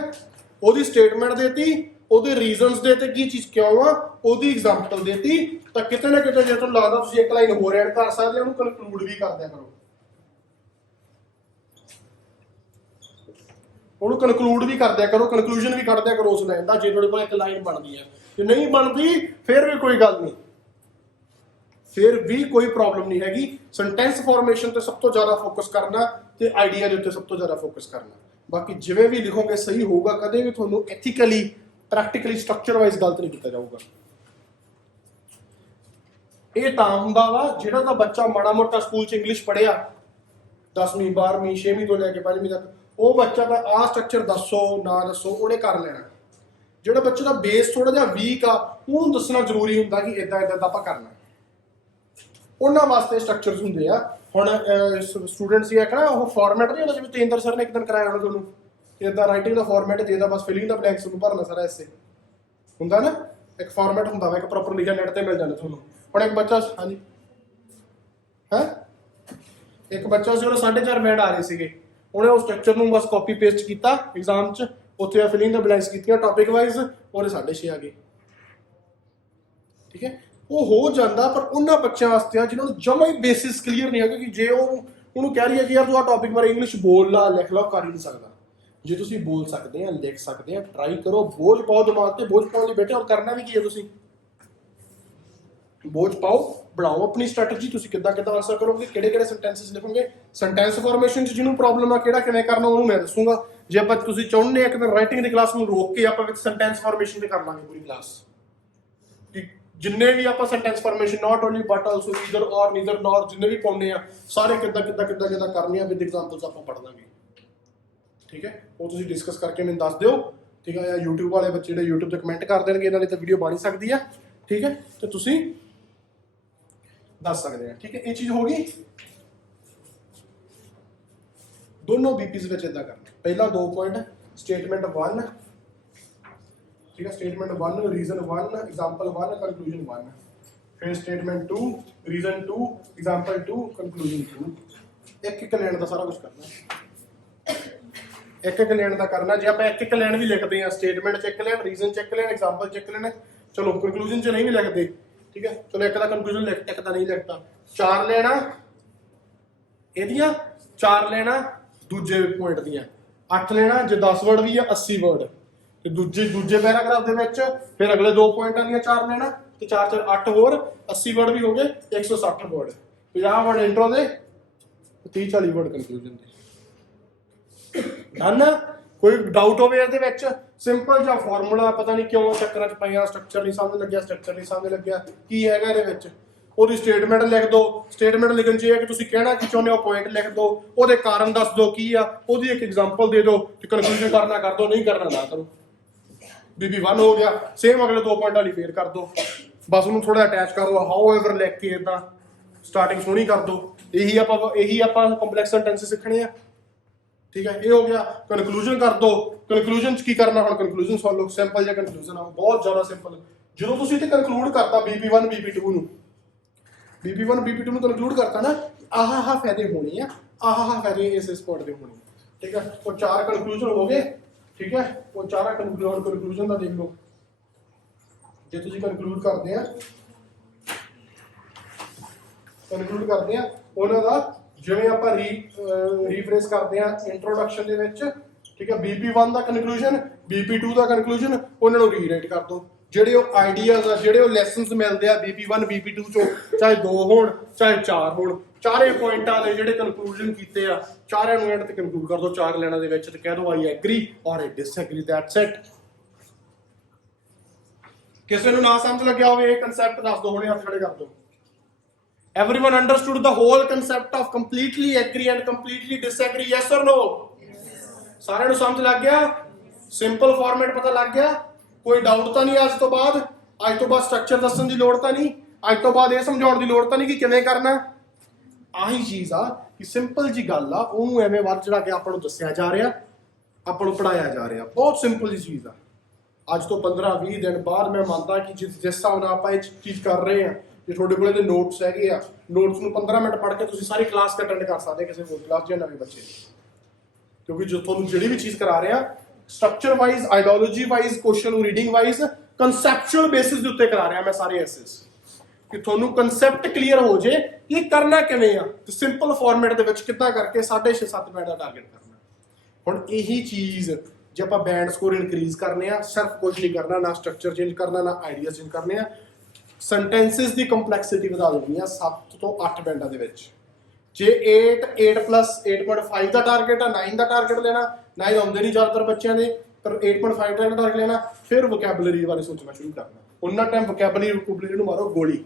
ਉਹਦੀ ਸਟੇਟਮੈਂਟ ਦੇਤੀ ਉਹਦੇ ਰੀਜ਼ਨਸ ਦੇਤੇ ਕੀ ਚੀਜ਼ ਕਿਉਂ ਆ ਉਹਦੀ एग्जांपल ਦੇਤੀ ਤਾਂ ਕਿਤੇ ਨਾ ਕਿਤੇ ਜੇ ਤੁਹਾਨੂੰ ਲੱਗਦਾ ਤੁਸੀਂ ਇੱਕ ਲਾਈਨ ਹੋਰ ਐਡ ਕਰ ਸਕਦੇ ਹੋ ਉਹਨੂੰ ਕਨਕਲੂਡ ਵੀ ਕਰ ਦਿਆ ਕਰੋ ਉਹਨੂੰ ਕਨਕਲੂਡ ਵੀ ਕਰ ਦਿਆ ਕਰੋ ਕਨਕਲੂਜਨ ਵੀ ਕੱਢ ਦਿਆ ਕਰੋ ਉਸ ਲਾਈਨ ਦਾ ਜੇ ਤੁਹਾਡੇ ਕੋਲ ਇੱਕ ਲਾਈਨ ਬਣਦੀ ਹੈ ਜੇ ਨਹੀਂ ਬਣਦੀ ਫਿਰ ਵੀ ਕੋਈ ਗੱਲ ਨਹੀਂ ਫਿਰ ਵੀ ਕੋਈ ਪ੍ਰੋਬਲਮ ਨਹੀਂ ਹੈਗੀ ਸੈਂਟੈਂਸ ਫਾਰਮੇਸ਼ਨ ਤੇ ਸਭ ਤੋਂ ਜ਼ਿਆਦਾ ਫੋਕਸ ਕਰਨਾ ਤੇ ਆਈਡੀਆ ਦੇ ਉੱਤੇ ਸਭ ਤੋਂ ਜ਼ਿਆਦਾ ਫੋਕਸ ਕਰਨਾ ਬਾਕੀ ਜਿਵੇਂ ਵੀ ਲਿਖੋਗੇ ਸਹੀ ਹੋਊਗਾ ਕਦੇ ਵੀ ਤੁਹਾਨੂੰ ਐਥੀਕਲੀ ਪ੍ਰੈਕਟੀਕਲੀ ਸਟਰਕਚਰ ਵਾਈਜ਼ ਗਲਤ ਨਹੀਂ ਕੀਤਾ ਜਾਊਗਾ ਇਹ ਤਾਂ ਹੁੰਦਾ ਵਾ ਜਿਹੜਾ ਤਾਂ ਬੱਚਾ ਮਾੜਾ ਮੋਟਾ ਸਕੂਲ 'ਚ ਇੰਗਲਿਸ਼ ਪੜ੍ਹਿਆ 10ਵੀਂ 12ਵੀਂ 6ਵੀਂ ਤੋਂ ਲੈ ਕੇ 5ਵੀਂ ਤੱਕ ਉਹ ਬੱਚਾ ਤਾਂ ਆਹ ਸਟਰਕਚਰ ਦੱਸੋ ਨਾ ਦੱਸੋ ਉਹਨੇ ਕਰ ਲੈਣਾ ਜਿਹੜਾ ਬੱਚੇ ਦਾ ਬੇਸ ਥੋੜਾ ਜਿਹਾ ਵੀਕ ਆ ਉਹਨੂੰ ਦੱਸਣਾ ਜ਼ਰੂਰੀ ਹੁੰਦਾ ਕਿ ਇਦਾਂ ਇਦਾਂ ਦਾ ਆਪਾਂ ਕਰਨਾ ਉਹਨਾਂ ਵਾਸਤੇ ਸਟਰਕਚਰਸ ਹੁੰਦੇ ਆ ਹੁਣ ਸਟੂਡੈਂਟਸ ਇਹ ਕਹਿੰਦਾ ਉਹ ਫਾਰਮੈਟ ਨਹੀਂ ਹੁੰਦਾ ਜਿਵੇਂ ਤੇਂਦਰ ਸਰ ਨੇ ਇੱਕ ਦਿਨ ਕਰਾਇਆ ਹੋਣਾ ਤੁਹਾਨੂੰ ਇਦਾਂ ਰਾਈਟਿੰਗ ਦਾ ਫਾਰਮੈਟ ਦੇਦਾ ਬਸ ਫਿਲਿੰਗ ਦਾ ਬਲੈਂਕਸ ਨੂੰ ਭਰਨਾ ਸਾਰਾ ਐਸੇ ਹੁੰਦਾ ਨਾ ਇੱਕ ਫਾਰਮੈਟ ਹੁੰਦਾ ਵਾ ਇੱਕ ਪ੍ਰੋਪਰ ਲਿਖਿਆ ਨੈਟ ਤੇ ਮਿਲ ਜਾਂਦਾ ਤੁਹਾਨੂੰ ਹੁਣ ਇੱਕ ਬੱਚਾ ਹਾਂਜੀ ਹੈ ਇੱਕ ਬੱਚਾ ਸੀ ਉਹਦੇ 4.5 ਬੈਂਡ ਆ ਰਹੇ ਸੀਗੇ ਉਹਨੇ ਉਹ ਸਟਰਕਚਰ ਨੂੰ ਬਸ ਕਾਪੀ ਪੇਸਟ ਕੀਤਾ ਐਗਜ਼ਾਮ 'ਚ ਉੱਥੇ ਫਿਲਿੰਗ ਦਾ ਬਲੈਂਕਸ ਕੀਤੀਆਂ ਟੌਪਿਕ ਵਾਈਜ਼ ਉਹਦੇ 6.5 ਆ ਗਏ ਠੀਕ ਹੈ ਉਹ ਹੋ ਜਾਂਦਾ ਪਰ ਉਹਨਾਂ ਬੱਚਿਆਂ ਵਾਸਤੇ ਆ ਜਿਹਨਾਂ ਨੂੰ ਜਮਾ ਹੀ ਬੇਸਿਸ ਕਲੀਅਰ ਨਹੀਂ ਹੈਗਾ ਕਿ ਜੇ ਉਹਨੂੰ ਕਹਿ ਰਹੀ ਹੈ ਕਿ ਯਾਰ ਤੂੰ ਆ ਟੌਪਿਕ ਬਾਰੇ ਇੰਗਲਿਸ਼ ਬੋਲ ਲਾ ਲਿਖ ਲਾ ਕਰ ਹੀ ਨਹੀਂ ਸਕਦਾ ਜੇ ਤੁਸੀਂ ਬੋਲ ਸਕਦੇ ਆ ਲਿਖ ਸਕਦੇ ਆ ਟਰਾਈ ਕਰੋ ਬੋਝ ਪਾਓ ਦਿਮਾਗ ਤੇ ਬੋਝ ਪਾਉਣ ਲਈ ਬੈਠੇ ਔਰ ਕਰਨਾ ਵੀ ਕੀ ਹੈ ਤੁਸੀਂ ਬੋਝ ਪਾਓ ਬਣਾਓ ਆਪਣੀ ਸਟ੍ਰੈਟਜੀ ਤੁਸੀਂ ਕਿੱਦਾਂ ਆਨਸਰ ਕਰੋਗੇ ਕਿਹੜੇ ਸੈਂਟੈਂਸਸ ਲਿਖੋਗੇ ਸੈਂਟੈਂਸ ਫਾਰਮੇਸ਼ਨ 'ਚ ਜਿਹਨੂੰ ਪ੍ਰੋਬਲਮ ਆ ਕਿਹੜਾ ਕਿਵੇਂ ਕਰਨਾ ਉਹਨੂੰ ਮੈਂ ਦੱਸੂਗਾ ਜੇ ਆਪਾਂ ਤੁਸੀਂ ਚਾਹੁੰਦੇ ਆ ਕਿ ਰਾਈਟਿੰਗ ਦੀ ਕਲਾਸ ਨੂੰ ਰੋਕ ਕੇ ਆਪਾਂ ਵਿੱਚ ਸੈਂਟੈਂਸ ਫਾਰਮੇਸ਼ਨ ਤੇ ਕਰ ਲਾਂਗੇ ਪੂਰੀ ਕਲਾਸ ਜਿੰਨੇ ਵੀ ਆਪਾਂ sentence formation not only but also neither ਔਰ ਨੀਦਰ ਨੋਰ ਜਿੰਨੇ ਵੀ ਪਾਉਂਦੇ ਆ ਸਾਰੇ ਕਿੱਦਾਂ ਕਰਨੀ ਆ ਵਿਦ ਐਗਜ਼ਾਮਪਲਸ ਆਪਾਂ ਪੜ੍ਹ ਲਾਂਗੇ ਠੀਕ ਹੈ ਉਹ ਤੁਸੀਂ ਡਿਸਕਸ ਕਰਕੇ ਮੈਨੂੰ ਦੱਸ ਦਿਓ ਠੀਕ ਹੈ ਜਾਂ YouTube ਵਾਲੇ ਬੱਚੇ ਜਿਹੜੇ YouTube ਤੇ ਕਮੈਂਟ ਕਰ ਦੇਣਗੇ ਇਹਨਾਂ ਦੀ ਤਾਂ ਵੀਡੀਓ ਬਣ ਸਕਦੀ ਆ ਠੀਕ ਹੈ ਤੇ ਤੁਸੀਂ ਦੱਸ ਸਕਦੇ ਆ ਠੀਕ ਹੈ ਇਹ ਚੀਜ਼ ਹੋ ਗਈ ਦੋਨੋਂ BPs ਵਿੱਚ ਇਦਾਂ ਕਰਨਾ ਪਹਿਲਾ 2 ਪੁਆਇੰਟ ਸਟੇਟਮੈਂਟ 1 ठीक है स्टेटमेंट 1 रीजन 1 एग्जांपल 1 कंक्लूजन 1 फिर स्टेटमेंट 2 रीजन 2 एग्जांपल 2 कंक्लूजन 2 एक लाइन का सारा कुछ करना एक लाइन का करना जे आप एक लाइन भी लिखते हैं statement check line reason check line example check line चलो कंक्लूजन च नहीं भी लिखते ठीक है चलो एक का कंक्लूजन लिख एक का नहीं लिखता 4 लाइना एदियां 4 लाइना दूजे पॉइंट दियां 8 लाइना जे 10 वर्ड भी है 80 वर्ड ਤੇ ਦੂਜੇ ਪੈਰਾਗ੍ਰਾਫ ਦੇ ਵਿੱਚ ਫਿਰ ਅਗਲੇ 2 ਪੁਆਇੰਟਾਂ ਦੀਆਂ 4 ਲੈਣਾ ਤੇ 4 8 ਹੋਰ 80 ਵਰਡ ਵੀ ਹੋ ਗਏ 160 ਵਰਡ 50 ਵਰਡ ਇੰਟਰੋ ਦੇ 30 40 ਵਰਡ ਕਨਕਲੂਜਨ ਦੇ ਡਨ। ਕੋਈ ਡਾਊਟ ਹੋਵੇ ਇਹਦੇ ਵਿੱਚ ਸਿੰਪਲ ਜਿਹਾ ਫਾਰਮੂਲਾ, ਪਤਾ ਨਹੀਂ ਕਿਉਂ ਚੱਕਰਾਂ 'ਚ ਪਈਆਂ, ਸਟਰਕਚਰ ਨਹੀਂ ਸਮਝ ਲੱਗਿਆ, ਸਟਰਕਚਰ ਨਹੀਂ ਸਮਝ ਲੱਗਿਆ, ਕੀ ਹੈਗਾ ਇਹਦੇ ਵਿੱਚ, ਉਹਦੀ ਸਟੇਟਮੈਂਟ ਲਿਖ ਦਿਓ। ਸਟੇਟਮੈਂਟ ਲਿਖਣ 'ਚ ਇਹ ਹੈ ਕਿ ਤੁਸੀਂ ਕਹਿਣਾ ਕੀ ਚਾਹੁੰਦੇ ਹੋ, ਪੁਆਇੰਟ ਲਿਖ ਦਿਓ, ਉਹਦੇ ਕਾਰਨ ਦੱਸ ਦਿਓ ਕੀ ਆ, ਉਹਦੀ ਇੱਕ ਐਗਜ਼ਾਮਪਲ ਦੇ ਦਿਓ ਤੇ ਕਨਕਲੂਜਨ ਕਰਨਾ ਕਰ ਦਿਓ, ਨਹੀਂ ਕਰਨਾ ਨਾ ਕਰੋ। BB1 ਹੋ ਗਿਆ, ਸੇਮ ਅਗਲੇ 2 ਪੁਆਇੰਟ ਵਾਲੀ ਫੇਰ ਕਰ ਦਿਓ, ਬਸ ਉਹਨੂੰ ਥੋੜਾ ਅਟੈਚ ਕਰ ਦਿਓ, ਹਾਊ ਐਵਰ ਲਿਖ ਕੇ ਇਦਾਂ ਸਟਾਰਟਿੰਗ ਸੋਹਣੀ ਕਰ ਦਿਓ। ਇਹੀ ਆਪਾਂ ਕੰਪਲੈਕਸ ਸੈਂਟੈਂਸ ਸਿੱਖਣੇ ਆ, ਠੀਕ ਹੈ। ਇਹ ਹੋ ਗਿਆ। ਕਨਕਲੂਜਨ ਕਰ ਦਿਓ। ਕਨਕਲੂਜਨ 'ਚ ਕੀ ਕਰਨਾ, ਹੁਣ ਕਨਕਲੂਜਨ ਸੁਣ ਲਓ, ਸਿੰਪਲ ਜਿਹਾ ਕਨਕਲੂਜਨ ਆ, ਬਹੁਤ ਜ਼ਿਆਦਾ ਸਿੰਪਲ। ਜਦੋਂ ਤੁਸੀਂ ਇੱਥੇ ਕਨਕਲੂਡ ਕਰਤਾ BB1 BB2 ਨੂੰ, BB1 BB2 ਨੂੰ ਕਨਕਲੂਡ ਕਰਤਾ ਨਾ, ਆਹ ਫਾਇਦੇ ਹੋਣੇ ਆ, ਆਹ ਫਾਇਦੇ ਇਸ ਪੁਆਇੰਟ ਦੇ ਹੋਣੇ, ਠੀਕ ਹੈ। ਉਹ 4 ਕਨਕਲੂਜਨ ਹੋ ਗਏ, ਠੀਕ ਹੈ। ਉਹ 4 ਕਨਕਲੂਜਨ ਦਾ ਦੇਖ ਲਓ। ਜੇ ਤੁਸੀਂ ਕਨਕਲੂਡ ਕਰਦੇ ਆ ਉਹਨਾਂ ਦਾ, ਜਿਵੇਂ ਆਪਾਂ ਰੀਫਰੇਸ ਕਰਦੇ ਆ ਇੰਟਰੋਡਕਸ਼ਨ ਦੇ ਵਿੱਚ, ਠੀਕ ਹੈ। BB1 ਦਾ ਕਨਕਲੂਜਨ, BB2 ਦਾ ਕਨਕਲੂਜਨ, ਉਹਨਾਂ ਨੂੰ ਰੀਰਾਈਟ ਕਰ ਦਿਓ। ਜਿਹੜੇ ਉਹ ਆਈਡੀਆਜ਼ ਆ, ਜਿਹੜੇ ਉਹ ਲੈਸਨਸ ਮਿਲਦੇ ਆ BB1 BB2 ਚੋਂ, ਚਾਹੇ 2 ਹੋਣ ਚਾਹੇ 4 ਹੋਣ, ਚਾਰੇ ਪੁਆਇੰਟਾਂ ਦੇ ਜਿਹੜੇ ਕਨਕਲੂਜਨ ਕੀਤੇ ਆ, ਚਾਰਿਆਂ ਨੂੰ ਐਂਡ ਤੇ ਕਨਕਲੂਡ ਕਰ ਦਿਓ 4 ਲਾਈਨਾਂ ਦੇ ਵਿੱਚ, ਤੇ ਕਹਿ ਦਿਓ ਆਈ ਐਗਰੀ ਔਰ ਆਈ ਡਿਸਐਗਰੀ, ਦੈਟਸ ਇਟ। ਕਿਸੇ ਨੂੰ ਨਾ ਸਮਝ ਲੱਗਿਆ ਹੋਵੇ ਇਹ ਕਨਸੈਪਟ ਦੱਸ ਦਿਓ, ਹੁਣੇ ਹੱਥ ਖੜੇ ਕਰ ਦਿਓ। Everyone understood the whole concept of completely agree and completely disagree, yes or no? ਸਾਰਿਆਂ ਨੂੰ ਸਮਝ ਲੱਗ ਗਿਆ? ਸਿੰਪਲ ਫਾਰਮੈਟ ਪਤਾ ਲੱਗ ਗਿਆ? ਕੋਈ ਡਾਊਟ ਤਾਂ ਨਹੀਂ ਅੱਜ ਤੋਂ ਬਾਅਦ? ਅੱਜ ਤੋਂ ਬਾਅਦ ਸਟਰਕਚਰ ਦੱਸਣ ਦੀ ਲੋੜ ਤਾਂ ਨਹੀਂ? ਅੱਜ ਤੋਂ ਬਾਅਦ ਇਹ ਸਮਝਾਉਣ ਦੀ ਲੋੜ ਤਾਂ ਨਹੀਂ ਕਿ ਕਿਵੇਂ ਕਰਨਾ? ਆਹੀ ਚੀਜ਼ ਆ ਕਿ ਸਿੰਪਲ ਜੀ ਗੱਲ ਆ, ਉਹਨੂੰ ਐਵੇਂ ਵੱਧ ਚੜਾ ਕੇ ਆਪਾਂ ਨੂੰ ਦੱਸਿਆ ਜਾ ਰਿਹਾ, ਆਪਾਂ ਨੂੰ ਪੜਾਇਆ ਜਾ ਰਿਹਾ। ਬਹੁਤ ਸਿੰਪਲ ਜੀ ਚੀਜ਼ ਆ। ਅੱਜ ਤੋਂ 15-20 ਦਿਨ ਬਾਅਦ ਮੈਂ ਮੰਨਦਾ ਕਿ ਜਿਸ ਹਿਸਾਬ ਨਾਲ ਆਪਾਂ ਇਹ ਚੀਜ਼ ਕਰ ਰਹੇ ਹਾਂ, ਜੇ ਤੁਹਾਡੇ ਕੋਲ ਇਹਦੇ ਨੋਟਸ ਹੈਗੇ ਆ, ਨੋਟਸ ਨੂੰ 15 ਮਿੰਟ ਪੜ੍ਹ ਕੇ ਤੁਸੀਂ ਸਾਰੀ ਕਲਾਸ ਅਟੈਂਡ ਕਰ ਸਕਦੇ ਕਿਸੇ ਹੋਰ ਕਲਾਸ ਜਾਂ ਨਵੇਂ ਬੱਚੇ ਦੀ, ਕਿਉਂਕਿ ਜੋ ਤੁਹਾਨੂੰ ਜਿਹੜੀ ਵੀ ਚੀਜ਼ ਕਰਾ ਰਹੇ ਆ structure wise, ideology wise, question ਨੂੰ ਰੀਡਿੰਗ ਵਾਈਜ਼, ਕਨਸੈਪਚੁਅਲ ਬੇਸਿਸ ਦੇ ਉੱਤੇ ਕਰਾ ਰਿਹਾ ਮੈਂ ਸਾਰੇ ਐਸੇਸ, ਕਿ ਤੁਹਾਨੂੰ ਕਨਸੈਪਟ ਕਲੀਅਰ ਹੋ ਜੇ ਇਹ ਕਰਨਾ ਕਿਵੇਂ ਆ, ਤੇ ਸਿੰਪਲ ਫਾਰਮੈਟ ਦੇ ਵਿੱਚ ਕਿੱਦਾਂ ਕਰਕੇ 6.5-7 ਬੈਂਡ ਦਾ ਟਾਰਗੇਟ ਕਰਨਾ। ਹੁਣ ਇਹੀ ਚੀਜ਼ ਜੇ ਆਪਾਂ ਬੈਂਡ ਸਕੋਰ ਇਨਕਰੀਜ਼ ਕਰਨੇ ਆ, ਸਿਰਫ ਕੁਝ ਨਹੀਂ ਕਰਨਾ, ਨਾ ਸਟਰਕਚਰ ਚੇਂਜ ਕਰਨਾ, ਨਾ ਆਈਡੀਆ ਚੇਂਜ ਕਰਨੇ ਆ, ਸੈਂਟੈਂਸਿਸ ਦੀ ਕੰਪਲੈਕਸਿਟੀ ਵਧਾ ਦੇਣੀ ਆ 7 ਤੋਂ 8 ਬੈਂਡਾਂ ਦੇ ਵਿੱਚ। ਜੇ 8 ਪਲੱਸ 8.5 ਦਾ ਟਾਰਗੇਟ ਆ, 9 ਦਾ ਟਾਰਗੇਟ ਲੈਣਾ, 9 ਆਉਂਦੇ ਨਹੀਂ ਜ਼ਿਆਦਾਤਰ ਬੱਚਿਆਂ ਦੇ, ਪਰ 8.5 ਦਾ ਟਾਰਗੇਟ ਲੈਣਾ, ਫਿਰ ਵੋਕੈਬਲਰੀ ਬਾਰੇ ਸੋਚਣਾ ਸ਼ੁਰੂ ਕਰਨਾ। ਉਹਨਾਂ ਟਾਈਮ ਵੋਕੈਬਲਰੀ ਨੂੰ ਮਾਰੋ ਗੋਲੀ,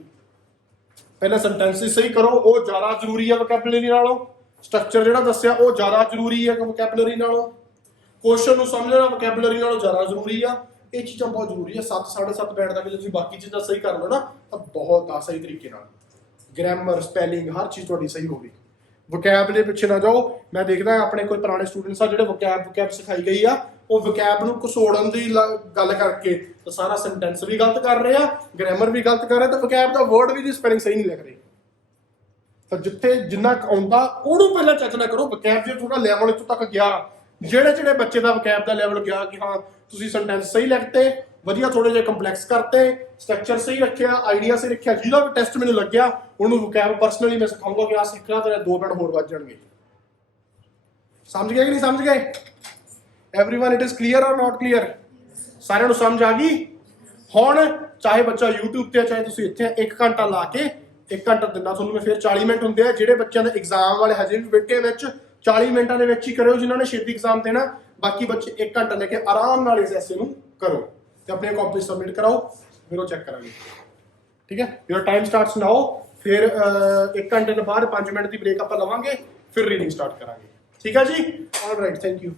ਪਹਿਲਾਂ ਸੈਂਟੈਂਸਿਸ ਸਹੀ ਕਰੋ, ਉਹ ਜ਼ਿਆਦਾ ਜ਼ਰੂਰੀ ਆ ਵੋਕੈਬਲਰੀ ਨਾਲੋਂ। ਸਟਰਕਚਰ ਜਿਹੜਾ ਦੱਸਿਆ ਉਹ ਜ਼ਿਆਦਾ ਜ਼ਰੂਰੀ ਹੈ ਵੋਕੈਬਲਰੀ ਨਾਲੋਂ। ਕੁਐਸਚਨ ਨੂੰ ਸਮਝਣਾ ਵੋਕੈਬਲਰੀ ਨਾਲੋਂ ਜ਼ਿਆਦਾ ਜ਼ਰੂਰੀ ਆ। ਇਹ ਚੀਜ਼ਾਂ ਬਹੁਤ ਜ਼ਰੂਰੀ ਆ। 7-7.5 ਬੈਂਡ ਤੱਕ ਜੇ ਤੁਸੀਂ ਬਾਕੀ ਚੀਜ਼ਾਂ ਸਹੀ ਕਰ ਲਓ ਨਾ ਤਾਂ ਬਹੁਤ ਆ ਸਹੀ ਤਰੀਕੇ ਨਾਲ। ਗ੍ਰਾਮਰ, ਸਪੈਲਿੰਗ, ਹਰ ਚੀਜ਼ ਤੁਹਾਡੀ ਸਹੀ ਹੋਵੇ। ਵੋਕੈਬ ਦੇ ਪਿੱਛੇ ਨਾ ਜਾਓ। ਮੈਂ ਦੇਖਦਾ ਆਪਣੇ ਕੋਈ ਪੁਰਾਣੇ ਸਟੂਡੈਂਟਸ ਆ ਜਿਹੜੇ ਵੋਕੈਬ ਸਿਖਾਈ ਗਈ ਆ, ਉਹ ਵੋਕੈਬ ਨੂੰ ਘਸੋੜਨ ਦੀ ਗੱਲ ਕਰਕੇ ਤਾਂ ਸਾਰਾ ਸੈਂਟੈਂਸ ਵੀ ਗਲਤ ਕਰ ਰਹੇ ਆ, ਗ੍ਰਾਮਰ ਵੀ ਗਲਤ ਕਰ ਰਹੇ, ਤਾਂ ਵੋਕੈਬ ਦਾ ਵਰਡ ਵੀ ਦੀ ਸਪੈਲਿੰਗ ਸਹੀ ਨਹੀਂ ਲਿਖ ਰਹੇ। ਤਾਂ ਜਿੱਥੇ ਜਿੰਨਾ ਆਉਂਦਾ ਉਹਨੂੰ ਪਹਿਲਾਂ ਚੈੱਕ ਕਰੋ। ਵੋਕੈਬ ਜੇ ਤੁਹਾਡਾ ਲੈਵਲ ਇੱਥੋਂ ਤੱਕ ਗਿਆ, ਜਿਹੜੇ ਬੱਚੇ ਦਾ ਵੋਕੈਬ ਦਾ ਲੈਵਲ ਗਿਆ ਕਿ ਹਾਂ ਤੁਸੀਂ ਸੈਂਟੈਂਸ ਸਹੀ ਲਿਖਤੇ, ਵਧੀਆ ਥੋੜੇ ਜਿਹੇ ਕੰਪਲੈਕਸ ਕਰਤੇ, ਸਟਰਕਚਰ ਸਹੀ ਰੱਖਿਆ, ਆਈਡੀਆ ਸਹੀ ਰੱਖਿਆ, ਜਿਹਦਾ ਵੀ ਟੈਸਟ ਮੈਨੂੰ ਲੱਗਿਆ ਉਹਨੂੰ ਵੋਕੈਬ ਪਰਸਨਲੀ ਮੈਂ ਸਿਖਾਉਂਗਾ ਕਿ ਆਹ ਸਿੱਖਣਾ ਤੇਰੇ 2 ਬੈਂਡ ਹੋਰ ਵੱਧ ਜਾਣਗੇ। ਸਮਝ ਗਏ ਕਿ ਨਹੀਂ ਸਮਝ ਗਏ? ਐਵਰੀਵਨ ਇਟ ਇਜ਼ ਕਲੀਅਰ ਔਰ ਨਾਟ ਕਲੀਅਰ? ਸਾਰਿਆਂ ਨੂੰ ਸਮਝ ਆ ਗਈ? ਹੁਣ ਚਾਹੇ ਬੱਚਾ YouTube ਤੇ, ਚਾਹੇ ਤੁਸੀਂ ਇੱਥੇ 1 ਘੰਟਾ ਲਾ ਕੇ 1 ਘੰਟਾ ਦਿੰਦਾ ਤੁਹਾਨੂੰ ਮੈਂ, ਫਿਰ 40 ਮਿੰਟ ਹੁੰਦੇ ਆ। ਜਿਹੜੇ ਬੱਚਿਆਂ ਦੇ ਐਗਜ਼ਾਮ ਵਾਲੇ ਹਜੇ ਵੀ ਬੈਠੇ ਵਿੱਚ 40 ਮਿੰਟਾਂ ਦੇ ਵਿੱਚ ਹੀ ਕਰਿਓ, ਜਿਨ੍ਹਾਂ ਨੇ ਛੇਤੀ ਐਗਜ਼ਾਮ ਦੇਣਾ। ਬਾਕੀ ਬੱਚੇ 1 ਘੰਟਾ ਲੈ ਕੇ ਆਰਾਮ ਨਾਲ ਇਸ ਐਸੇ ਨੂੰ ਕਰੋ ਤੇ ਆਪਣੀ ਕਾਪੀ ਸਬਮਿਟ ਕਰਾਓ, ਫਿਰ ਉਹ ਚੈੱਕ ਕਰਾਂਗੇ। ਠੀਕ ਹੈ, ਯੂਰ ਟਾਈਮ ਸਟਾਰਟਸ ਨਾਓ। ਫਿਰ 1 ਘੰਟੇ ਤੋਂ ਬਾਅਦ 5 ਮਿੰਟ ਦੀ ਬ੍ਰੇਕ ਆਪਾਂ ਲਵਾਂਗੇ, ਫਿਰ ਰੀਡਿੰਗ ਸਟਾਰਟ ਕਰਾਂਗੇ। ਠੀਕ ਹੈ ਜੀ, ਆਲ ਰਾਈਟ, ਥੈਂਕ ਯੂ।